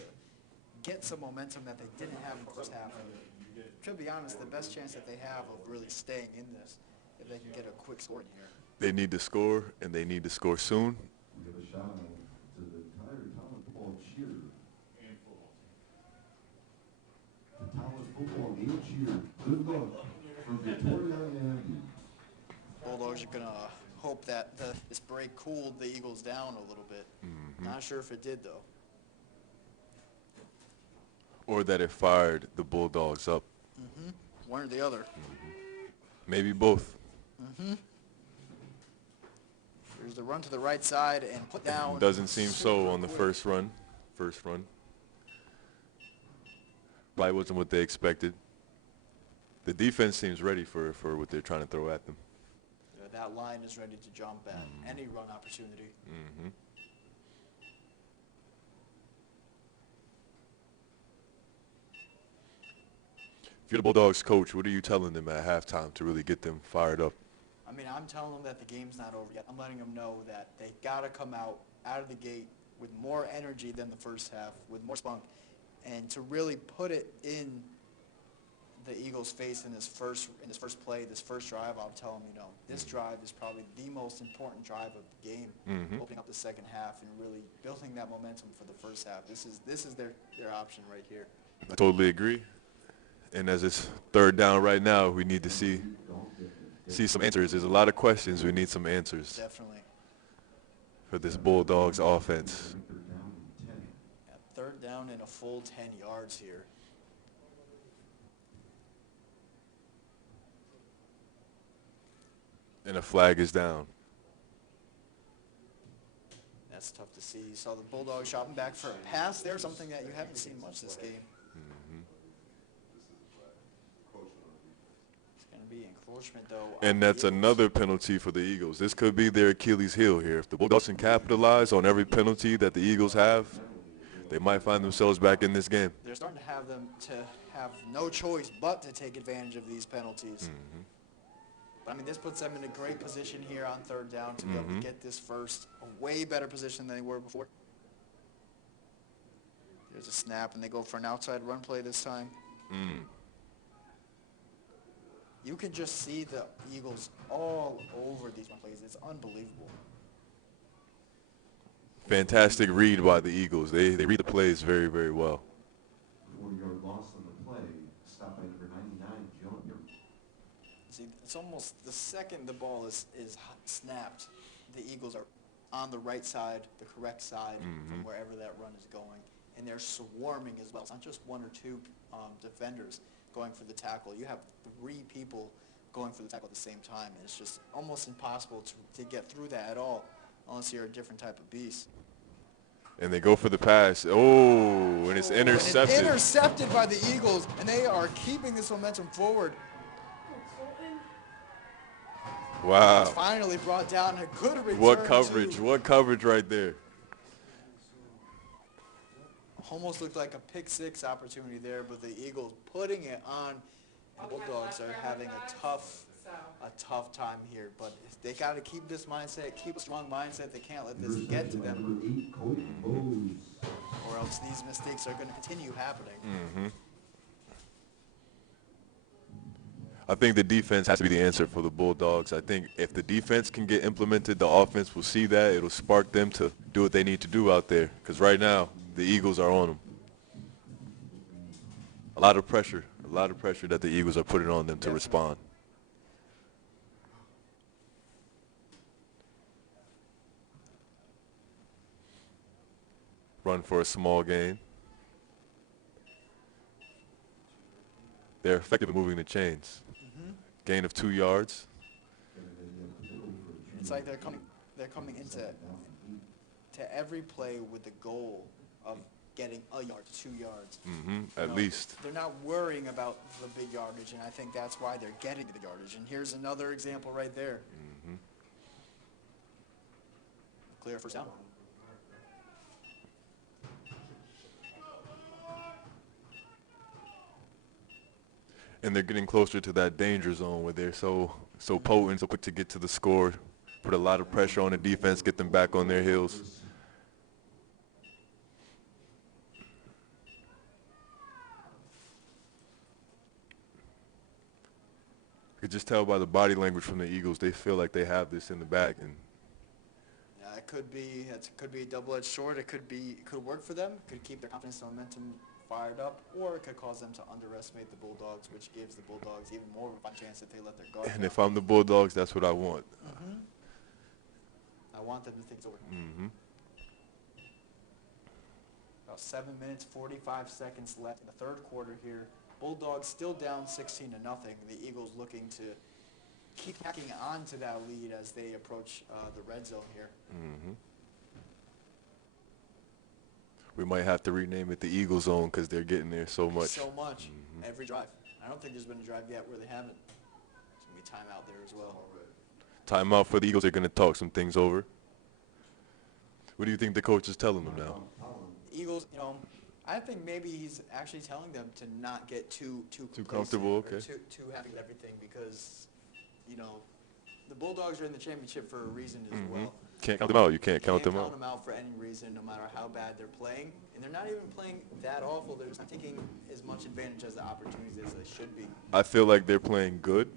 get some momentum that they didn't have in the first half. And to be honest, the best chance that they have of really staying in this, if they can get a quick score in here. They need to score, and they need to score soon. We give a shout out to the entire Talent football cheer. The Talent football game cheer. Good luck from Victoria and Bulldogs are going to hope that this break cooled the Eagles down a little bit. Not sure if it did, though. Or that it fired the Bulldogs up. One or the other. Maybe both. There's the run to the right side and put down. Doesn't seem so on the first run. Probably wasn't what they expected. The defense seems ready for what they're trying to throw at them. That line is ready to jump at any run opportunity. If you're the Bulldogs coach, what are you telling them at halftime to really get them fired up? I mean, I'm telling them that the game's not over yet. I'm letting them know that they got to come out of the gate with more energy than the first half, with more spunk, and to really put it in the Eagles' face in this first play, this first drive. I'll tell them, you know, this drive is probably the most important drive of the game, opening up the second half and really building that momentum for the first half. This is their option right here. I totally agree. And as it's third down right now, we need to see some answers. There's a lot of questions. We need some answers. Definitely. For this Bulldogs offense. Third down and a full 10 yards here. And a flag is down. That's tough to see. You saw the Bulldogs shopping back for a pass there, something that you haven't seen much this game. It's going to be encroachment, though. And that's another penalty for the Eagles. This could be their Achilles heel here. If the Bulldogs can capitalize on every penalty that the Eagles have, they might find themselves back in this game. They're starting to have no choice but to take advantage of these penalties. I mean, this puts them in a great position here on third down to be able to get this first, a way better position than they were before. There's a snap, and they go for an outside run play this time. You can just see the Eagles all over these run plays. It's unbelievable. Fantastic read by the Eagles. They read the plays very, very well. 4-yard loss on the play, stopped by number 99, Jonah. See, it's almost the second the ball is snapped, the Eagles are on the right side, the correct side from wherever that run is going. And they're swarming as well. It's not just one or two defenders going for the tackle. You have 3 people going for the tackle at the same time. And it's just almost impossible to get through that at all unless you're a different type of beast. And they go for the pass. Oh, and it's intercepted. It's intercepted by the Eagles, and they are keeping this momentum forward. Wow. It's finally brought down. A good return. What coverage. What coverage right there. Almost looked like a pick six opportunity there, but the Eagles putting it on. The Bulldogs are having a tough time here, but they got to keep this mindset, keep a strong mindset. They can't let this get to them, or else these mistakes are going to continue happening. I think the defense has to be the answer for the Bulldogs. I think if the defense can get implemented, the offense will see that. It'll spark them to do what they need to do out there, because right now the Eagles are on them. A lot of pressure that the Eagles are putting on them to respond. Run for a small gain. They're effective at moving the chains. Gain of 2 yards. It's like they're coming into every play with the goal of getting a yard to 2 yards. At least. They're not worrying about the big yardage, and I think that's why they're getting the yardage. And here's another example right there. Clear first down. And they're getting closer to that danger zone where they're so so potent, so quick to get to the score, put a lot of pressure on the defense, get them back on their heels. You could just tell by the body language from the Eagles, they feel like they have this in the bag. And Yeah, it could be a double-edged sword. It could work for them. It could keep their confidence and momentum fired up, or it could cause them to underestimate the Bulldogs, which gives the Bulldogs even more of a chance if they let their guard and down. if I'm the Bulldogs, that's what I want. I want them to think it's over. About 7 minutes, 45 seconds left in the third quarter here. Bulldogs still down 16-0. The Eagles looking to keep hacking on to that lead as they approach the red zone here. We might have to rename it the Eagle Zone because they're getting there so much. So much. Every drive. I don't think there's been a drive yet where they haven't. There's going to be timeout there as well. Timeout for the Eagles. They're going to talk some things over. What do you think the coach is telling them now? Eagles, I think maybe he's actually telling them to not get too complacent comfortable, or okay. too happy with everything because, the Bulldogs are in the championship for a reason as well. Can't count them out. You can't count them Can't out. count them out for any reason, no matter how bad they're playing. And they're not even playing that awful. They're just not taking as much advantage as the opportunities as they should be. I feel like they're playing good,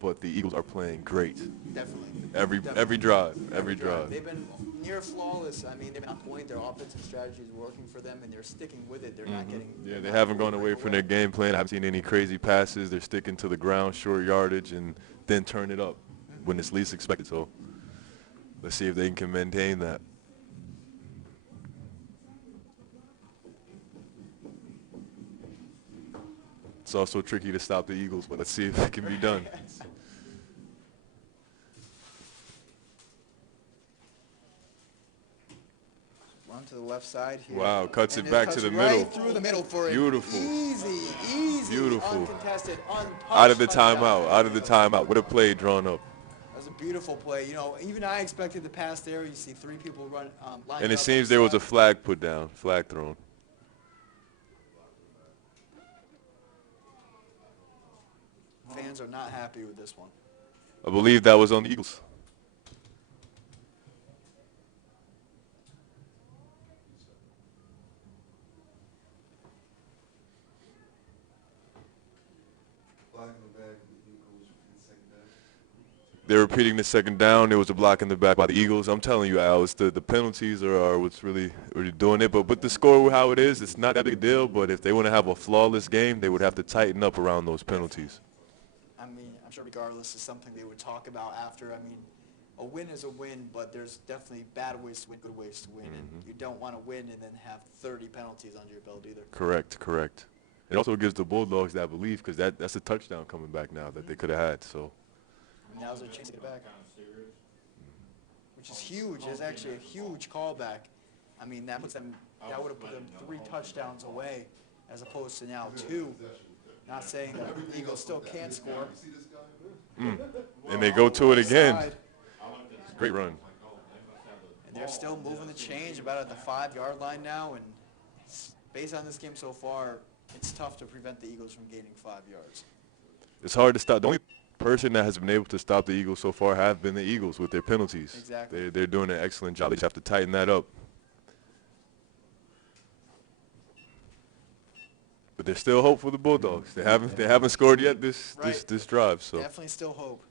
but the Eagles are playing great. Definitely. Every drive. They've been near flawless. I mean, they've been on point. Their offensive strategy is working for them, and they're sticking with it. They're not getting. Yeah, they haven't gone away from their game plan. I haven't seen any crazy passes. They're sticking to the ground, short yardage, and then turn it up when it's least expected. So let's see if they can maintain that. It's also tricky to stop the Eagles, but let's see if it can be done. Run to the left side here. Wow, cuts And it back to the middle. Right through the middle for Beautiful. Easy, Beautiful. uncontested, untouched Out of the touchdown. timeout. What a play drawn up. That was a beautiful play. Even I expected the pass there. You see three people run. Lined And it up seems on there the was a side. flag put down, flag thrown. Fans are not happy with this one. I believe that was on the Eagles. Block in the back of the Eagles in the second down. They're repeating the second down. There was a block in the back by the Eagles. I'm telling you, Al, it's the penalties are what's really doing it. But with the score how it is, it's not that big a deal. But if they want to have a flawless game, they would have to tighten up around those penalties. I mean, I'm sure regardless is something they would talk about after. I mean, a win is a win, but there's definitely bad ways to win, good ways to win. And you don't want to win and then have 30 penalties under your belt either. Correct. It also gives the Bulldogs that belief because that's a touchdown coming back now that they could have had. So And now's their chance to get back. Which is huge. It's actually a huge callback. I mean, that would have put them 3 touchdowns away as opposed to now 2. Not saying that the Eagles still can't score. and they go to it again. Side. Great run. And they're still moving the change about at the 5-yard line now. And based on this game so far, it's tough to prevent the Eagles from gaining 5 yards. It's hard to stop. The only person that has been able to stop the Eagles so far have been the Eagles with their penalties. Exactly. They're doing an excellent job. They just have to tighten that up. But there's still hope for the Bulldogs. They haven't scored yet this drive. So Definitely still hope.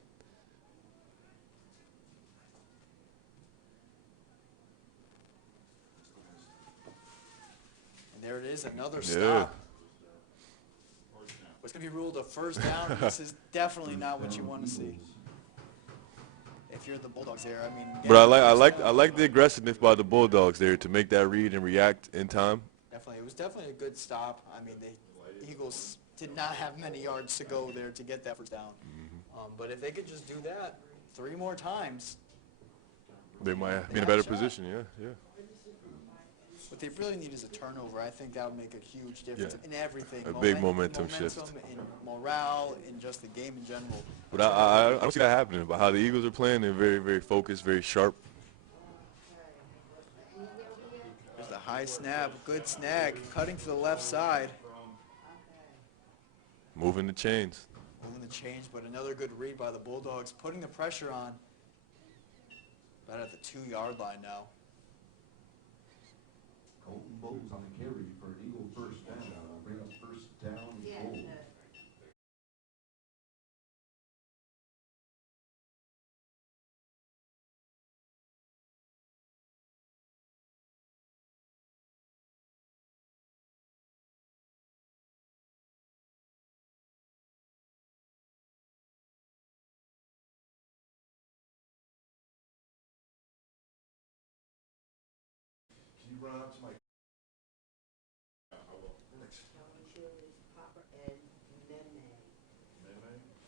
And there it is, another stop. It's going to be ruled a first down. This is definitely not what you want to see. If you're the Bulldogs there, I mean. But I like the aggressiveness by the Bulldogs there to make that read and react in time. Definitely, it was definitely a good stop. I mean, the Eagles did not have many yards to go there to get that first down. But if they could just do that 3 more times, They might be in a have better a shot. position. Yeah. what they really need is a turnover. I think that would make a huge difference Yeah. in everything. A big momentum shift. In morale, in just the game in general. But I don't see that happening. But how the Eagles are playing, they're very, very focused, very sharp. There's the high snap, good snag, cutting to the left side. Moving the chains. Moving the change, but another good read by the Bulldogs, putting the pressure on. About at the 2-yard line now. Colton Bowles on the carry for an Eagle first down. Bring up first down goal. Can you run out to my? Papa and Nene.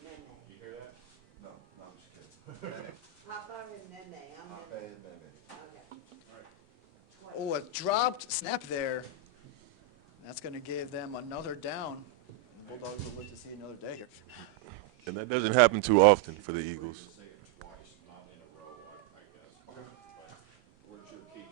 Nene. You hear that? No, I'm just kidding. Papa and Nene. I'm Papa Nene. and Meme. Okay. Oh, a dropped snap there. That's going to give them another down. The Bulldogs will live to see another day here. And that doesn't happen too often for the Eagles. Say it twice, not in a row, I guess. But where's your keys?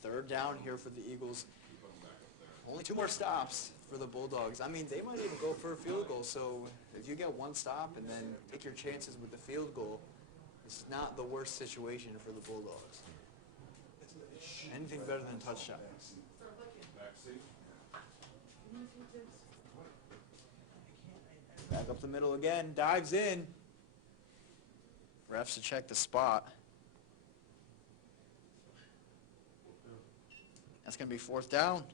Third down here for the Eagles. Keep them back up there. Only 2 more stops for the Bulldogs. I mean, they might even go for a field goal. So if you get 1 stop and then take your chances with the field goal, it's not the worst situation for the Bulldogs. Anything better than a touchdown. Back seat. Back up the middle again, dives in. Refs to check the spot. That's going to be 4th down.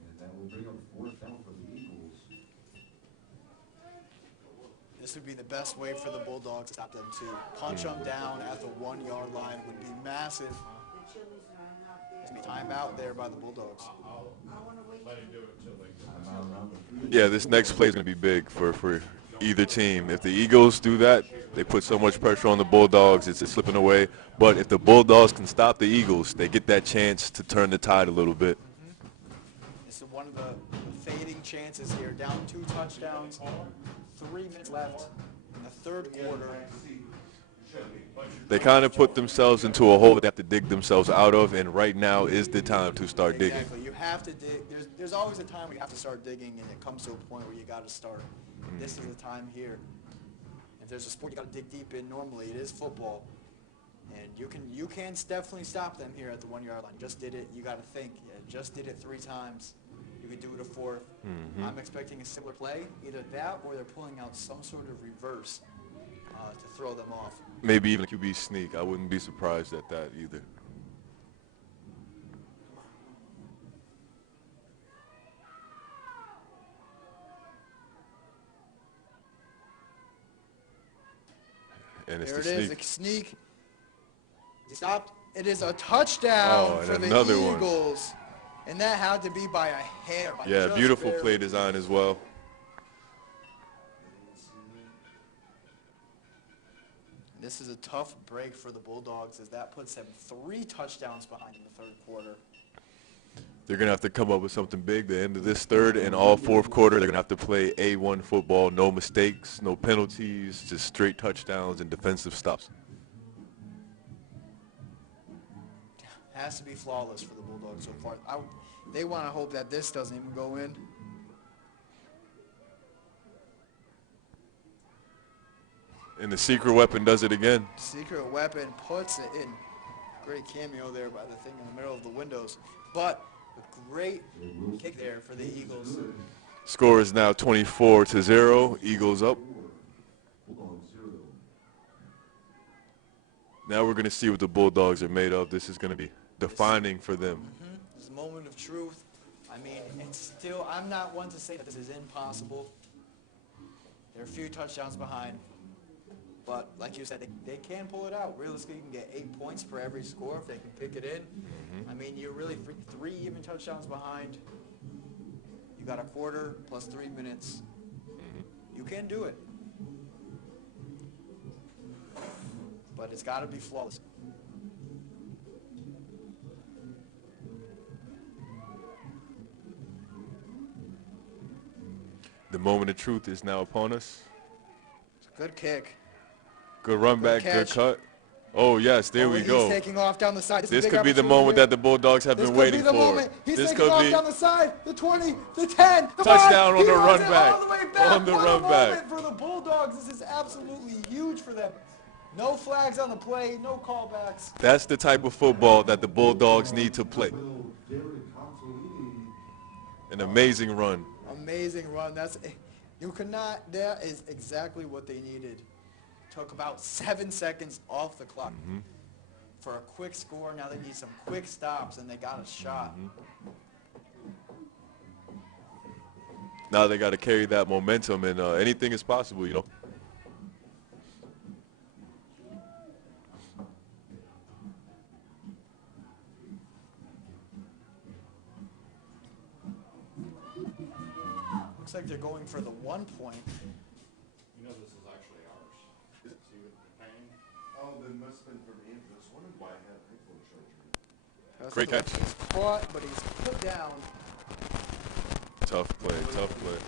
And that will bring up fourth down for the Eagles. This would be the best way for the Bulldogs to stop them too. Punch them down at the 1-yard line would be massive. The chilies are out there. There's a timeout there by the Bulldogs. I want to wait. Let him do it until they. Yeah, this next play is going to be big for either team. If the Eagles do that, they put so much pressure on the Bulldogs, it's slipping away. But if the Bulldogs can stop the Eagles, they get that chance to turn the tide a little bit. This is one of the fading chances here. Down 2 touchdowns, 3 minutes left in the 3rd quarter. They kind of put themselves into a hole that they have to dig themselves out of, and right now is the time to start digging. Exactly. You have to dig. There's always a time where you have to start digging, and it comes to a point where you got to start. This is the time here. If there's a sport you got to dig deep in, normally it is football, and you can definitely stop them here at the 1-yard line. Just did it. You got to think. Yeah, just did it 3 times. You could do it a 4th. I'm expecting a similar play, either that or they're pulling out some sort of reverse to throw them off. Maybe even a QB sneak. I wouldn't be surprised at that either. And it's There the it is, sneak. a sneak. He stopped. It is a touchdown Oh, and for the another one. Eagles. And that had to be by a hair. By Yeah, just beautiful barely. play design as well. This is a tough break for the Bulldogs as that puts them 3 touchdowns behind in the 3rd quarter. They're going to have to come up with something big the end of this 3rd and all 4th quarter. They're going to have to play A1 football, no mistakes, no penalties, just straight touchdowns and defensive stops. Has to be flawless for the Bulldogs so far. They want to hope that this doesn't even go in. And the secret weapon does it again. Secret weapon puts it in. Great cameo there by the thing in the middle of the windows. But a great kick there for the Eagles. Score is now 24-0. Eagles up. Bulldogs 0. Now we're going to see what the Bulldogs are made of. This is going to be defining for them. This moment of truth. I mean, it's still, I'm not one to say that this is impossible. They're a few touchdowns behind. But like you said, they can pull it out. Realistically, you can get 8 points for every score if they can pick it in. I mean, you're really 3 even touchdowns behind. You got a quarter plus 3 minutes. You can do it. But it's got to be flawless. The moment of truth is now upon us. It's a good kick. Good run back, good catch. cut. Oh, yes, there we He's go. taking off down the side. This is a This big could be the opportunity moment here. that the Bulldogs have This been could waiting be the for. moment. He's This taking could off be down the side, the 20, the 10, the touchdown 5. on He the runs run it back. all the way back. On the What run a back. moment for the Bulldogs. This is absolutely huge for them. No flags on the play, no callbacks. That's the type of football that the Bulldogs need to play. An amazing run. Amazing run. You could not. That is exactly what they needed. Took about 7 seconds off the clock for a quick score. Now they need some quick stops, and they got a shot. Now they got to carry that momentum, and anything is possible, you know. Looks like they're going for the 1 point. You know, this is actually ours. See what the pain? Oh, then must have been from Andrew. I was wondering why I had ankle surgery. Great catch. He's caught, but he's put down. Tough play, tough play.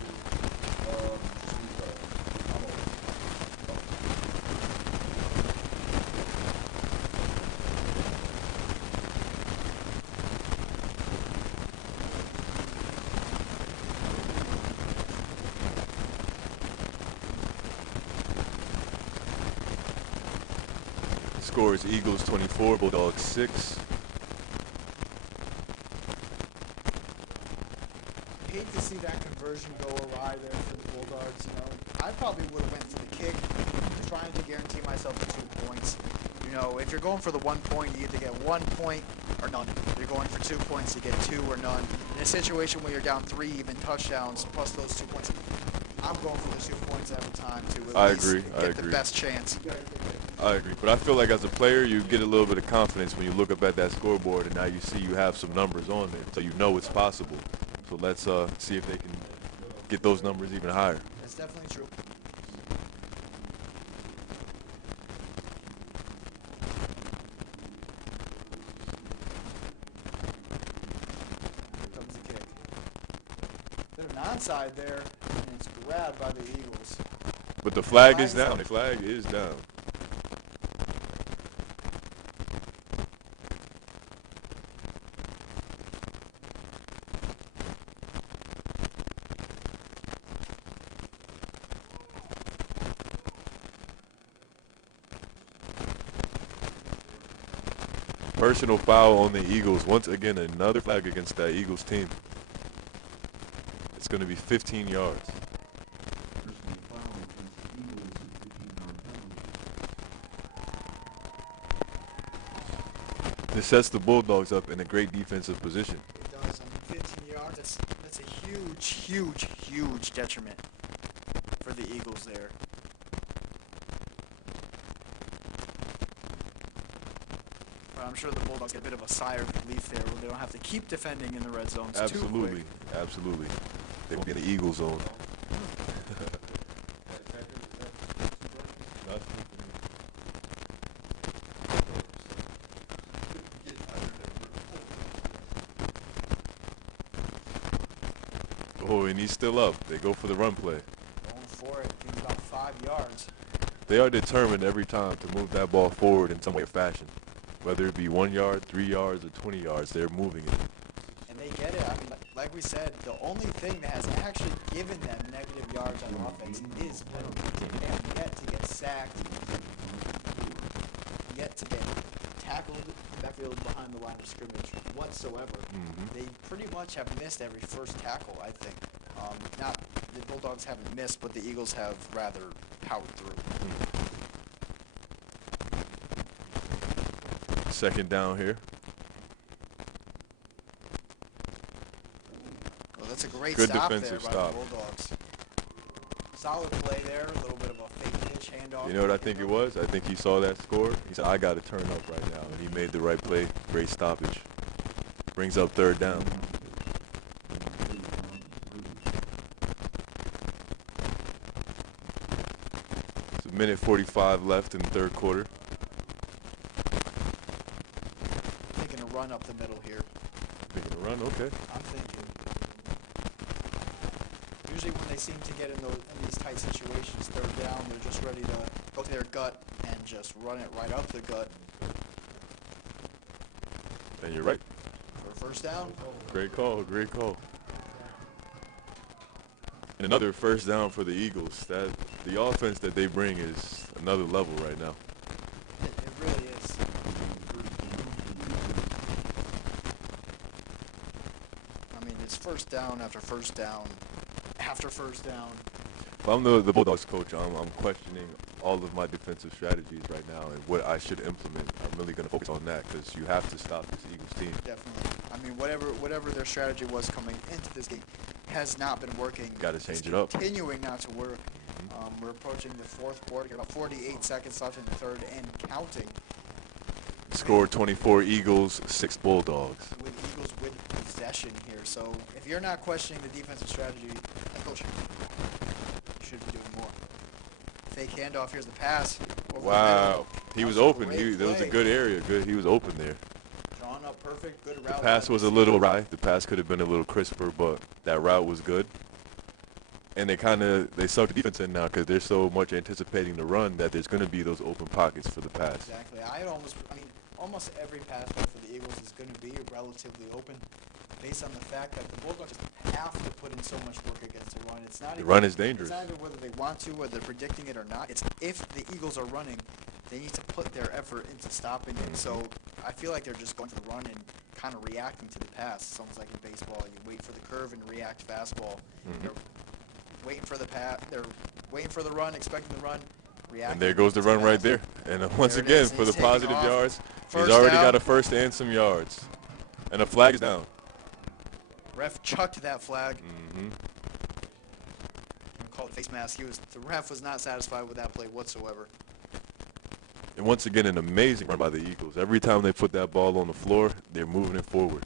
Score is Eagles 24, Bulldogs 6. Hate to see that conversion go awry there for the Bulldogs. You know, I probably would have went for the kick, trying to guarantee myself the 2 points. You know, if you're going for the 1 point, you either get 1 point or none. If you're going for 2 points, you get 2 or none. In a situation where you're down 3 even touchdowns plus those 2 points, I'm going for the 2 points every time to at least get the best chance. I agree, but I feel like as a player, you get a little bit of confidence when you look up at that scoreboard and now you see you have some numbers on there, so you know it's possible. So let's see if they can get those numbers even higher. That's definitely true. Here comes the kick. Bit of an onside there, and it's grabbed by the Eagles. But the flag is down. The flag is down. Personal foul on the Eagles. Once again, another flag against that Eagles team. It's going to be 15 yards. This sets the Bulldogs up in a great defensive position. It does. I mean, 15 yards. That's a huge, huge, huge detriment for the Eagles there. But I'm sure the Bulldogs get a bit of a sigh of relief there where they don't have to keep defending in the red zone. It's too Absolutely, quick. absolutely. They won't be in the Eagle zone. Oh, and he's still up. They go for the run play. Going for it. Gains about 5 yards. They are determined every time to move that ball forward in some way or fashion. Whether it be 1 yard, 3 yards, or 20 yards, they're moving it. And they get it. I mean, like we said, the only thing that has actually given them negative yards on offense is penalties. They have yet to get sacked, yet to get tackled in the backfield behind the line of scrimmage whatsoever. They pretty much have missed every first tackle, I think. Not the Bulldogs haven't missed, but the Eagles have rather powered through. Second down here. Well, that's a great Good stop there defensive by stop. the Bulldogs. Solid play there, a little bit of a fake pitch, handoff. You know what I think it was? I think he saw that score. He said, I got to turn up right now. And he made the right play. Great stoppage. Brings up third down. It's a minute 45 left in the third quarter. Taking a run up the middle here. Thinking a run, okay. I'm thinking. Usually when they seem to get in these tight situations, third down, they're just ready to go to their gut and just run it right up the gut And you're right. for a first down. Great call. Great call. And another first down for the Eagles. That the offense that they bring is another level right now. It really is. I mean, it's first down after first down after first down. If I'm the Bulldogs coach, I'm questioning all of my defensive strategies right now and what I should implement. I'm really going to focus on that because you have to stop this Eagles team. Definitely. I mean, whatever their strategy was coming into this game has not been working. Got to change It's it up. Continuing not to work. We're approaching the fourth quarter. About 48 seconds left in the third and counting. Score 24 Eagles, 6 Bulldogs. With Eagles with possession here. So if you're not questioning the defensive strategy, coach, you should be doing more. Fake handoff. Here's the pass. Over the Wow. middle. He That was a open. great There was a play. good area. He was open there. Drawn up perfect. Good The route. pass was a little awry. The pass could have been a little crisper, but that route was good. And they suck the defense in now because they're so much anticipating the run that there's going to be those open pockets for the pass. Exactly. Almost every pass play for the Eagles is going to be relatively open, based on the fact that the Bulldogs have to put in so much work against the run. It's not The even, run is dangerous. It's not even whether they want to, whether they're predicting it or not. It's if the Eagles are running, they need to put their effort into stopping it. So I feel like they're just going for the run and kind of reacting to the pass. It's almost like in baseball, you wait for the curve and react fastball. They're waiting for the pass. They're waiting for the run, expecting the run. And there goes the run right there. And once There it again, is. for the He's taking positive off. yards, First he's already down. got a first and some yards. And a flag is down. Ref chucked that flag. Mm-hmm. Called face mask. The ref was not satisfied with that play whatsoever. And once again, an amazing run by the Eagles. Every time they put that ball on the floor, they're moving it forward.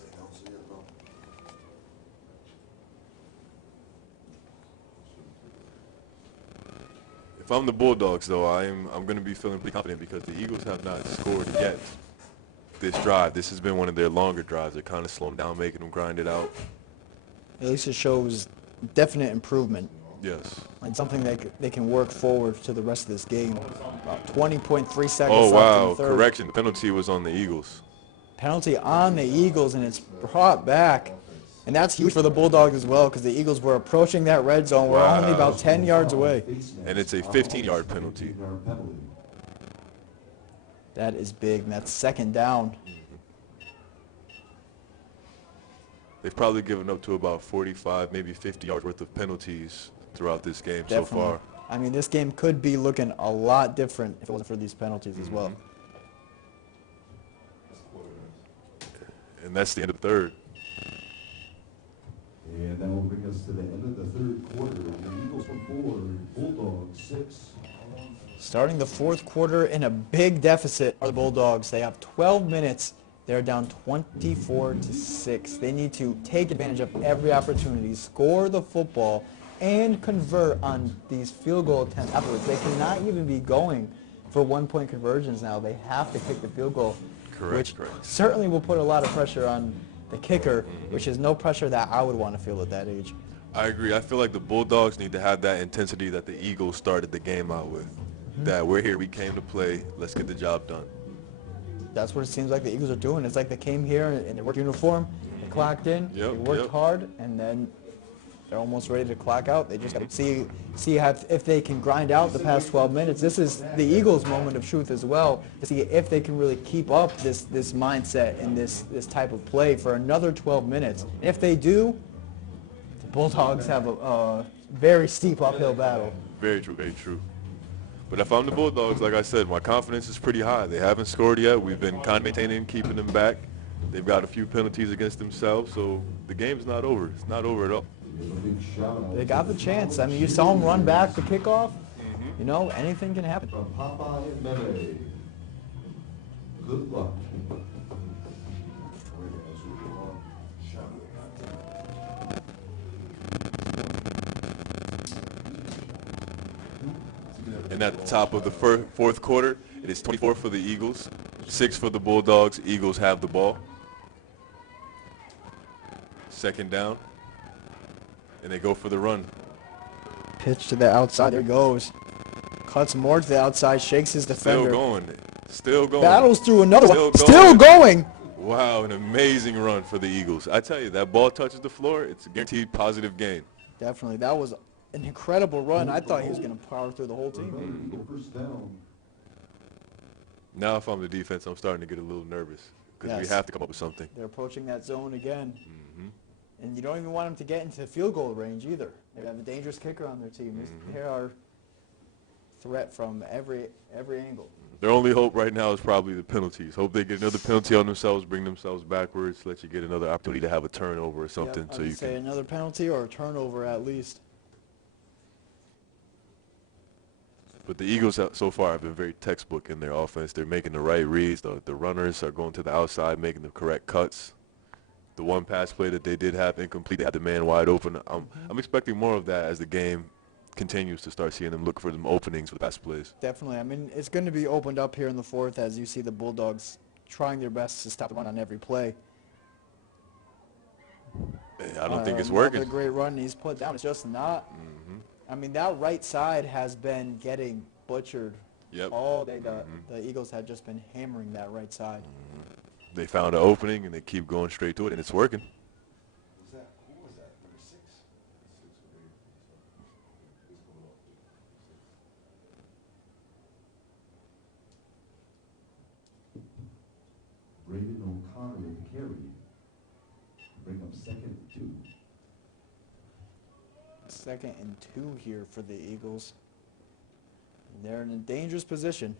They don't see it, though. If I'm the Bulldogs, though, I'm going to be feeling pretty confident because the Eagles have not scored yet this drive. This has been one of their longer drives. They're kind of slowing down, making them grind it out. At least it shows definite improvement. Yes. And something they can work forward to the rest of this game. About 20.3 seconds Oh, left in wow. the third. Correction. The penalty was on the Eagles. Penalty on the Eagles, and it's brought back. And that's huge for the Bulldogs as well because the Eagles were approaching that red zone. We're only about 10 yards away. And it's a 15-yard penalty. That is big, and that's second down. They've probably given up to about 45, maybe 50 yards worth of penalties throughout this game Definitely. so far. I mean, this game could be looking a lot different if it wasn't for these penalties as well. And that's the end of the third. And that will bring us to the end of the third quarter. The Eagles were 4, Bulldogs 6. Starting the fourth quarter in a big deficit are the Bulldogs. They have 12 minutes. They're down 24-6. They need to take advantage of every opportunity, score the football, and convert on these field goal attempts afterwards. They cannot even be going for one-point conversions now. They have to kick the field goal, which certainly will put a lot of pressure on the kicker, which is no pressure that I would want to feel at that age. I agree. I feel like the Bulldogs need to have that intensity that the Eagles started the game out with. That we're here, we came to play, let's get the job done. That's what it seems like the Eagles are doing. It's like they came here in their work uniform, they clocked in, they worked hard, and then they're almost ready to clock out. They just got to see if they can grind out the past 12 minutes. This is the Eagles' moment of truth as well, to see if they can really keep up this mindset and this type of play for another 12 minutes. And if they do, the Bulldogs have a very steep uphill battle. Very true, very true. But if I'm the Bulldogs, like I said, my confidence is pretty high. They haven't scored yet. We've been kind of maintaining, keeping them back. They've got a few penalties against themselves, so the game's not over. It's not over at all. They got the chance. I mean, you saw them run back the kickoff. You know, anything can happen. From Papa and Meme. Good luck. And at the top of the fourth quarter, it is 24 for the Eagles, 6 for the Bulldogs. Eagles have the ball. Second down, and they go for the run. Pitch to the outside. There he goes. Cuts more to the outside, shakes his defender. Still going. Battles through another Still one. going. Still going. Wow, an amazing run for the Eagles. I tell you, that ball touches the floor, it's a guaranteed positive gain. Definitely. That was an incredible run. I thought he was going to power through the whole team. First down. Now if I'm the defense, I'm starting to get a little nervous because we Yes. have to come up with something. They're approaching that zone again. And you don't even want them to get into field goal range either. They have a dangerous kicker on their team. They are threat from every angle. Their only hope right now is probably the penalties. Hope they get another penalty on themselves, bring themselves backwards, let you get another opportunity to have a turnover or something. Yep, I So would you say can. another penalty or a turnover at least. But the Eagles so far have been very textbook in their offense. They're making the right reads. The runners are going to the outside, making the correct cuts. The one pass play that they did have incomplete, they had the man wide open. I'm expecting more of that as the game continues to start seeing them look for them openings for the pass plays. Definitely. I mean, it's going to be opened up here in the fourth as you see the Bulldogs trying their best to stop the run on every play. I don't think it's working. Another great run he's put down. It's just not. I mean, that right side has been getting butchered all day. The Eagles have just been hammering that right side. They found an opening and they keep going straight to it, and it's working. Who was that? Number 6? Braden O'Connor with the carry. Bring up 2nd and 2. 2nd and 2 here for the Eagles. And they're in a dangerous position.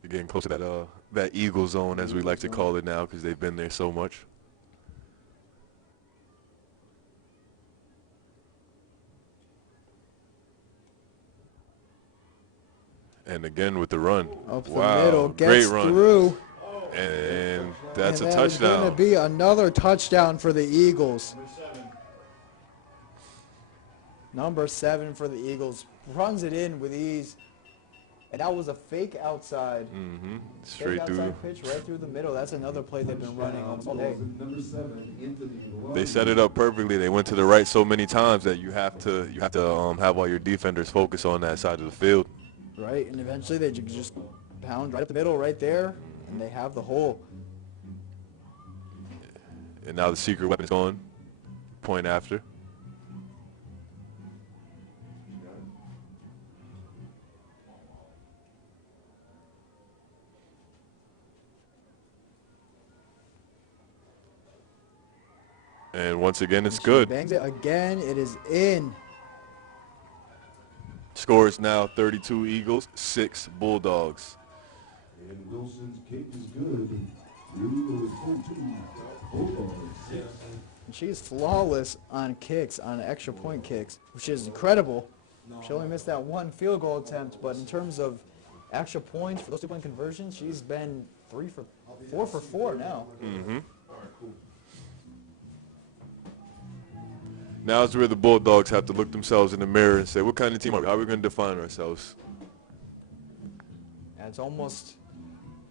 They're getting close to that Eagle zone, as we like to call it now, because they've been there so much. And again with the run. Up the wow, middle, great gets run. through. And that's and a that is going touchdown. to be another touchdown for the Eagles. Number 7 for the Eagles. Runs it in with ease. And that was a fake outside. Straight fake through. outside pitch right through the middle. That's another play they've been running almost all day. Number 7 into the They set it up perfectly. They went to the right so many times that you have to have all your defenders focus on that side of the field. Right, and eventually they just pound right up the middle right there, and they have the hole. And now the secret weapon is gone. Point after. And once again, it's good. Bangs it again. It is in. Score is now 32 Eagles, 6 Bulldogs. And Wilson's kick is good. Here we go, 4-2. Bulldogs. And she is flawless on kicks, on extra point kicks, which is incredible. She only missed that one field goal attempt, but in terms of extra points for those 2-point conversions, she's been 4 for 4 now. Now it's where the Bulldogs have to look themselves in the mirror and say, what kind of team are we? How are we going to define ourselves? And it's almost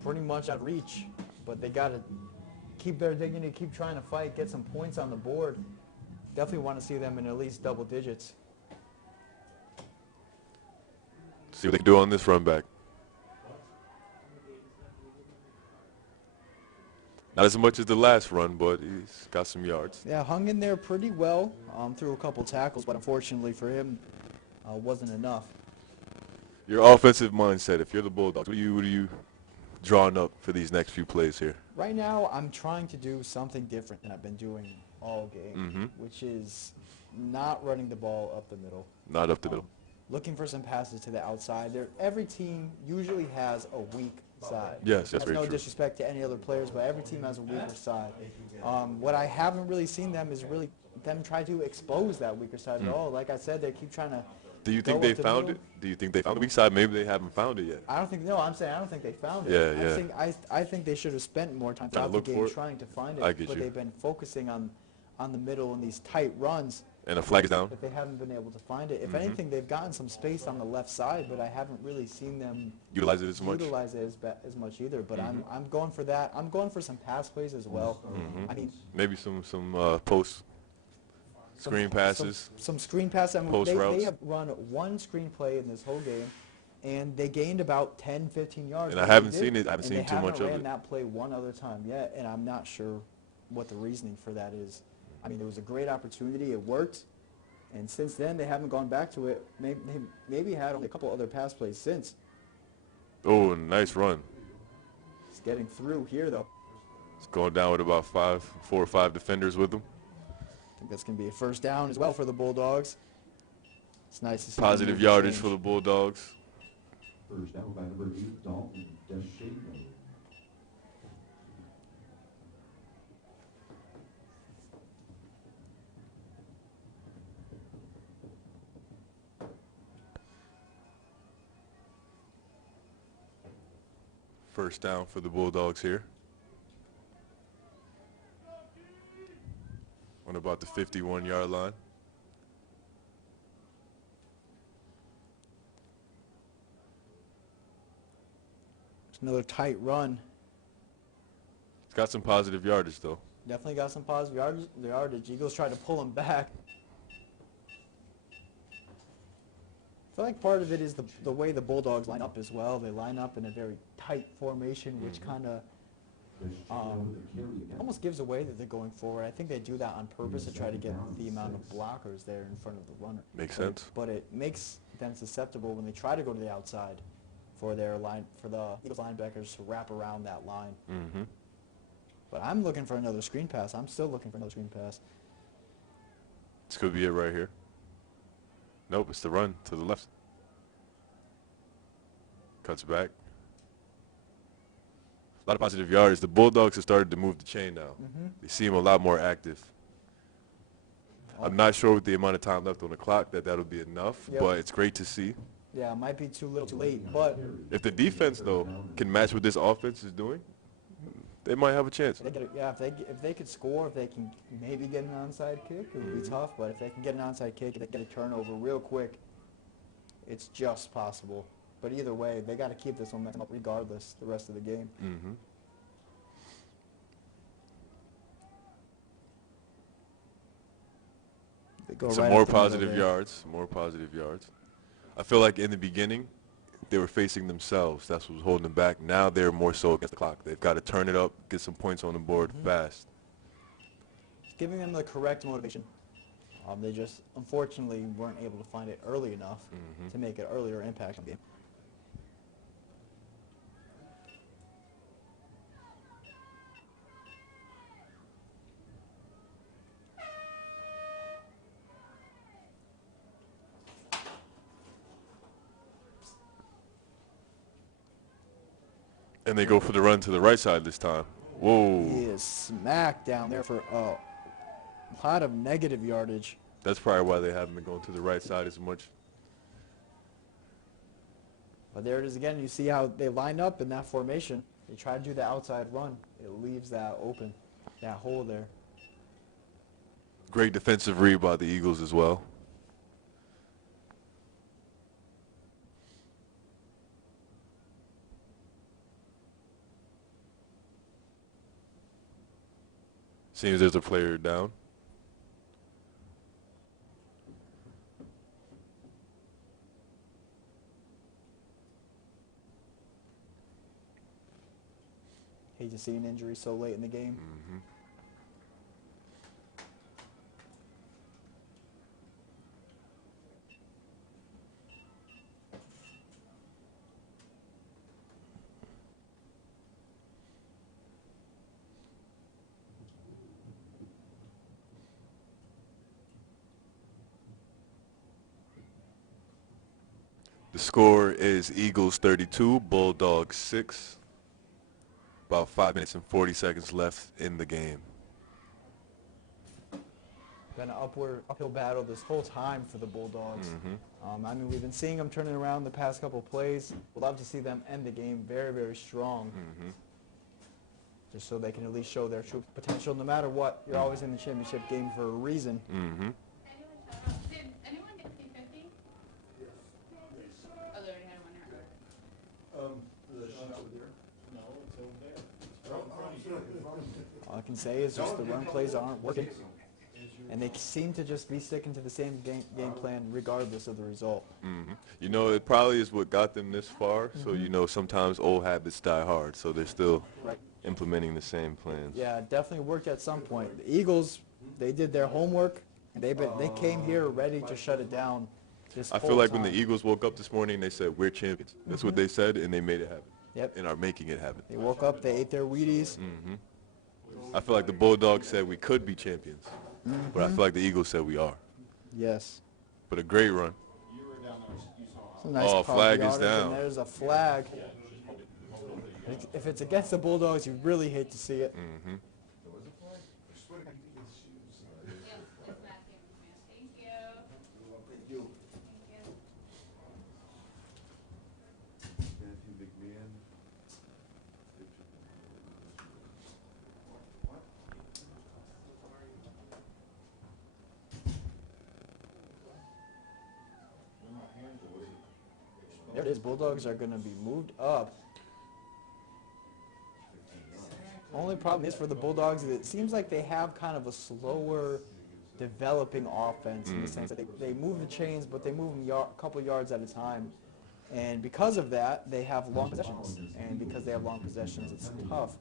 pretty much out of reach, but they got to keep their dignity, keep trying to fight, get some points on the board. Definitely want to see them in at least double digits. See what they can do on this run back. Not as much as the last run, but he's got some yards. Yeah, hung in there pretty well, threw a couple tackles, but unfortunately for him, wasn't enough. Your offensive mindset, if you're the Bulldogs, what are you drawing up for these next few plays here? Right now, I'm trying to do something different than I've been doing all game, which is not running the ball up the middle. Not up the middle. Looking for some passes to the outside. Every team usually has a weak side. Yes, that's very very no true. disrespect to any other players, but every team has a weaker side. What I haven't really seen them is really them try to expose that weaker side at all. Like I said, they keep trying to. Do you think go they up the found middle. it? Do you think they found the weak side? Maybe they haven't found it yet. I don't think. No, I'm saying I don't think they found it. Yeah, yeah. I think they should have spent more time Trying to throughout the look game for it? trying to find it. I get but you. they've been focusing on the middle and these tight runs. And a flag is down. But they haven't been able to find it. If Mhm. anything, they've gotten some space on the left side, but I haven't really seen them Utilize it as much. utilize it as much either. But Mhm. I'm going for that. I'm going for some pass plays as well. Mhm. I mean, Maybe some post screen passes. Some screen passes. I mean, Post they routes. have run one screen play in this whole game, and they gained about 10, 15 yards. And I but they haven't did- seen it. I haven't and seen they too much of haven't ran it. that play one other time yet, and I'm not sure what the reasoning for that is. I mean, it was a great opportunity. It worked. And since then, they haven't gone back to it. Maybe had only a couple other pass plays since. Oh, nice run. It's getting through here, though. It's going down with about 4 or 5 defenders with him. I think that's going to be a first down as well for the Bulldogs. It's nice to see. Positive them yardage change. for the Bulldogs. First down by number 8, Dalton Deschamps. First down for the Bulldogs here. On about the 51-yard line. It's another tight run. It's got some positive yardage, though. Definitely got some positive yardage. Eagles tried to pull him back. I feel like part of it is the way the Bulldogs line up as well. They line up in a very tight formation, which kind of almost gives away that they're going forward. I think they do that on purpose to try to get the amount of blockers there in front of the runner. Makes sense. But it makes them susceptible when they try to go to the outside for the Eagles linebackers to wrap around that line. Mm-hmm. But I'm looking for another screen pass. I'm still looking for another screen pass. This could be it right here. Nope, it's the run to the left. Cuts back. A lot of positive yardage. The Bulldogs have started to move the chain now. They seem a lot more active. I'm not sure with the amount of time left on the clock that'll be enough, Yep. but it's great to see. Yeah, it might be too little too late, but If the defense, though, can match what this offense is doing, they might have a chance. if they could score, if they can maybe get an onside kick, it would be tough. But if they can get an onside kick, if they get a turnover real quick, it's just possible. But either way, they got to keep this momentum up regardless the rest of the game. Mm-hmm. They go Some right more up the middle positive there. yards. More positive yards. I feel like in the beginning, they were facing themselves. That's what was holding them back. Now they're more so against the clock. They've got to turn it up, get some points on the board fast. It's giving them the correct motivation. They just unfortunately weren't able to find it early enough to make an earlier impact on the game. And they go for the run to the right side this time. Whoa. He is smacked down there for a lot of negative yardage. That's probably why they haven't been going to the right side as much. But there it is again. You see how they line up in that formation. They try to do the outside run. It leaves that open, that hole there. Great defensive read by the Eagles as well. Seems there's a player down. Hate to see an injury so late in the game. The score is Eagles 32, Bulldogs 6. About 5 minutes and 40 seconds left in the game. Been an uphill battle this whole time for the Bulldogs. I mean, we've been seeing them turning around the past couple plays. We'd love to see them end the game very, very strong. Just so they can at least show their true potential. No matter what, you're always in the championship game for a reason. Did anyone get 50-50? Oh, they already had one here. No, it's over there. It's right in front of you. All I can say is just the run plays aren't working. And they seem to just be sticking to the same game plan regardless of the result. You know, it probably is what got them this far. So, you know, sometimes old habits die hard. So they're still implementing the same plans. Yeah, it definitely worked at some point. The Eagles, they did their homework. And they came here ready to shut it down. I feel like when the Eagles woke up this morning, they said, we're champions. That's what they said, and they made it happen. Yep. And are making it happen. They woke up, they ate their Wheaties. I feel like the Bulldogs said we could be champions. But I feel like the Eagles said we are. Yes. But a great run. You were down there, you saw It's a nice Oh, flag is yardage, down. And there's a flag. If it's against the Bulldogs, you really hate to see it. Mm-hmm. There was a flag? I swear to God, he did his shoes. Yes, Matthew. Thank you. Thank you. Thank you. Matthew McMahon. There it is. Bulldogs are going to be moved up. Only problem is for the Bulldogs, it seems like they have kind of a slower developing offense in the sense that they move the chains, but they move them a couple yards at a time. And because of that, they have long possessions. And because they have long possessions, it's tough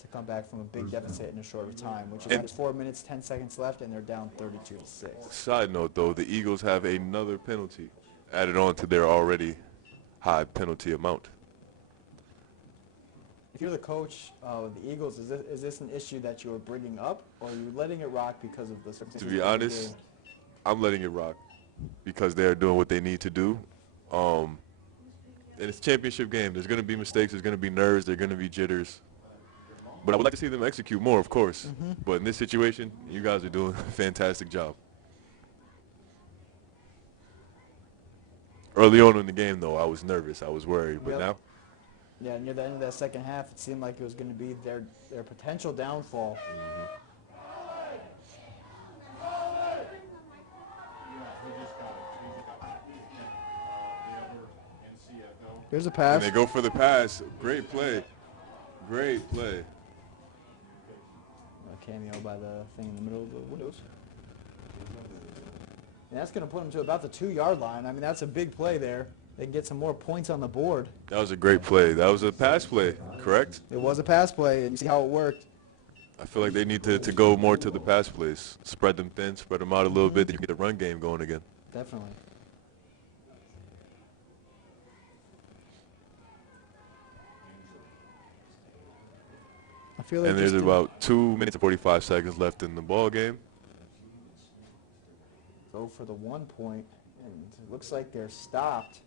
to come back from a big deficit in a shorter time, which is 4 minutes, 10 seconds left, and they're down 32-6. Side note, though, the Eagles have another penalty added on to their already high penalty amount. If you're the coach of the Eagles, is this an issue that you are bringing up, or are you letting it rock because of the circumstances? To be of the honest, game? I'm letting it rock because they're doing what they need to do. And it's a championship game. There's going to be mistakes. There's going to be nerves. There's going to be jitters. But I would like to see them execute more, of course. But in this situation, you guys are doing a fantastic job. Early on in the game, though, I was nervous. I was worried. But Yep. now, Yeah, near the end of that second half, it seemed like it was going to be their potential downfall. Here's a pass. and they go for the pass. Great play. Great play. A cameo by the thing in the middle of the windows. And that's going to put them to about the 2-yard line. I mean, that's a big play there. They can get some more points on the board. That was a great play. That was a pass play, correct? It was a pass play, and you see how it worked. I feel like they need to go more to the pass plays. Spread them thin, spread them out a little bit. Then you get the run game going again. Definitely. I feel like And there's just about 2 minutes and 45 seconds left in the ball game. go for the 1 point, and it looks like they're stopped.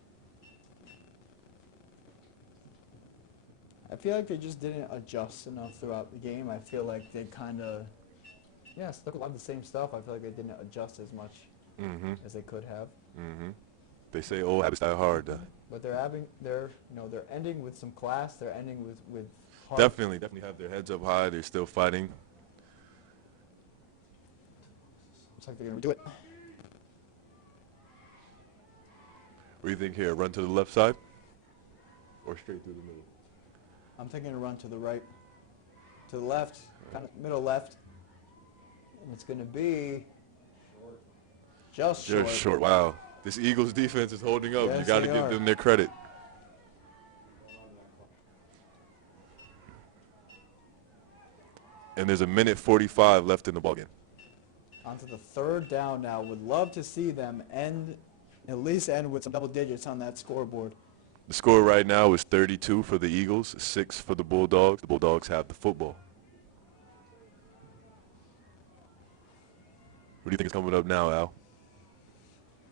I feel like they just didn't adjust enough throughout the game. I feel like they kind of, stuck a lot of the same stuff. I feel like they didn't adjust as much as they could have. They say old habits die hard. But they're ending with some class. They're ending with heart. Definitely have their heads up high. They're still fighting. Looks like they're gonna do it. What do you think here? Run to the left side, or straight through the middle? I'm thinking a run to the right, to the left, kind of middle left, and it's gonna be just short. Just short. Wow. This Eagles defense is holding up. You Yes, got to they give are. them their credit. And there's a minute 45 left in the ballgame. On to the 3rd down now. Would love to see them at least end with some double digits on that scoreboard. The score right now is 32 for the Eagles, 6 for the Bulldogs. The Bulldogs have the football. What do you think is coming up now, Al?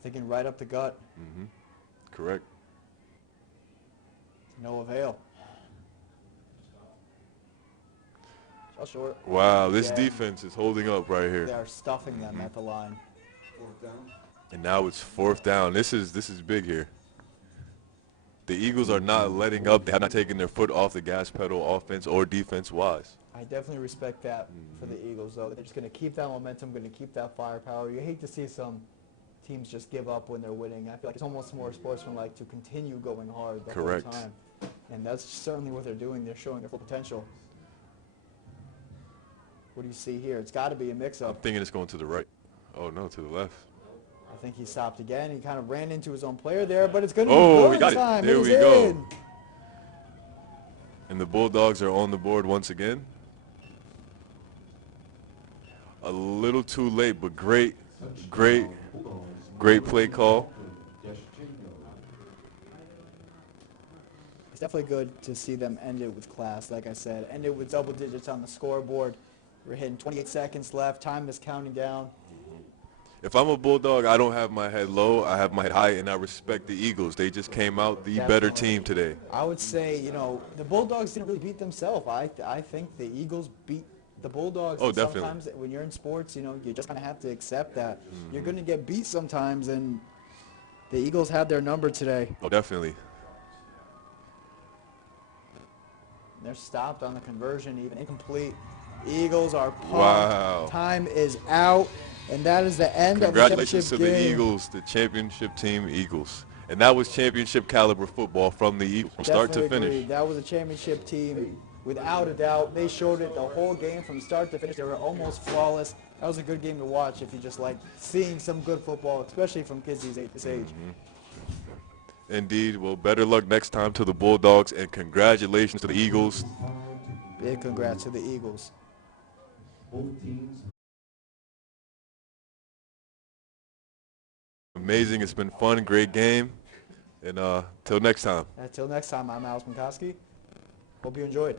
Thinking right up the gut. Correct. No avail. Just short. Wow, this Again, defense is holding up right They here. are stuffing them at the line. 4th down. And now it's 4th down. This is big here. The Eagles are not letting up. They have not taken their foot off the gas pedal, offense or defense-wise. I definitely respect that for the Eagles, though. They're just going to keep that momentum, going to keep that firepower. You hate to see some teams just give up when they're winning. I feel like it's almost more sportsmanlike to continue going hard the Correct. whole time. And that's certainly what they're doing. They're showing their full potential. What do you see here? It's got to be a I'm mix-up. thinking it's going to the right. Oh, no, to the left. I think he stopped again. He kind of ran into his own player there, but it's going to Oh, be we got good it. time. There It is we go. in. And the Bulldogs are on the board once again. A little too late, but great play call. It's definitely good to see them end it with class, like I said. End it with double digits on the scoreboard. We're hitting 28 seconds left. Time is counting down. If I'm a Bulldog, I don't have my head low. I have my head high, and I respect the Eagles. They just came out the better Definitely. team today. I would say, you know, the Bulldogs didn't really beat themselves. I think the Eagles beat the Bulldogs. Oh, And definitely. sometimes when you're in sports, you know, you just kind of have to accept that. You're going to get beat sometimes, and the Eagles had their number today. Oh, definitely. They're stopped on the conversion, even incomplete. Eagles are pumped. Wow. Time is out, and that is the end Congratulations of to the the championship game. Eagles, the championship team Eagles. And that was championship caliber football from the Eagles, from start to Definitely finish. agreed. That was a championship team, without a doubt. They showed it the whole game from start to finish. They were almost flawless. That was a good game to watch if you just like seeing some good football, especially from kids this age. Indeed. Well, better luck next time to the Bulldogs, and congratulations to the Eagles. Big congrats to the Eagles. Both teams Amazing. It's been fun. Great game. And till next time. Until next time, I'm Alex Minkoski. Hope you enjoyed.